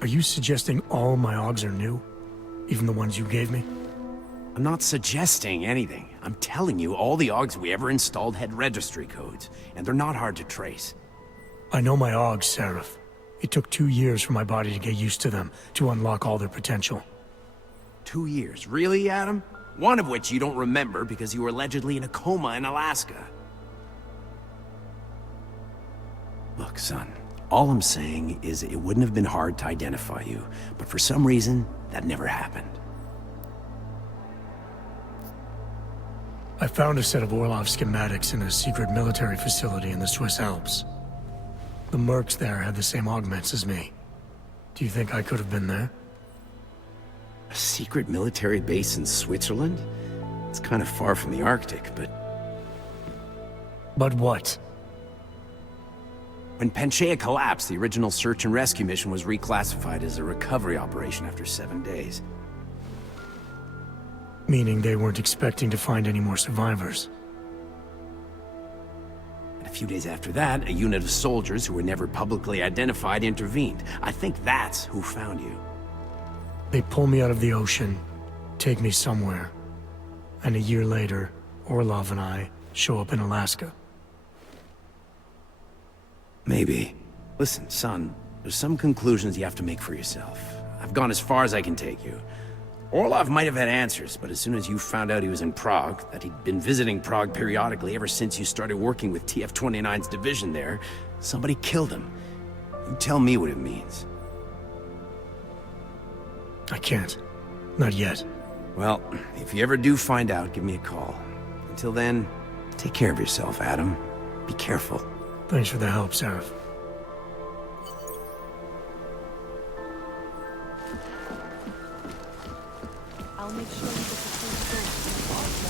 Are you suggesting all my Augs are new? Even the ones you gave me? I'm not suggesting anything. I'm telling you, all the Augs we ever installed had registry codes, and they're not hard to trace. I know my Augs, Seraph. It took 2 years for my body to get used to them, to unlock all their potential. 2 years? Really, Adam? One of which you don't remember because you were allegedly in a coma in Alaska. Look, son, all I'm saying is it wouldn't have been hard to identify you, but for some reason, that never happened. I found a set of Orlov schematics in a secret military facility in the Swiss Alps. The mercs there had the same augments as me. Do you think I could have been there? A secret military base in Switzerland? It's kind of far from the Arctic, but... But what? When Panchaea collapsed, the original search and rescue mission was reclassified as a recovery operation after 7 days. Meaning they weren't expecting to find any more survivors. And a few days after that, a unit of soldiers who were never publicly identified intervened. I think that's who found you. They pull me out of the ocean, take me somewhere, and a year later, Orlov and I show up in Alaska. Maybe. Listen, son, there's some conclusions you have to make for yourself. I've gone as far as I can take you. Orlov might have had answers, but as soon as you found out he was in Prague, that he'd been visiting Prague periodically ever since you started working with TF-29's division there, somebody killed him. You tell me what it means. I can't. Not yet. Well, if you ever do find out, give me a call. Until then, take care of yourself, Adam. Be careful. Thanks for the help, Seraph. I'll make sure you get the full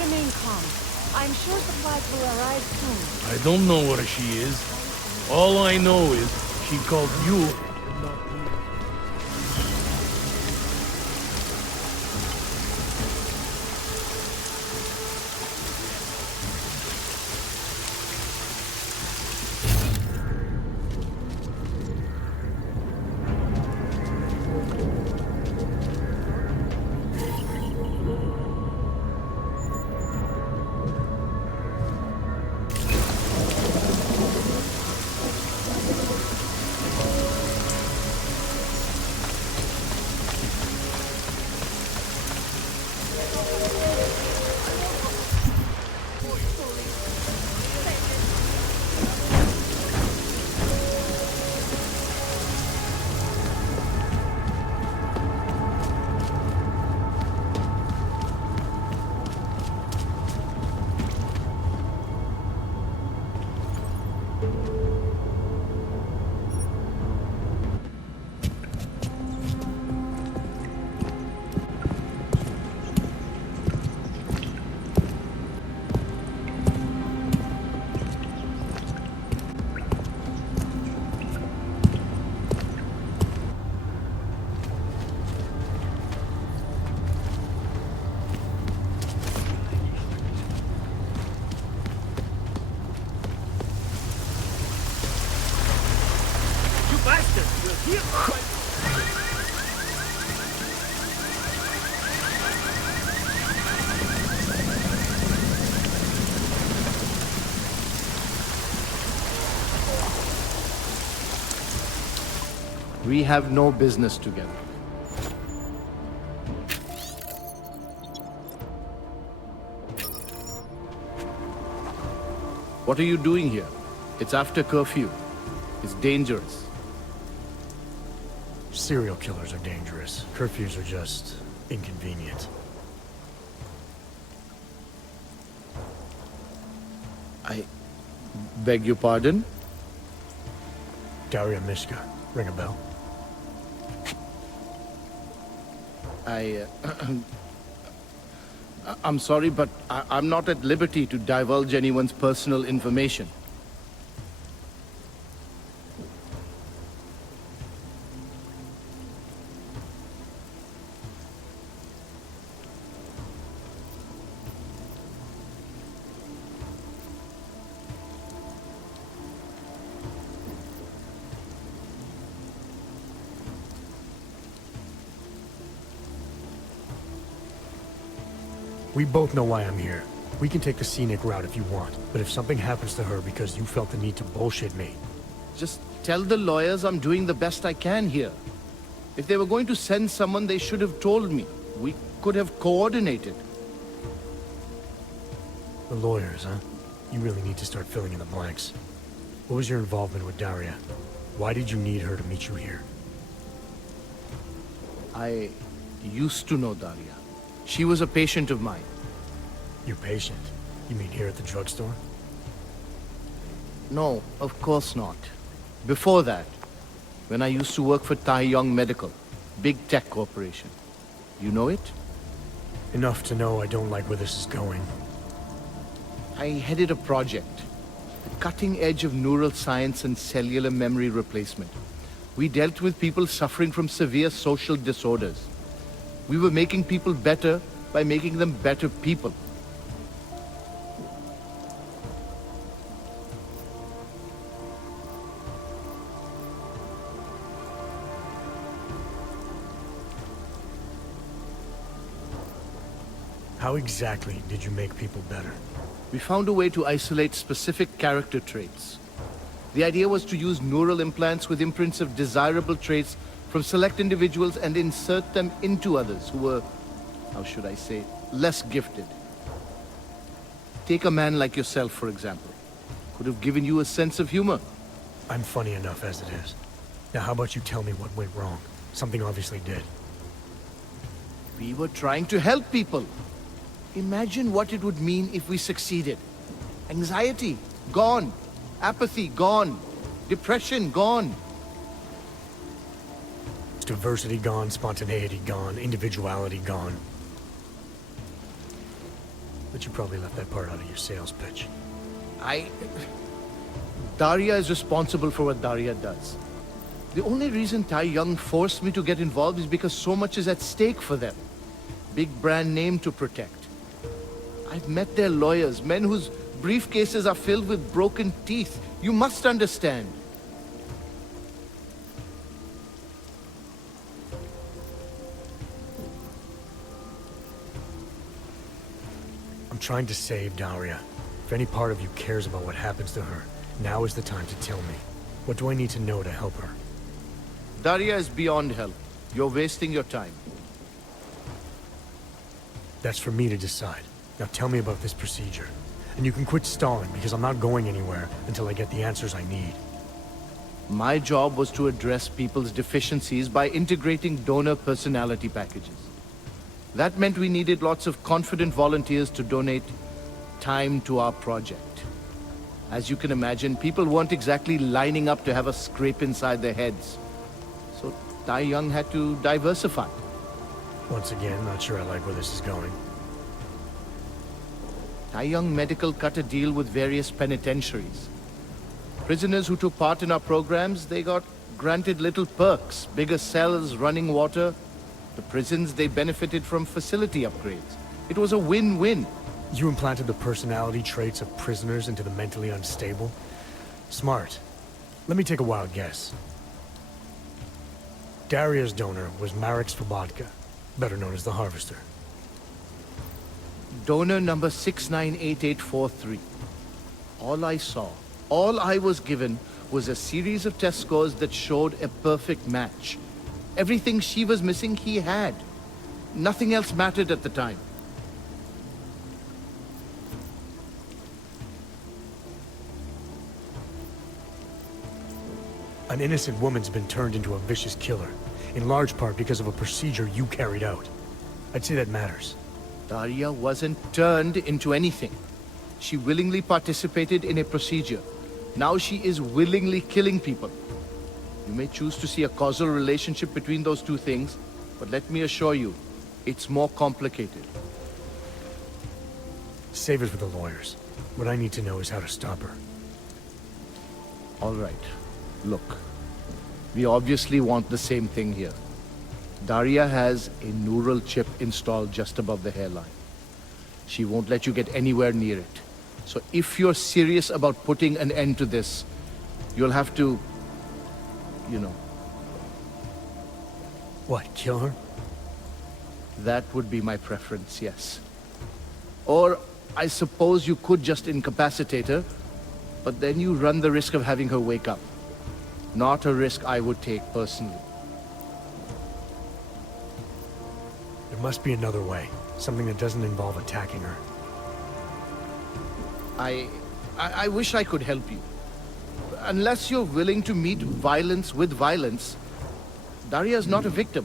Remain calm. I'm sure supplies will arrive soon. I don't know where she is. All I know is she called you. We have no business together. What are you doing here? It's after curfew. It's dangerous. Serial killers are dangerous. Curfews are just inconvenient. I beg your pardon? Daria Mishka. Ring a bell? I'm sorry, but I'm not at liberty to divulge anyone's personal information. We both know why I'm here. We can take the scenic route if you want, but if something happens to her because you felt the need to bullshit me... Just tell the lawyers I'm doing the best I can here. If they were going to send someone, they should have told me. We could have coordinated. The lawyers, huh? You really need to start filling in the blanks. What was your involvement with Daria? Why did you need her to meet you here? I used to know Daria. She was a patient of mine. Your patient? You mean here at the drugstore? No, of course not. Before that, when I used to work for Tai Yong Medical, big tech corporation. You know it? Enough to know I don't like where this is going. I headed a project. The cutting edge of neural science and cellular memory replacement. We dealt with people suffering from severe social disorders. We were making people better by making them better people. How exactly did you make people better? We found a way to isolate specific character traits. The idea was to use neural implants with imprints of desirable traits from select individuals and insert them into others who were, how should I say, less gifted. Take a man like yourself, for example. Could have given you a sense of humor. I'm funny enough as it is. Now how about you tell me what went wrong? Something obviously did. We were trying to help people. Imagine what it would mean if we succeeded. Anxiety, gone. Apathy, gone. Depression, gone. Diversity gone, spontaneity gone, individuality gone. But you probably left that part out of your sales pitch. Daria is responsible for what Daria does. The only reason Tai Yong forced me to get involved is because so much is at stake for them. Big brand name to protect. I've met their lawyers, men whose briefcases are filled with broken teeth. You must understand. I'm trying to save Daria. If any part of you cares about what happens to her, now is the time to tell me. What do I need to know to help her? Daria is beyond help. You're wasting your time. That's for me to decide. Now tell me about this procedure. And you can quit stalling, because I'm not going anywhere until I get the answers I need. My job was to address people's deficiencies by integrating donor personality packages. That meant we needed lots of confident volunteers to donate time to our project. As you can imagine, people weren't exactly lining up to have a scrape inside their heads. So Tai Yong had to diversify. Once again, not sure I like where this is going. Tai Yong Medical cut a deal with various penitentiaries. Prisoners who took part in our programs, they got granted little perks, bigger cells, running water. The prisons, they benefited from facility upgrades. It was a win-win. You implanted the personality traits of prisoners into the mentally unstable? Smart. Let me take a wild guess. Daria's donor was Marek Svobotka, better known as the Harvester. Donor number 698843. All I saw, all I was given, was a series of test scores that showed a perfect match. Everything she was missing, he had. Nothing else mattered at the time. An innocent woman's been turned into a vicious killer, in large part because of a procedure you carried out. I'd say that matters. Daria wasn't turned into anything. She willingly participated in a procedure. Now she is willingly killing people. You may choose to see a causal relationship between those two things, but let me assure you, It's more complicated. Save it for the lawyers. What I need to know is how to stop her. All right. Look, we obviously want the same thing here. Daria has a neural chip installed just above the hairline. She won't let you get anywhere near it. So if you're serious about putting an end to this, you'll have to, you know. What, kill her? That would be my preference, yes. Or I suppose you could just incapacitate her, but then you run the risk of having her wake up. Not a risk I would take personally. There must be another way. Something that doesn't involve attacking her. I wish I could help you. Unless you're willing to meet violence with violence, Daria's not a victim.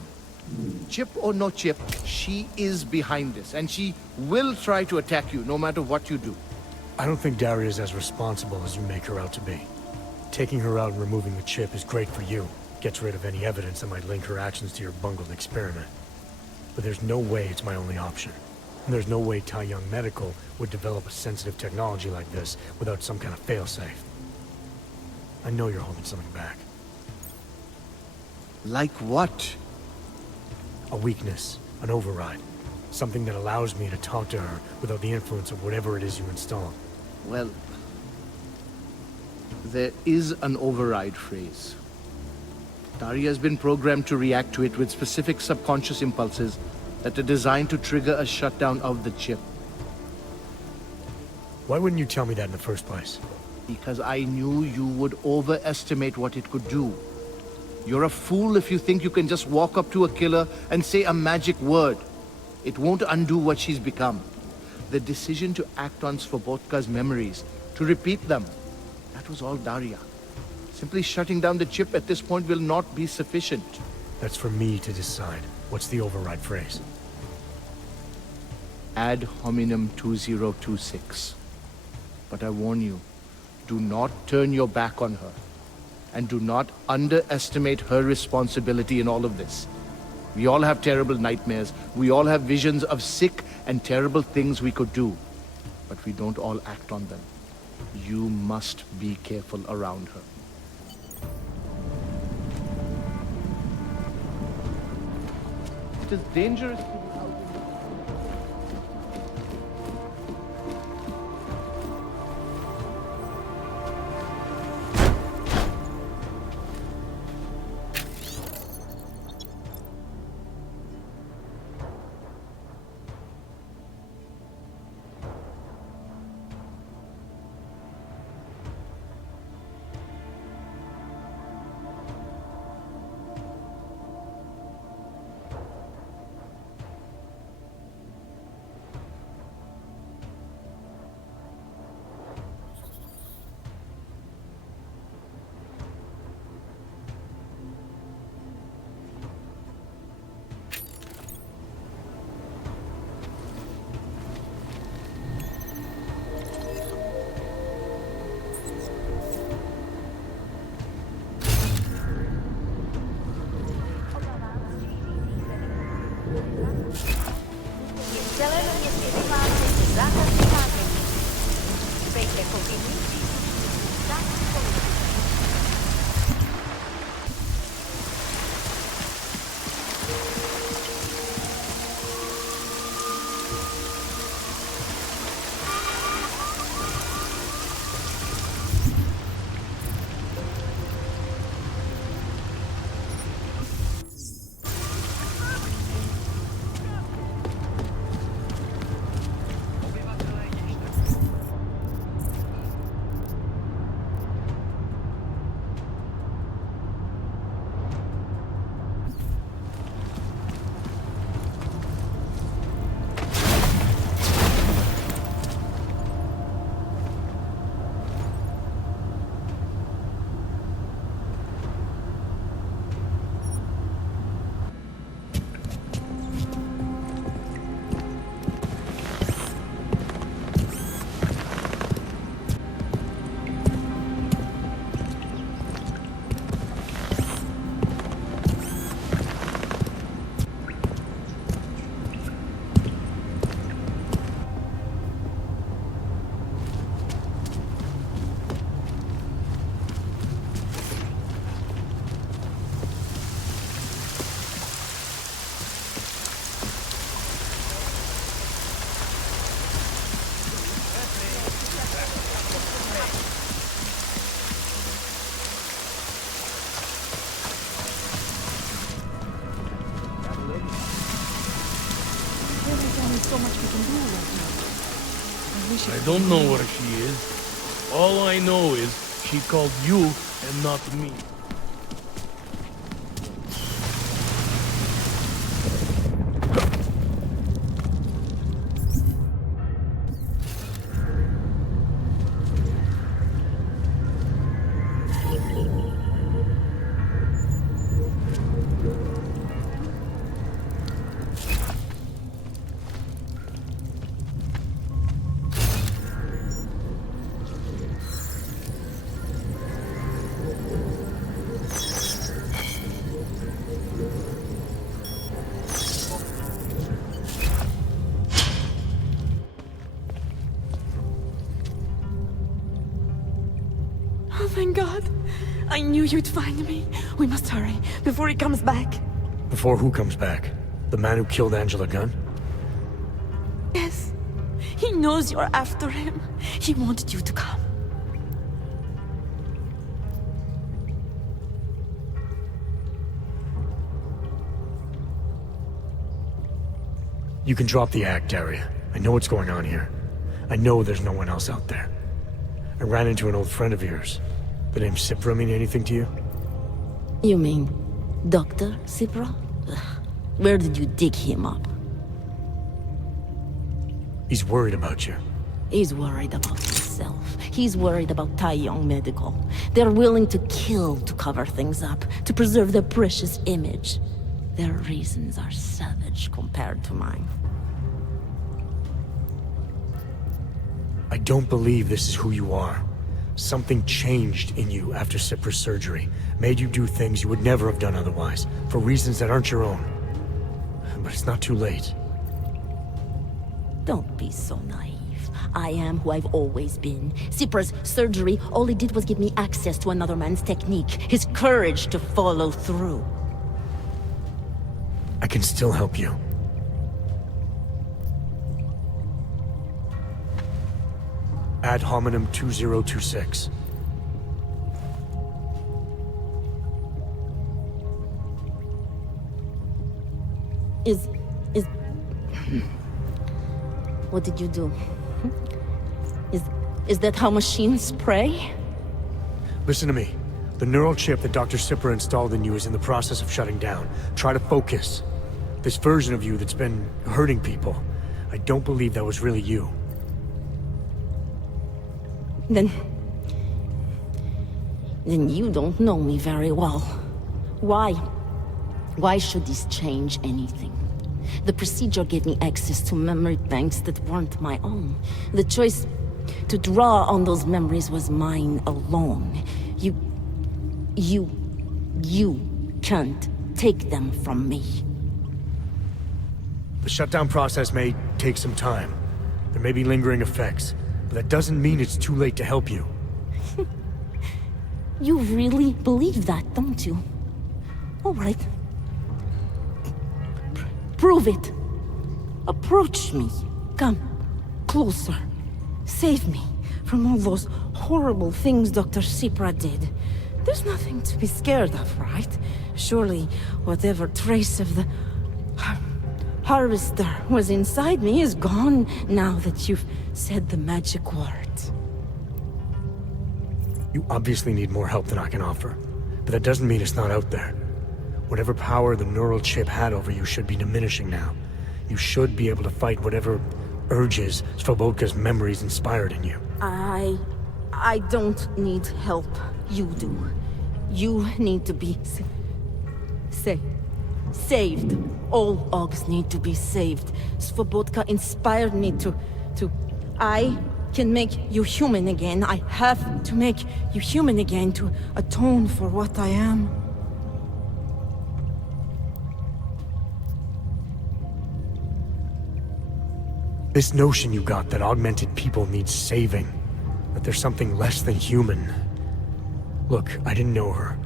Chip or no chip, she is behind this, and she will try to attack you no matter what you do. I don't think Daria's as responsible as you make her out to be. Taking her out and removing the chip is great for you. Gets rid of any evidence that might link her actions to your bungled experiment. But there's no way it's my only option. And there's no way Tai Young Medical would develop a sensitive technology like this without some kind of failsafe. I know you're holding something back. Like what? A weakness, an override. Something that allows me to talk to her without the influence of whatever it is you install. Well, there is an override phrase. Daria has been programmed to react to it with specific subconscious impulses that are designed to trigger a shutdown of the chip. Why wouldn't you tell me that in the first place? Because I knew you would overestimate what it could do. You're a fool if you think you can just walk up to a killer and say a magic word. It won't undo what she's become. The decision to act on Svobodka's memories, to repeat them, that was all Daria. Simply shutting down the chip at this point will not be sufficient. That's for me to decide. What's the override phrase? Ad hominem 2026. But I warn you, do not turn your back on her. And do not underestimate her responsibility in all of this. We all have terrible nightmares. We all have visions of sick and terrible things we could do. But we don't all act on them. You must be careful around her. It is dangerous to be out in the... I don't know where she is. All I know is she called you and not me. Oh, thank God. I knew you'd find me. We must hurry, before he comes back. Before who comes back? The man who killed Angela Gunn? Yes. He knows you're after him. He wanted you to come. You can drop the act, Daria. I know what's going on here. I know there's no one else out there. I ran into an old friend of yours. The name Cipra mean anything to you? You mean Dr. Cipra? Where did you dig him up? He's worried about you. He's worried about himself. He's worried about Tai Yong Medical. They're willing to kill to cover things up, to preserve their precious image. Their reasons are savage compared to mine. I don't believe this is who you are. Something changed in you after Cipra's surgery. Made you do things you would never have done otherwise, for reasons that aren't your own. But it's not too late. Don't be so naive. I am who I've always been. Cipra's surgery, all it did was give me access to another man's technique, his courage to follow through. I can still help you. Ad hominem 2026. What did you do? Is that how machines pray? Listen to me. The neural chip that Dr. Cipra installed in you is in the process of shutting down. Try to focus. This version of you that's been hurting people, I don't believe that was really you. Then you don't know me very well. Why? Why should this change anything? The procedure gave me access to memory banks that weren't my own. The choice to draw on those memories was mine alone. You can't take them from me. The shutdown process may take some time. There may be lingering effects, but that doesn't mean it's too late to help you. You really believe that, don't you? All right. Prove it. Approach me. Come. Closer. Save me from all those horrible things Dr. Cipra did. There's nothing to be scared of, right? Surely, whatever trace of the harvester was inside me is gone now that you've said the magic words. You obviously need more help than I can offer, but that doesn't mean it's not out there. Whatever power the neural chip had over you should be diminishing now. You should be able to fight whatever urges Svobodka's memories inspired in you. I don't need help. You do. You need to be saved. All Ogs need to be saved. Svobodka inspired me to... I can make you human again. I have to make you human again to atone for what I am. This notion you got that augmented people need saving, that there's something less than human. Look, I didn't know her,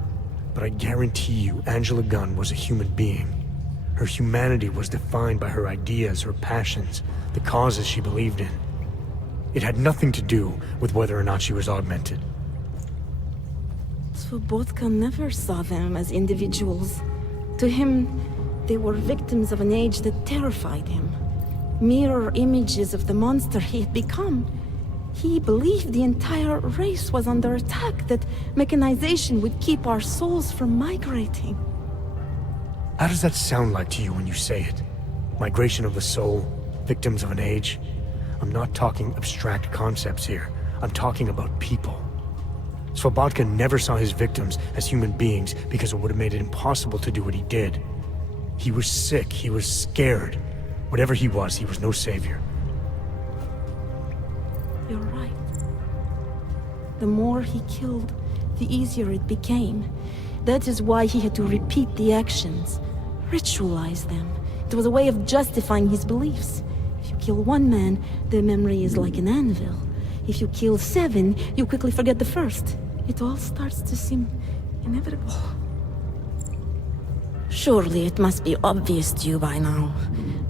but I guarantee you Angela Gunn was a human being. Her humanity was defined by her ideas, her passions, the causes she believed in. It had nothing to do with whether or not she was augmented. Svobodka never saw them as individuals. To him, they were victims of an age that terrified him. mirror images of the monster he had become. He believed the entire race was under attack, that mechanization would keep our souls from migrating. How does that sound like to you when you say it? Migration of the soul, victims of an age? I'm not talking abstract concepts here. I'm talking about people. Slobodka never saw his victims as human beings because it would have made it impossible to do what he did. He was sick, he was scared. Whatever he was no savior. You're right. The more he killed, the easier it became. That is why he had to repeat the actions, ritualize them. It was a way of justifying his beliefs. If you kill one man, their memory is like an anvil. If you kill 7, you quickly forget the first. It all starts to seem inevitable. Surely it must be obvious to you by now.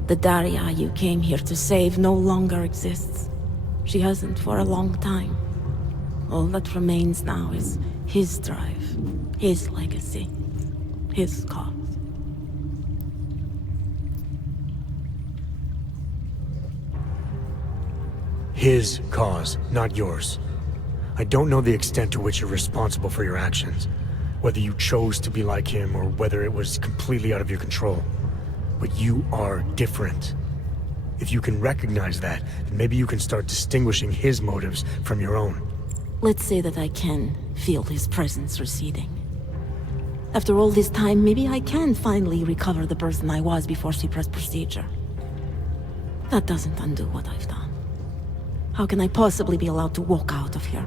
The Daria you came here to save no longer exists. She hasn't for a long time. All that remains now is his drive, his legacy, his cause. His cause, not yours. I don't know the extent to which you're responsible for your actions, whether you chose to be like him or whether it was completely out of your control. But you are different. If you can recognize that, then maybe you can start distinguishing his motives from your own. Let's say that I can feel his presence receding. After all this time, maybe I can finally recover the person I was before she pressed procedure. That doesn't undo what I've done. How can I possibly be allowed to walk out of here?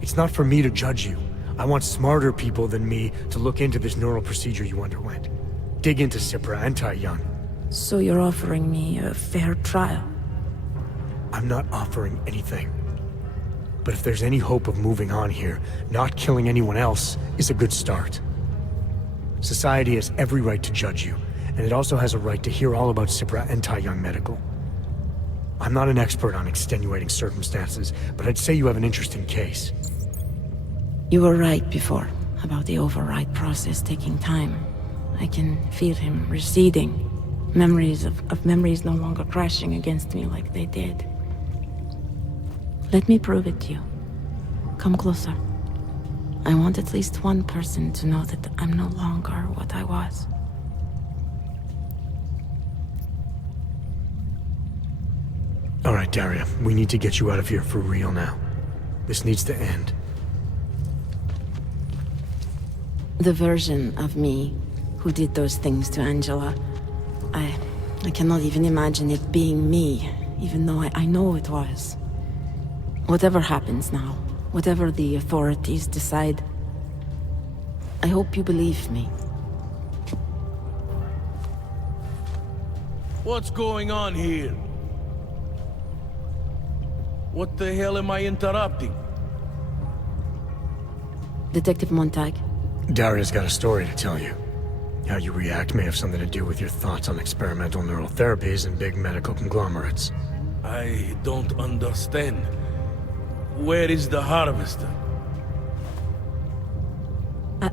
It's not for me to judge you. I want smarter people than me to look into this neural procedure you underwent. Dig into Cipra and Tai Yun. So you're offering me a fair trial? I'm not offering anything. But if there's any hope of moving on here, not killing anyone else is a good start. Society has every right to judge you, and it also has a right to hear all about Cipra and Tai Yun Medical. I'm not an expert on extenuating circumstances, but I'd say you have an interesting case. You were right before, about the override process taking time. I can feel him receding. Memories of memories no longer crashing against me like they did. Let me prove it to you. Come closer. I want at least one person to know that I'm no longer what I was. All right, Daria, we need to get you out of here for real now. This needs to end. The version of me who did those things to Angela, I cannot even imagine it being me, even though I know it was. Whatever happens now, whatever the authorities decide, I hope you believe me. What's going on here? What the hell am I interrupting? Detective Montag. Daria's got a story to tell you. How you react may have something to do with your thoughts on experimental neural therapies and big medical conglomerates. I don't understand. Where is the harvester?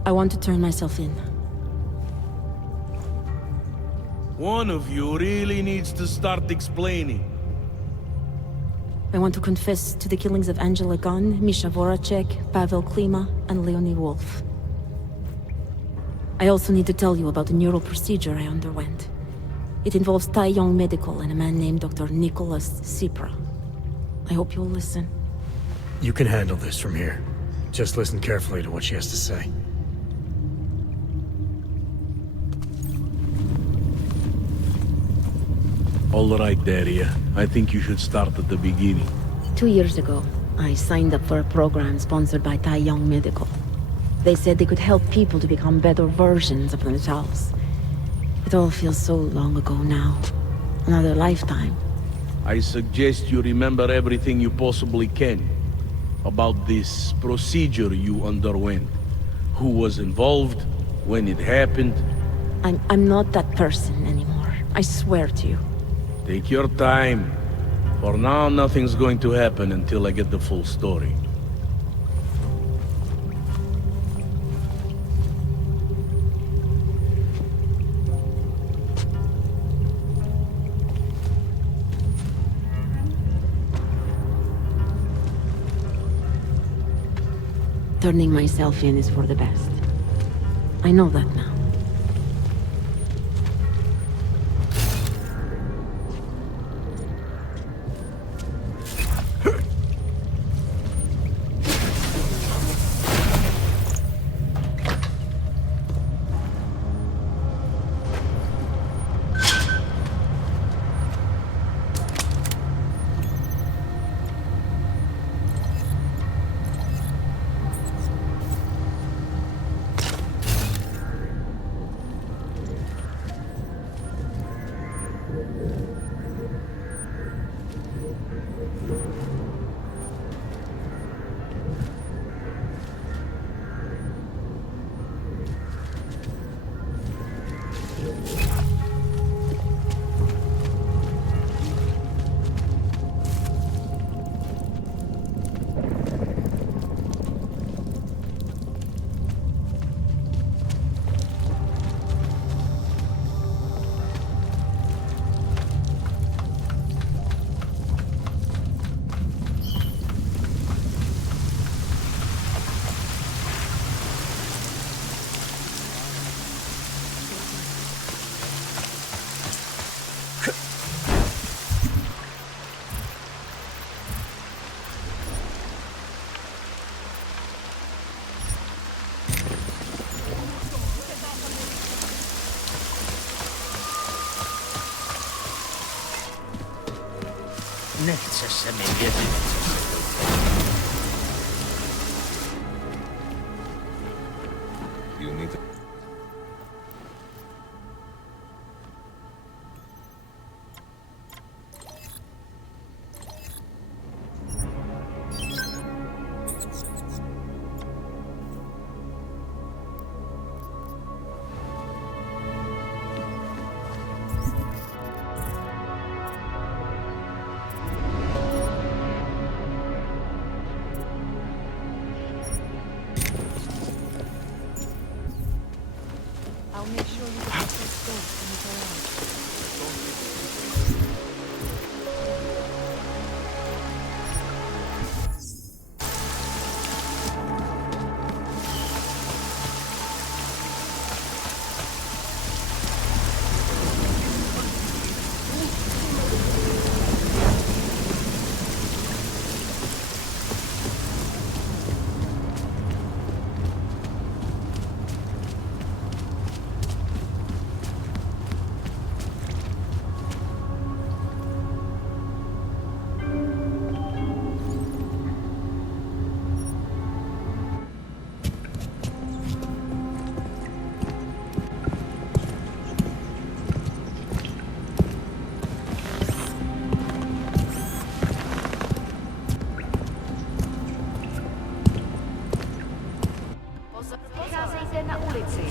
I want to turn myself in. One of you really needs to start explaining. I want to confess to the killings of Angela Gunn, Misha Voracek, Pavel Klima, and Leonie Wolf. I also need to tell you about the neural procedure I underwent. It involves Tai Yong Medical and a man named Dr. Nicholas Cipra. I hope you'll listen. You can handle this from here. Just listen carefully to what she has to say. All right, Daria. I think you should start at the beginning. 2 years ago, I signed up for a program sponsored by Tai Yong Medical. They said they could help people to become better versions of themselves. It all feels so long ago now. Another lifetime. I suggest you remember everything you possibly can about this procedure you underwent. Who was involved, when it happened. I'm not that person anymore. I swear to you. Take your time. For now, nothing's going to happen until I get the full story. Turning myself in is for the best. I know that now. Nie chcesz ze mnie jedynie. You need to... I'll make sure you get this gold when you go out. Vycházejte na ulici.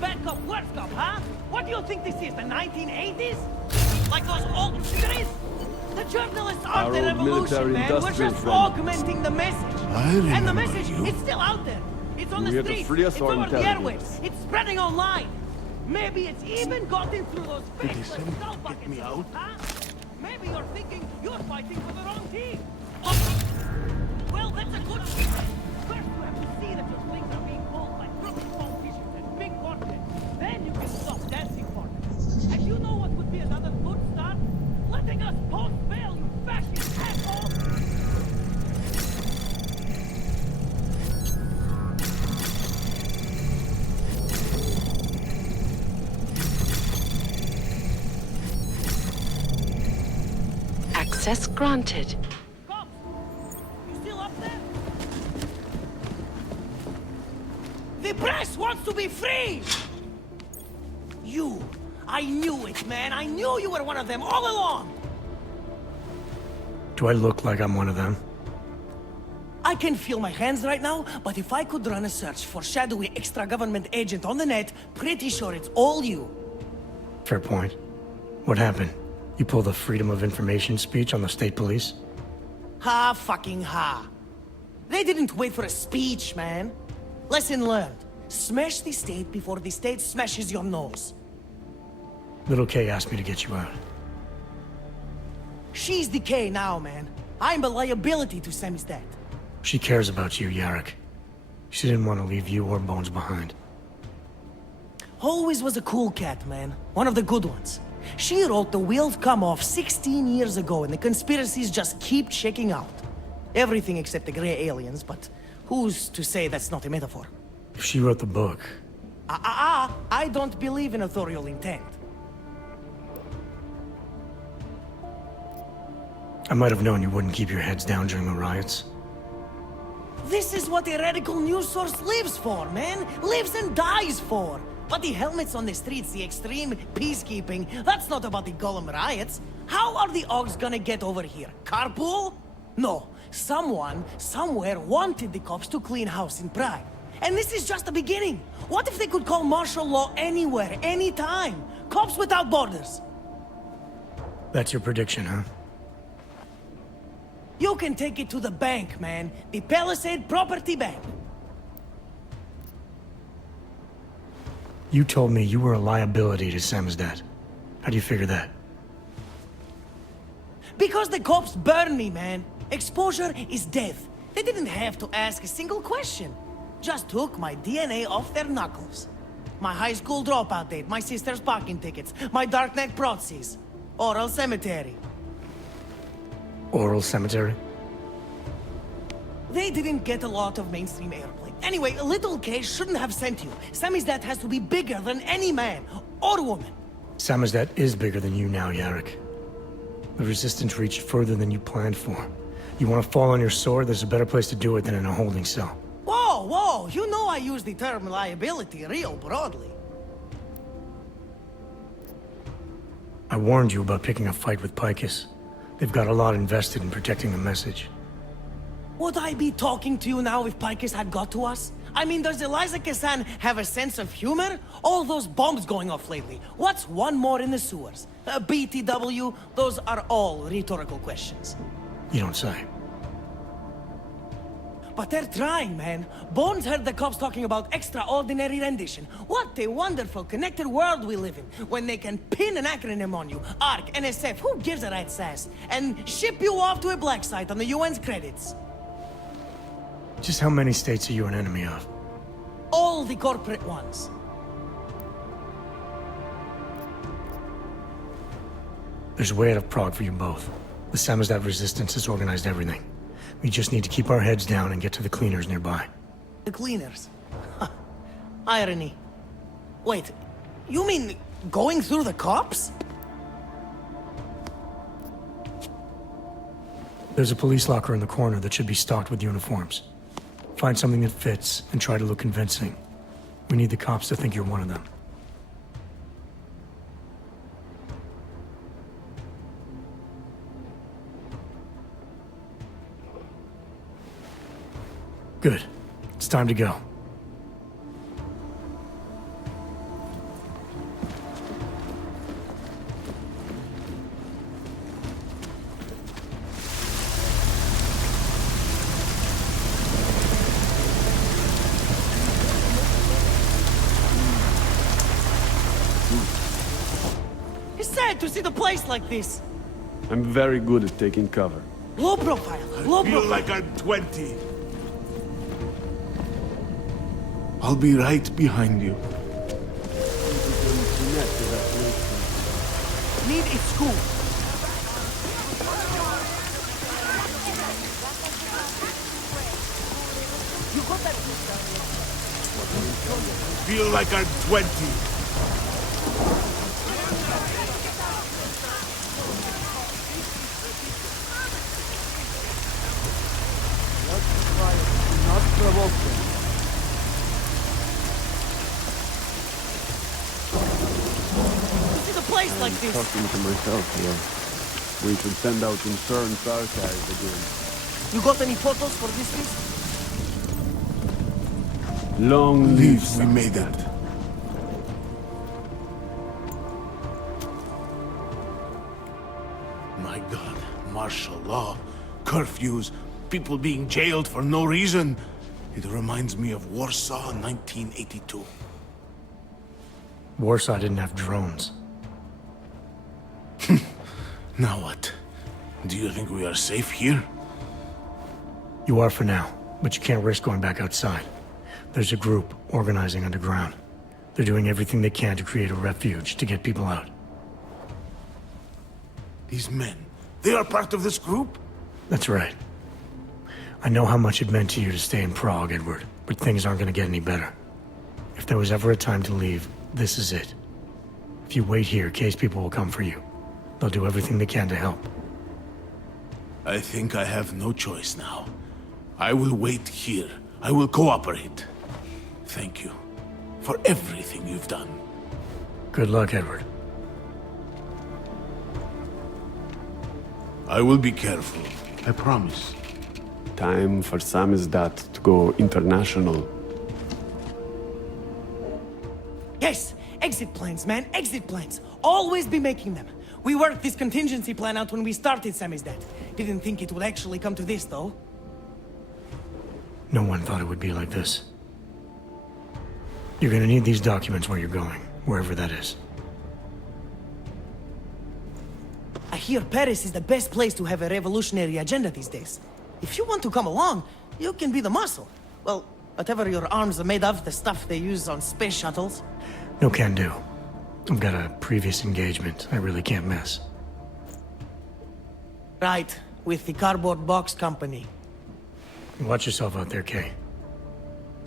Backup, what's up, huh? What do you think this is, the 1980s? Like those old series? The journalists aren't Our the old revolution, man. We're military-industrial just friend. augmenting the message. I And the remember message, you. it's still out there. It's on We the had to streets. free us It's our over the intelligence. airwaves. It's spreading online. Maybe it's even gotten through those Did they faceless send skull get buckets, me out? huh? Maybe you're thinking you're fighting for the wrong team. Well, that's a good thing. First, you have to see that your things are being pulled by crooked politicians and big corporates. Then you can stop dancing for them. And you know what would be another good start? Letting us post-bail, you fascist asshole! Access granted. You still up there? The press wants to be free! You! I knew it, man! I knew you were one of them all along! Do I look like I'm one of them? I can't feel my hands right now, but if I could run a search for shadowy extra-government agent on the net, pretty sure it's all you. Fair point. What happened? You pulled a Freedom of Information speech on the state police? Ha fucking ha. They didn't wait for a speech, man. Lesson learned. Smash the state before the state smashes your nose. Little K asked me to get you out. She's the K now, man. I'm a liability to Sammy's dad. She cares about you, Yarrick. She didn't want to leave you or Bones behind. Always was a cool cat, man. One of the good ones. She wrote The Wheels Come Off 16 years ago, and the conspiracies just keep checking out. Everything except the gray aliens, but who's to say that's not a metaphor? If she wrote the book... I don't believe in authorial intent. I might have known you wouldn't keep your heads down during the riots. This is what a radical news source lives for, man. Lives and dies for. But the helmets on the streets, the extreme peacekeeping, that's not about the Golem riots. How are the Augs gonna get over here? Carpool? No. Someone, somewhere wanted the cops to clean house in Prague. And this is just the beginning. What if they could call martial law anywhere, anytime? Cops without borders. That's your prediction, huh? You can take it to the bank, man. The Palisade Property Bank. You told me you were a liability to Samizdat. How do you figure that? Because the cops burn me, man. Exposure is death. They didn't have to ask a single question. Just took my DNA off their knuckles. My high school dropout date, my sister's parking tickets, my darknet proxies. Oral cemetery. Oral cemetery? They didn't get a lot of mainstream airplay. Anyway, Little K shouldn't have sent you. Samizdat has to be bigger than any man or woman. Samizdat is bigger than you now, Yarrick. The Resistance reached further than you planned for. You want to fall on your sword, there's a better place to do it than in a holding cell. Whoa, whoa, you know I use the term liability real broadly. I warned you about picking a fight with Picus. They've got a lot invested in protecting the message. Would I be talking to you now if Picus had got to us? I mean, does Eliza Kassan have a sense of humor? All those bombs going off lately. What's one more in the sewers? BTW? Those are all rhetorical questions. You don't say. But they're trying, man. Bones heard the cops talking about extraordinary rendition. What a wonderful, connected world we live in, when they can pin an acronym on you, ARC, NSF, who gives a rat's ass, and ship you off to a black site on the UN's credits. Just how many states are you an enemy of? All the corporate ones. There's a way out of Prague for you both. The Samizdat resistance has organized everything. We just need to keep our heads down and get to the cleaners nearby. The cleaners? Irony. Wait, you mean going through the cops? There's a police locker in the corner that should be stocked with uniforms. Find something that fits and try to look convincing. We need the cops to think you're one of them. Good. It's time to go. It's sad to see the place like this. I'm very good at taking cover. Low profile, low I feel profile. like I'm 20. I'll be right behind you. Need a school. You got that? Feel like I'm 20. Not provoke them. This is a place like this. Talking to myself here. We should send out Concerned Archives again. You got any photos for this list? Long live we made it. My God, martial law, curfews, people being jailed for no reason. It reminds me of Warsaw 1982. Warsaw didn't have drones. Now what? Do you think we are safe here? You are for now, but you can't risk going back outside. There's a group organizing underground. They're doing everything they can to create a refuge to get people out. These men, they are part of this group? That's right. I know how much it meant to you to stay in Prague, Edward, but things aren't going to get any better. If there was ever a time to leave, this is it. If you wait here, case people will come for you. They'll do everything they can to help. I think I have no choice now. I will wait here. I will cooperate. Thank you for everything you've done. Good luck, Edward. I will be careful. I promise. Time for Samizdat to go international. Yes! Exit plans, man! Exit plans! Always be making them! We worked this contingency plan out when we started Samizdat. Didn't think it would actually come to this, though. No one thought it would be like this. You're gonna need these documents where you're going, wherever that is. I hear Paris is the best place to have a revolutionary agenda these days. If you want to come along, you can be the muscle. Well, whatever your arms are made of, the stuff they use on space shuttles. No can do. I've got a previous engagement I really can't miss. Right, with the cardboard box company. Watch yourself out there, Kay.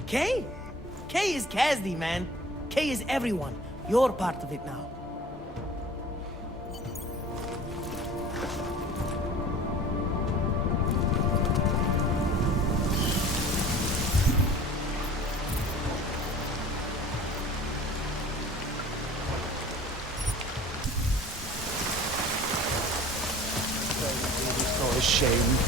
Kay? Kay is Kazdi, man. Kay is everyone. You're part of it now. So ashamed.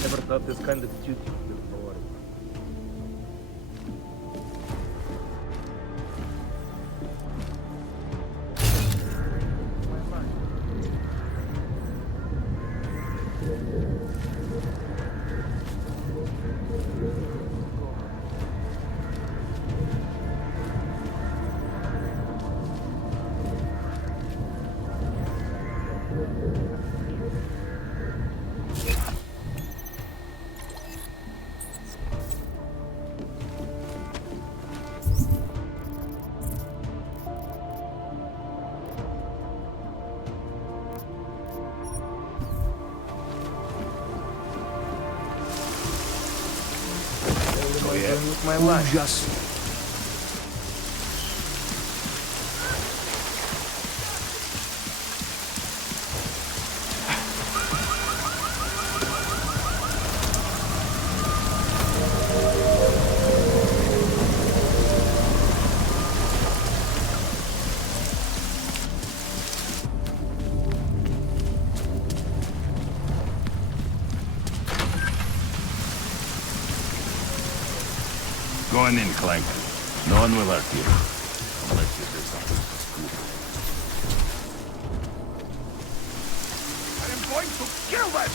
Never thought this kind of duty would before. With my life. Just Going in, Clank. No one will hurt you. Unless you do something stupid. Kill them!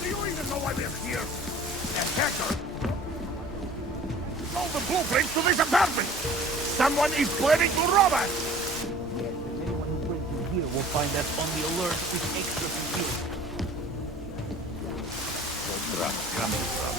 Do you even know why we're here? A hacker stole the blueprints to this apartment! Someone is planning to rob us! Yes, and anyone who breaks in here will find us on the alert with extra security. Where's the drop coming from?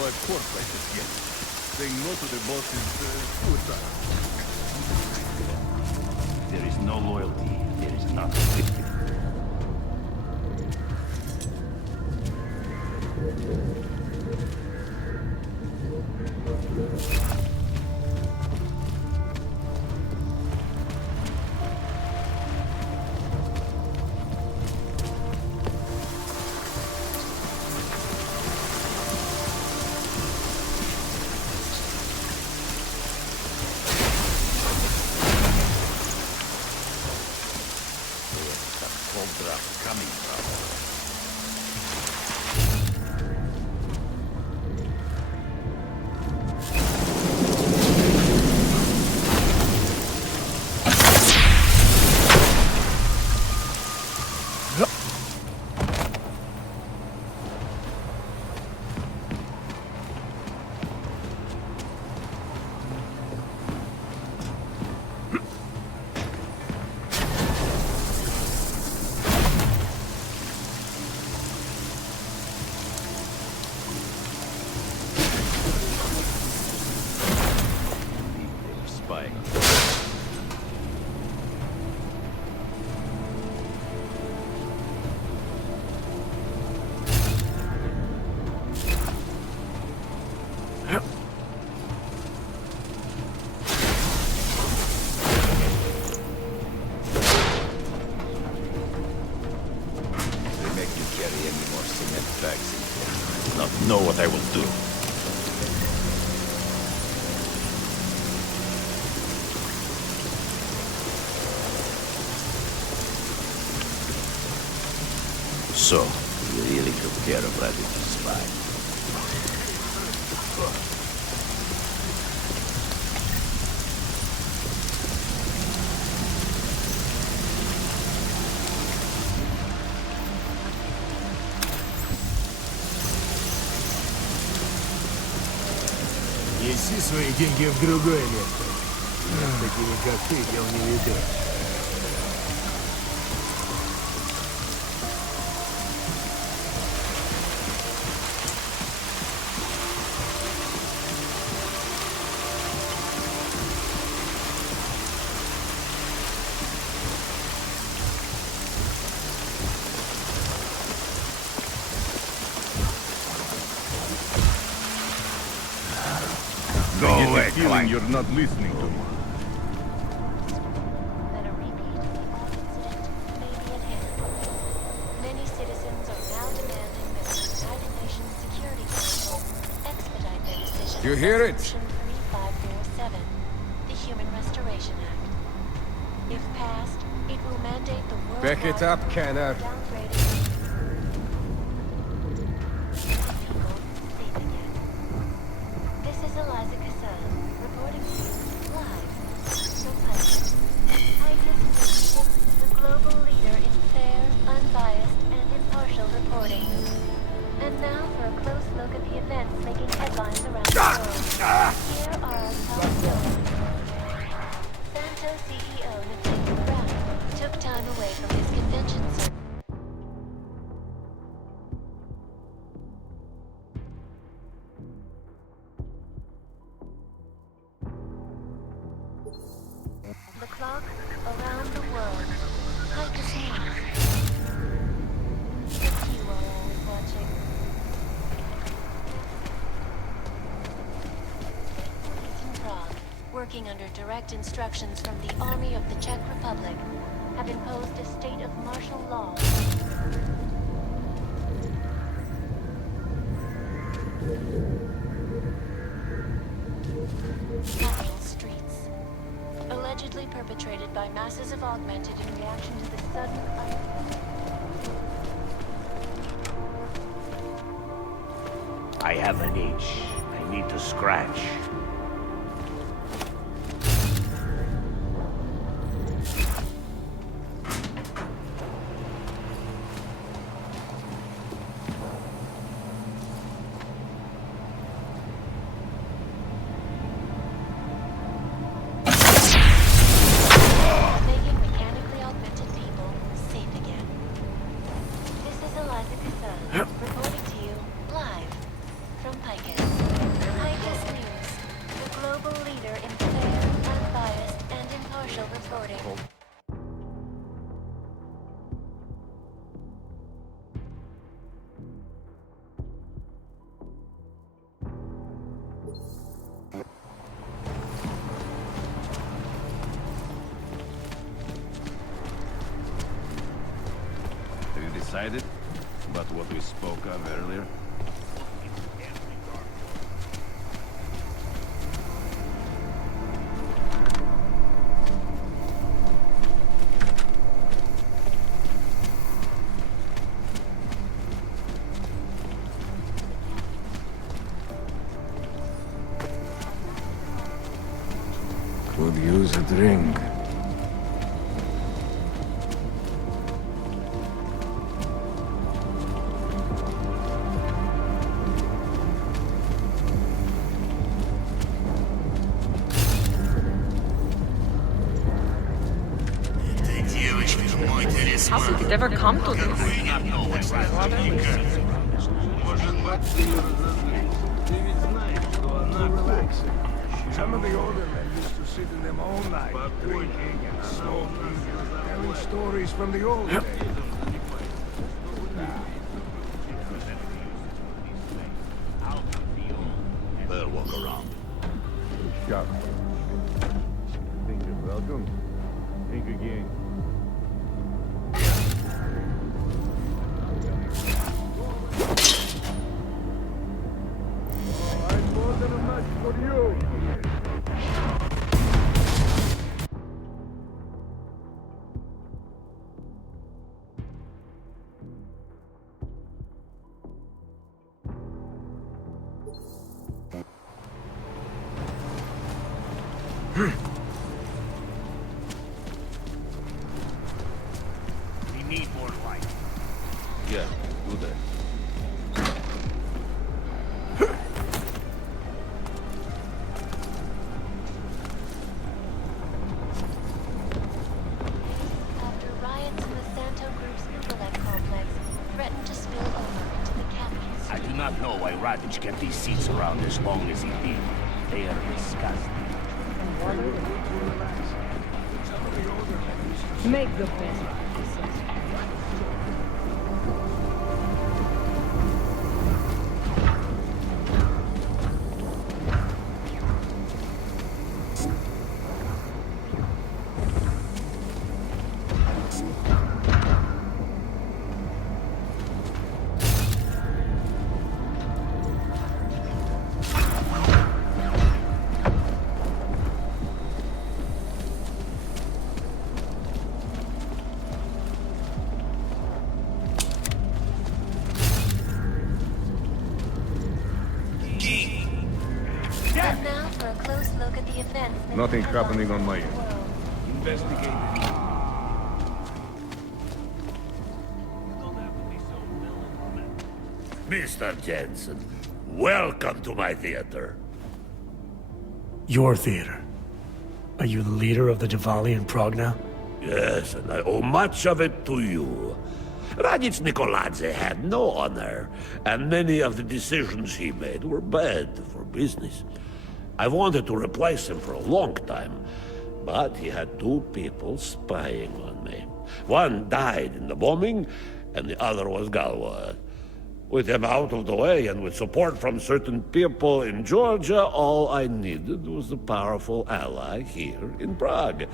So of course I said yes. Saying no to the boss is suicide. There is no loyalty. There is none. Cobra coming from. processing and faxing. I do not know what I will do. So, you really took care of Raditch's spy. Неси свои деньги в другое место. Такими, как ты, дел не видать. Go away, feeling you're not listening to me. Many citizens are now demanding that the United Nations Security Council expedite their decision. You hear it? Resolution 3547, the Human Restoration Act. If passed, it will mandate the worldwide Back it up, Kenner. downgrading This is Eliza Cassan, reporting to you live. So the global leader in fair, unbiased, and impartial reporting. And now for a close look at the events making headlines around the world. Here are our top stories. Santo CEO Nathaniel Brown took time away from his convention circuit. The clock around the world. Ticus News. Thank you are always watching. In Prague, working under direct instructions from the Army of the Czech Republic, have imposed a state of martial law. Capital streets. Allegedly perpetrated by masses of augmented in reaction to the sudden I have an itch. I need to scratch. making mechanically augmented people safe again. This is Eliza Cassan, reporting to you live from Picus. Picus News, the global leader in fair, unbiased, and impartial reporting. Have you decided about what we spoke of earlier? Could use a drink. How did it ever come to this? Some of the older men used to sit in them all night, drinking and smoking, telling stories from the old days. Better walk around. Shut. Think you're welcome? Think again. We need more light. Yeah, do that. After riots in the Santo Group's intellect complex threatened to spill over into the capital. I do not know why Radic kept these seats around as long as he did. They are disgusting. Make the best of this. And now for a close look at the events that Nothing have happening on my the end. world. Investigate. Mr. Jensen, welcome to my theater. Your theater. Are you the leader of the Diwali in Prague now? Yes, and I owe much of it to you. Radic Nikoladze had no honor, and many of the decisions he made were bad for business. I wanted to replace him for a long time, but he had two people spying on me. One died in the bombing, and the other was Galwa. With him out of the way, and with support from certain people in Georgia, all I needed was a powerful ally here in Prague,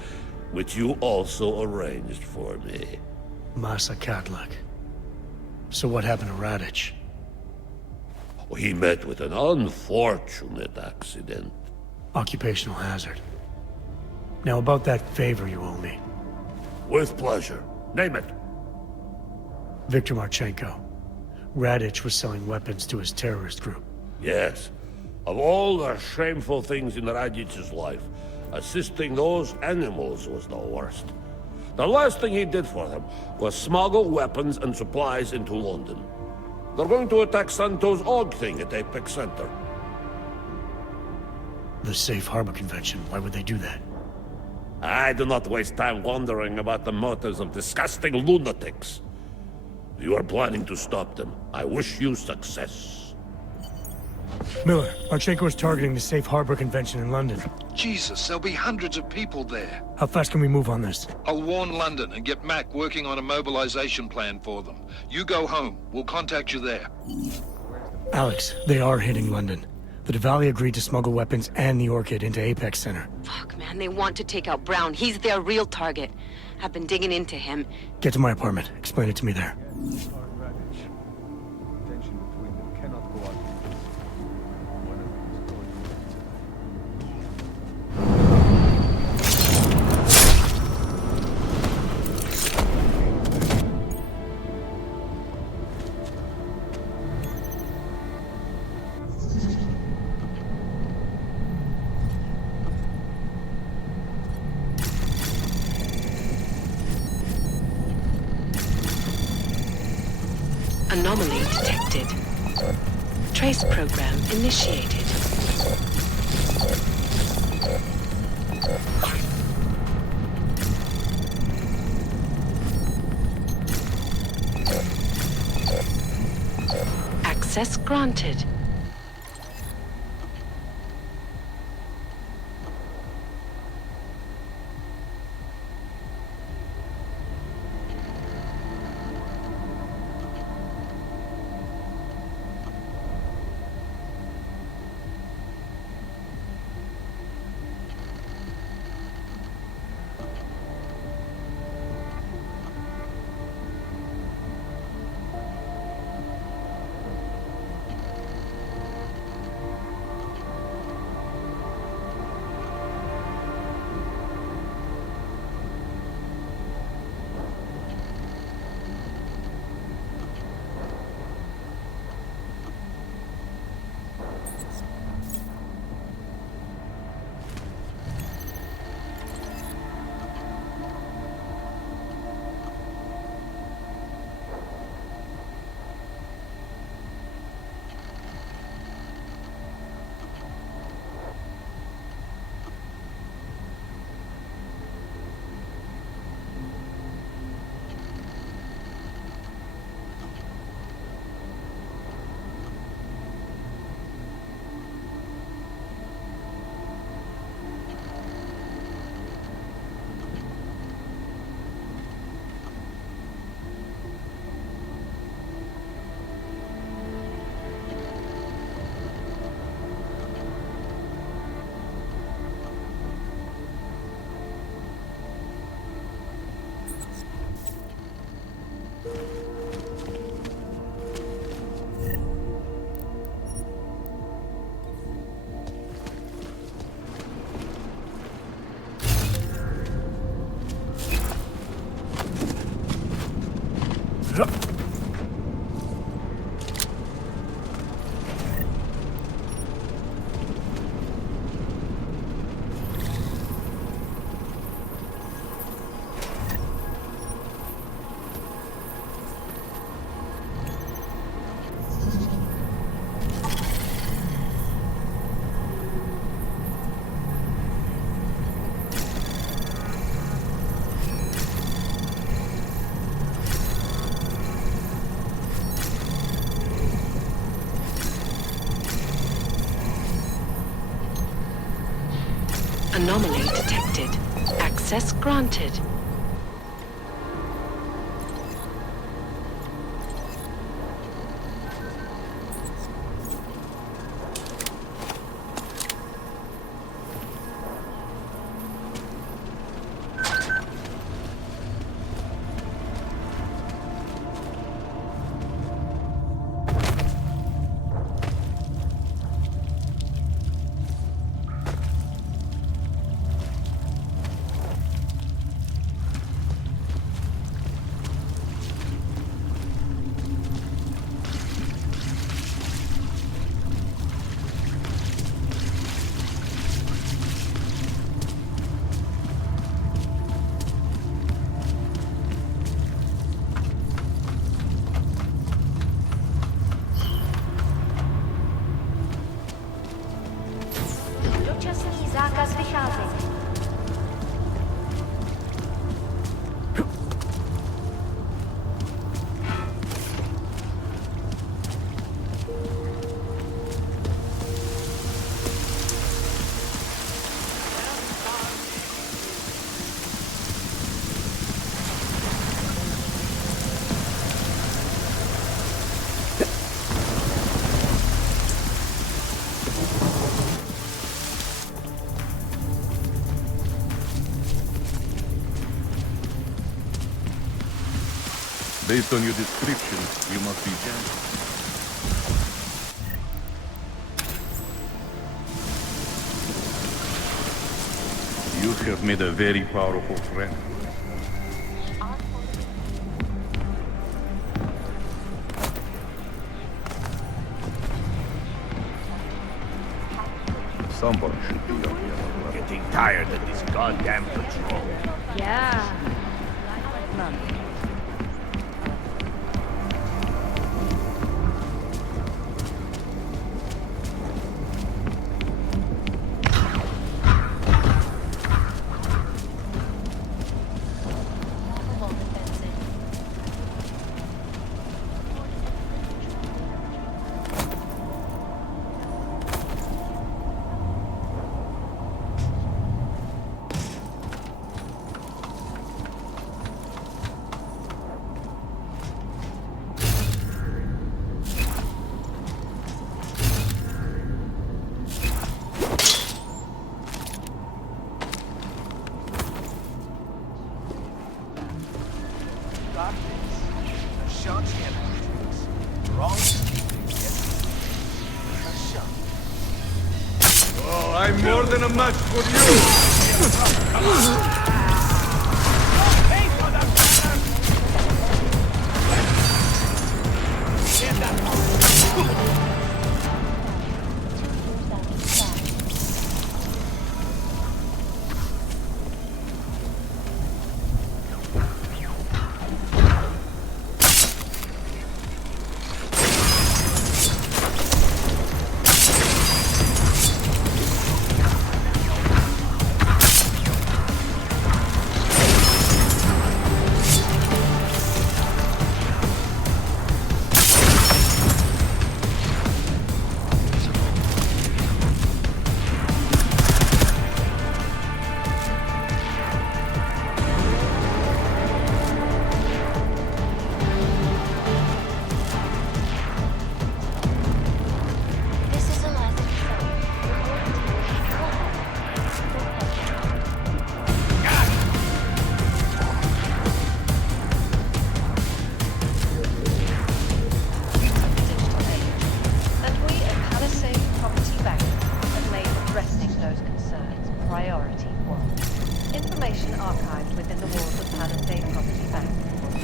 which you also arranged for me. Masa Kadlak. So what happened to Radic? He met with an unfortunate accident. Occupational hazard. Now about that favor you owe me. With pleasure. Name it. Viktor Marchenko. Radic was selling weapons to his terrorist group. Yes. Of all the shameful things in Radic's life, assisting those animals was the worst. The last thing he did for them was smuggle weapons and supplies into London. They're going to attack Santo's Og thing at Apex Center. The Safe Harbor Convention. Why would they do that? I do not waste time wondering about the motives of disgusting lunatics. You are planning to stop them. I wish you success. Miller, Marchenko is targeting the Safe Harbor Convention in London. Jesus, there'll be hundreds of people there. How fast can we move on this? I'll warn London and get Mac working on a mobilization plan for them. You go home. We'll contact you there. Alex, they are hitting London. The Diwali agreed to smuggle weapons and the Orchid into Apex Center. Fuck, man, they want to take out Brown. He's their real target. I've been digging into him. Get to my apartment. Explain it to me there. Tension between them cannot go on. One of them is going Anomaly detected. Trace program initiated. Access granted. Anomaly detected. Access granted. Dočasný zákaz vycházení. Based on your description, you must be gentle. You have made a very powerful friend. Someone should be on the other. Getting tired of this goddamn patrol. Yeah. Oh, I'm more than a match for you!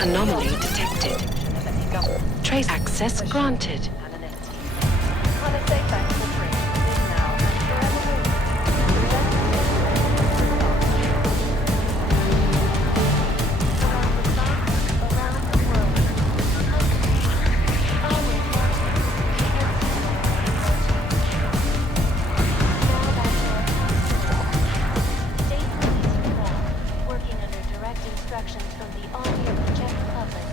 Anomaly detected. Trace access granted. Working under direct instructions from the Army of the Czech Republic,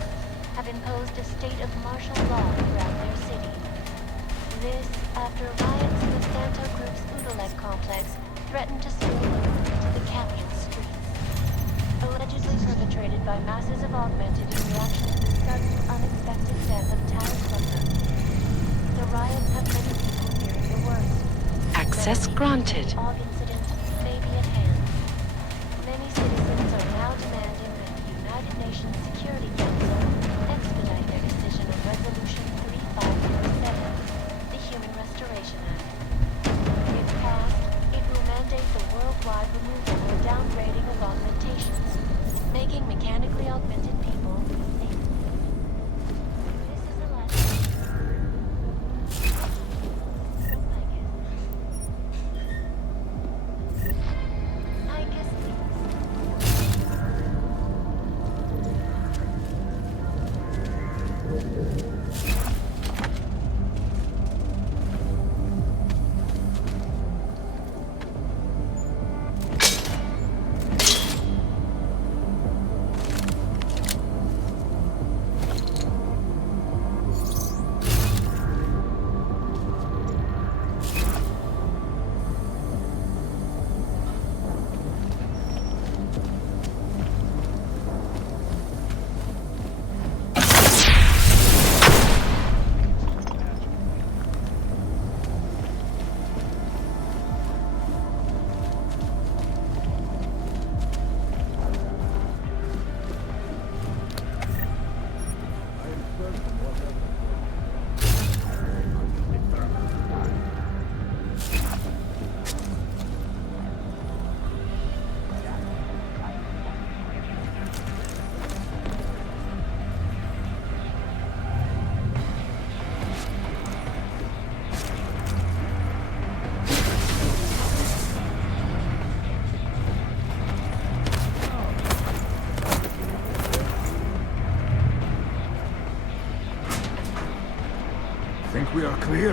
have imposed a state of martial law throughout their city. This, after riots in the Santo Group's Udalek complex threatened to spill over into the capital streets. Allegedly perpetrated by masses of augmented in reaction to the sudden, unexpected death of Talent Bunker. The riots have many people fearing the worst. Access granted. The incident may be at hand. Many citizens are now demanding that the United Nations Security Council expedite their decision on Resolution 3507, the Human Restoration Act. If passed, it will mandate the worldwide removal or downgrading of augmentations, making mechanically augmented people safe. This is the last. I guess Think we are clear?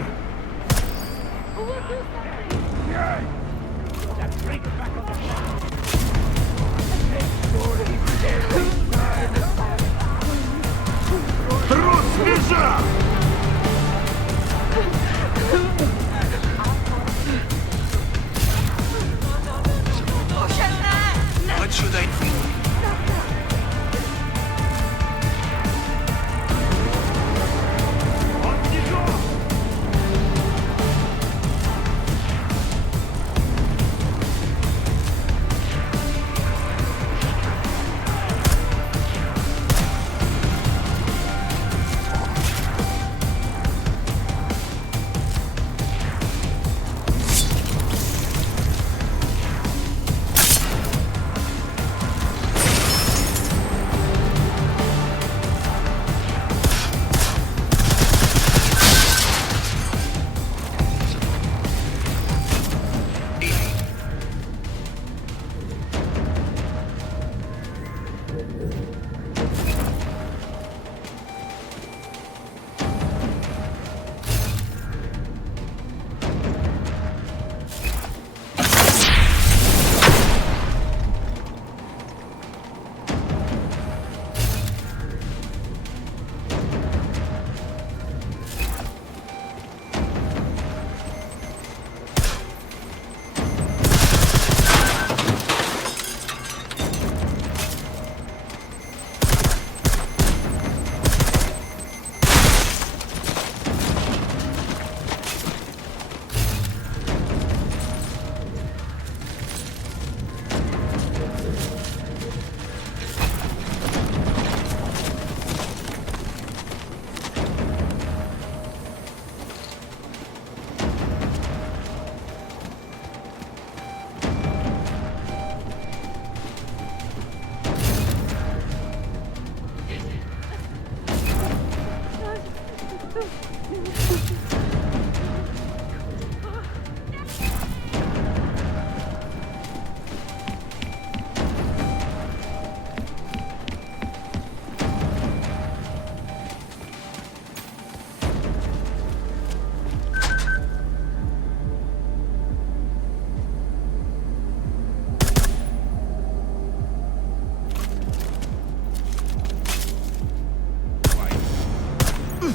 What should I do?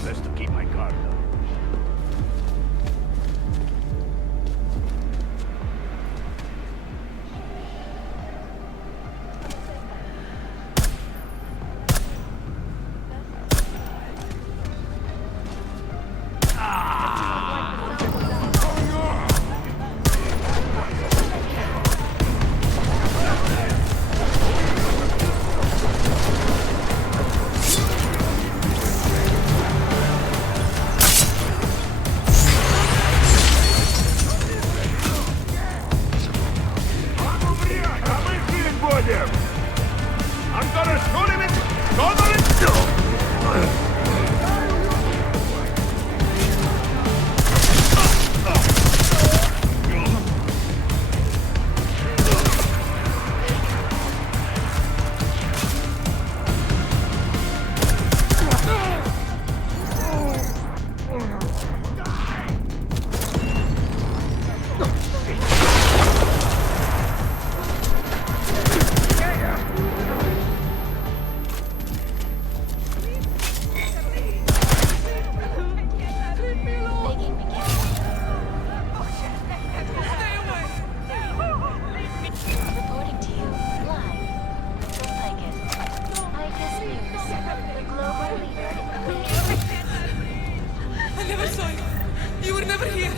Best to keep my guard up. I'm gonna shoot him in Reporting to you, live, from Icus. Icus News, the global leader in I never saw you. You were never here.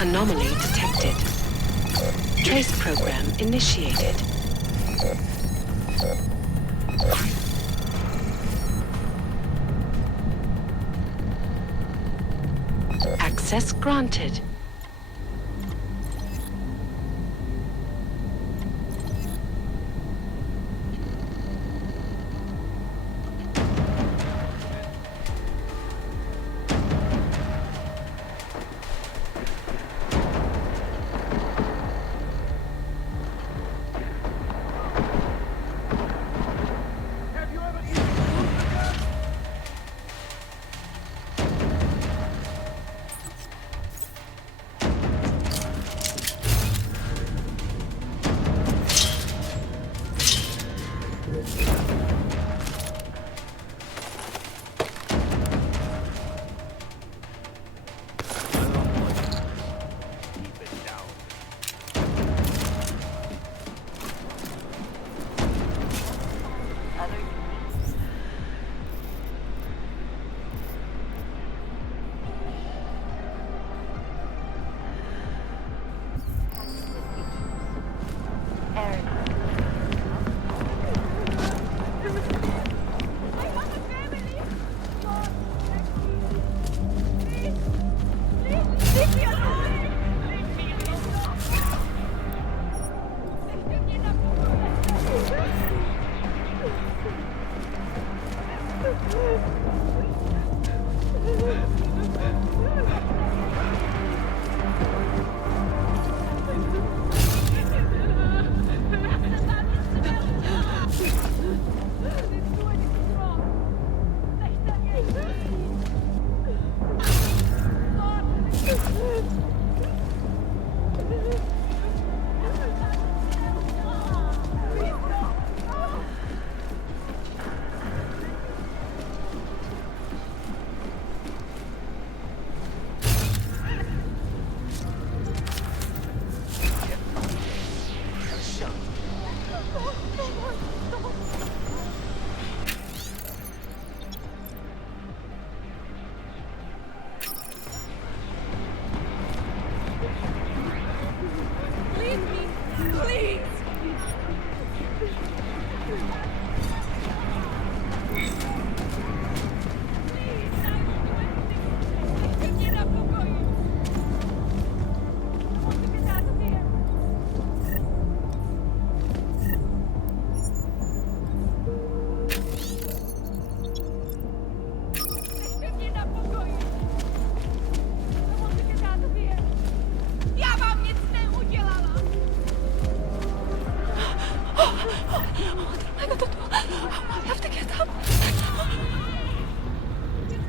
Anomaly detected. Trace program initiated. Access granted.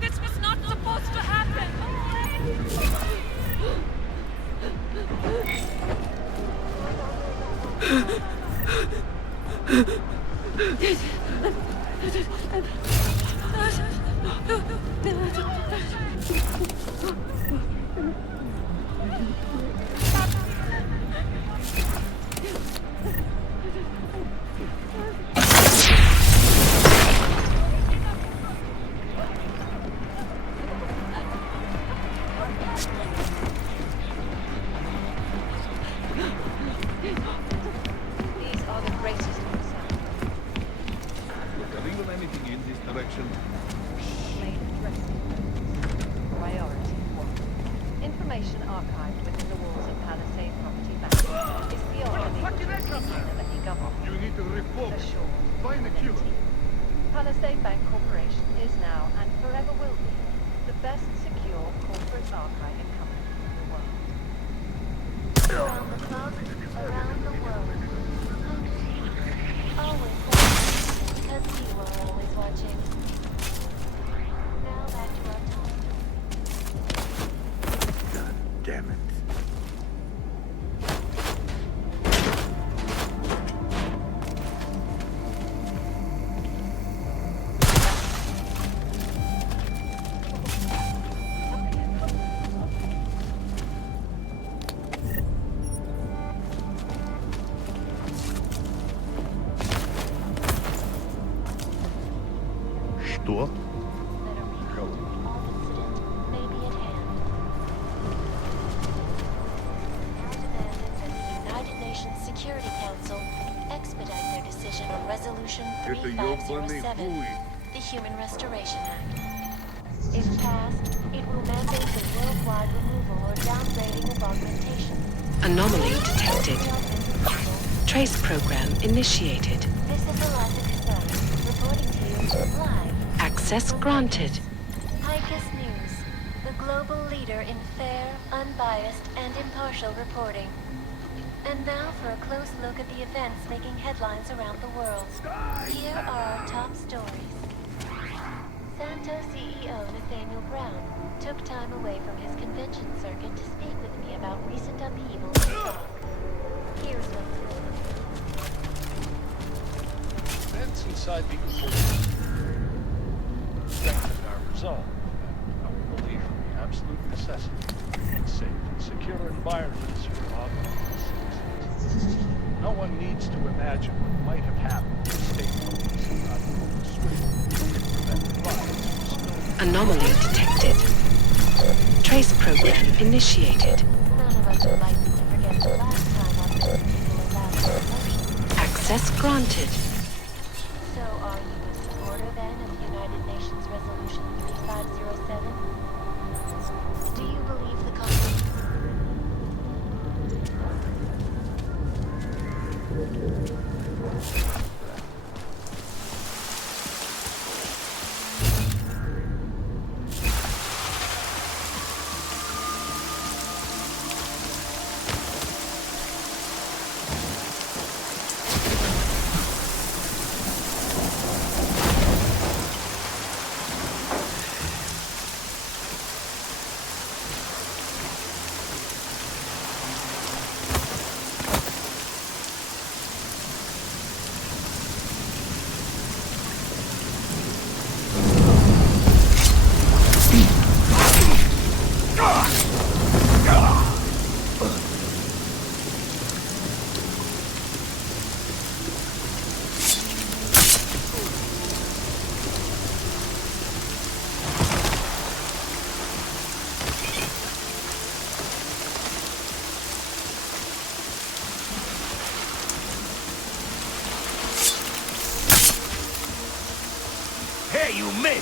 This was not supposed to happen! These are the greatest of the sun. Look, are even anything in this direction? Priority 1. Information archived within the walls of Palisade Property Bank is beyond any that the government. You need to refocus. Find the killer. Palisade Bank Corporation is now and forever will be the best secure corporate archiving company in the world. Around the clock, around the world. Always watching, because you are always watching. Now back to our God damn it. Что? Maybe at hand. Now demanding that the United Nations Security Council expedite their decision on Resolution Это ёбаный 3507, хуй. the Human Restoration Act. If passed, it will mandate the worldwide removal or downgrading of augmentation. Anomaly detected. Trace program initiated. This is Eliza Cassell, reporting to you live. Access granted. Hicus News, the global leader in fair, unbiased, and impartial reporting. And now for a close look at the events making headlines around the world. Here are our top stories. Santo CEO Nathaniel Brown took time away from his convention circuit to speak with me about recent upheaval in Iraq. Here's what's written. Events inside the strengthened our resolve and our belief in the absolute necessity of safe and secure environments for augmented citizens. No one needs to imagine what might have happened if state police had not moved swiftly to prevent lives from spilling. Anomaly detected. Trace program initiated. None of us would like to forget the last time our people allowed their emotions. Access granted. So are you a supporter then of United Nations Resolution 3507? Do you believe the Hey, you missed!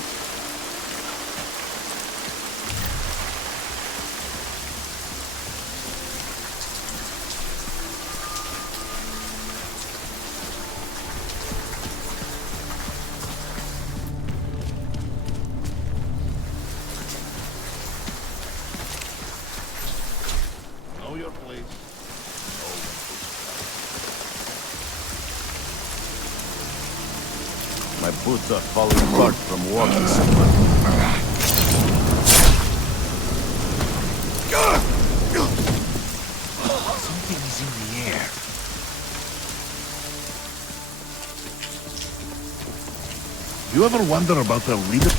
Know your place. My boots are falling apart from walking so much. Something's in the air. You ever wonder about the leader?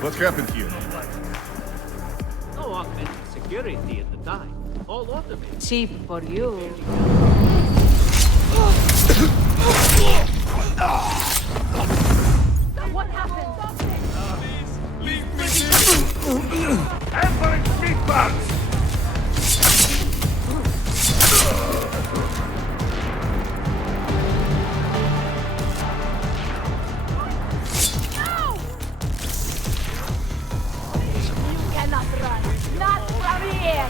What happened here? No augmented security at the time. All automated. Cheap for you. What happened? Empire meatballs! You cannot run. Not from here.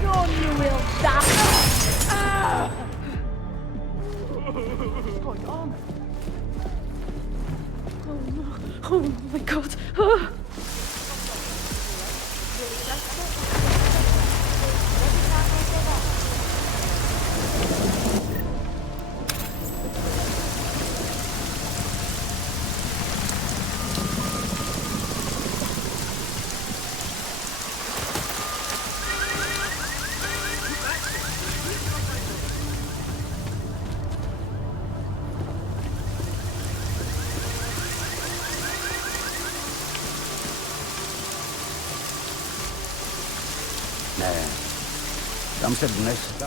Soon you will die. What's going on? Oh no. Oh my god. Ah. Ne. Tam se dneska...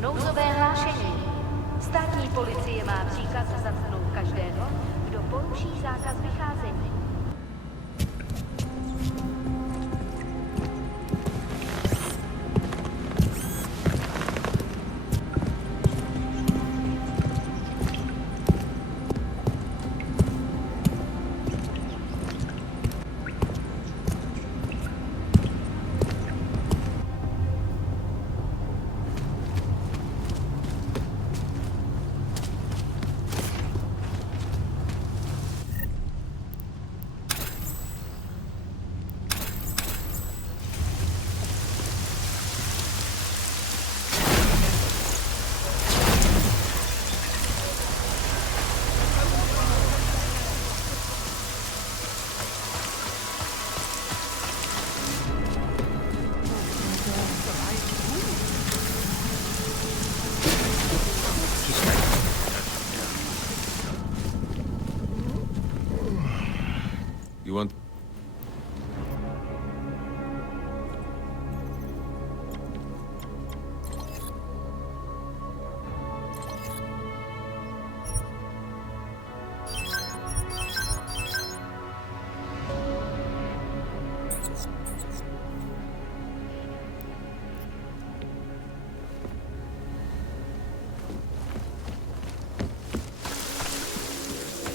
Nouzové hlášení. Státní policie má příkaz zatknout každého, kdo poruší zákaz vycházení. You want...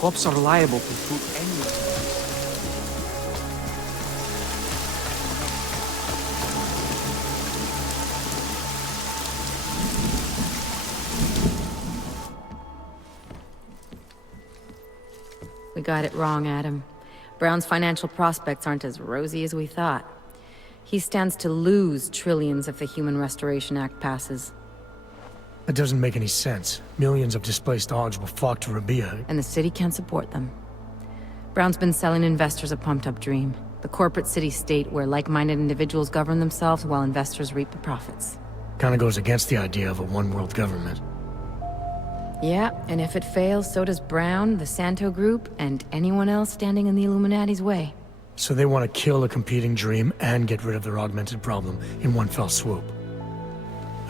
Cops are liable to prove anything. We got it wrong, Adam. Brown's financial prospects aren't as rosy as we thought. He stands to lose trillions if the Human Restoration Act passes. That doesn't make any sense. Millions of displaced dogs will flock to Rabia. And the city can't support them. Brown's been selling investors a pumped-up dream. The corporate city-state where like-minded individuals govern themselves while investors reap the profits. Kinda goes against the idea of a one-world government. Yeah, and if it fails, so does Brown, the Santo Group, and anyone else standing in the Illuminati's way. So they want to kill a competing dream and get rid of their augmented problem in one fell swoop.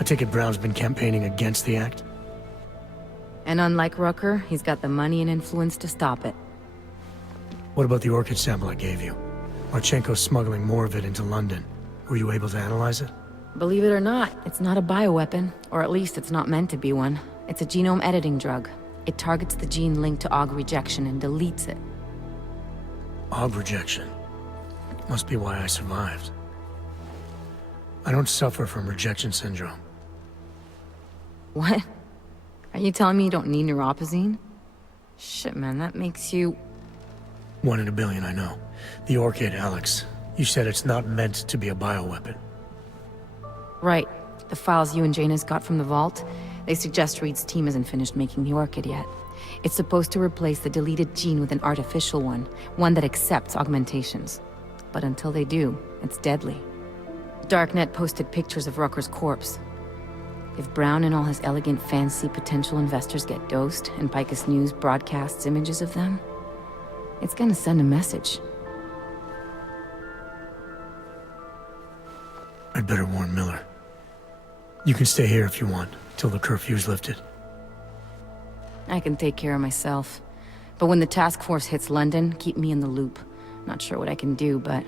I take it Brown's been campaigning against the act? And unlike Rucker, he's got the money and influence to stop it. What about the orchid sample I gave you? Marchenko's smuggling more of it into London. Were you able to analyze it? Believe it or not, it's not a bioweapon, or at least it's not meant to be one. It's a genome editing drug. It targets the gene linked to AUG rejection and deletes it. AUG rejection? Must be why I survived. I don't suffer from rejection syndrome. What? Are you telling me you don't need neuropazine? Shit, man, that makes you... 1 in a billion, I know. The orchid, Alex. You said it's not meant to be a bioweapon. Right. The files you and Janus got from the vault, they suggest Reed's team isn't finished making the orchid yet. It's supposed to replace the deleted gene with an artificial one that accepts augmentations. But until they do, it's deadly. Darknet posted pictures of Rucker's corpse. If Brown and all his elegant, fancy potential investors get dosed, and Picus News broadcasts images of them, it's gonna send a message. I'd better warn Miller. You can stay here if you want, till the curfew's lifted. I can take care of myself. But when the task force hits London, keep me in the loop. Not sure what I can do, but...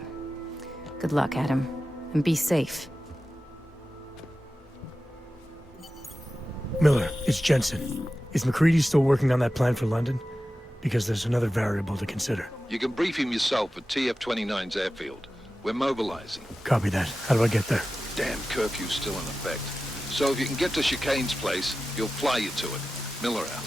good luck, Adam. And be safe. Miller, it's Jensen. Is McCready still working on that plan for London? Because there's another variable to consider. You can brief him yourself at TF-29's airfield. We're mobilizing. Copy that. How do I get there? Damn curfew's still in effect. So if you can get to Chicane's place, he'll fly you to it. Miller out.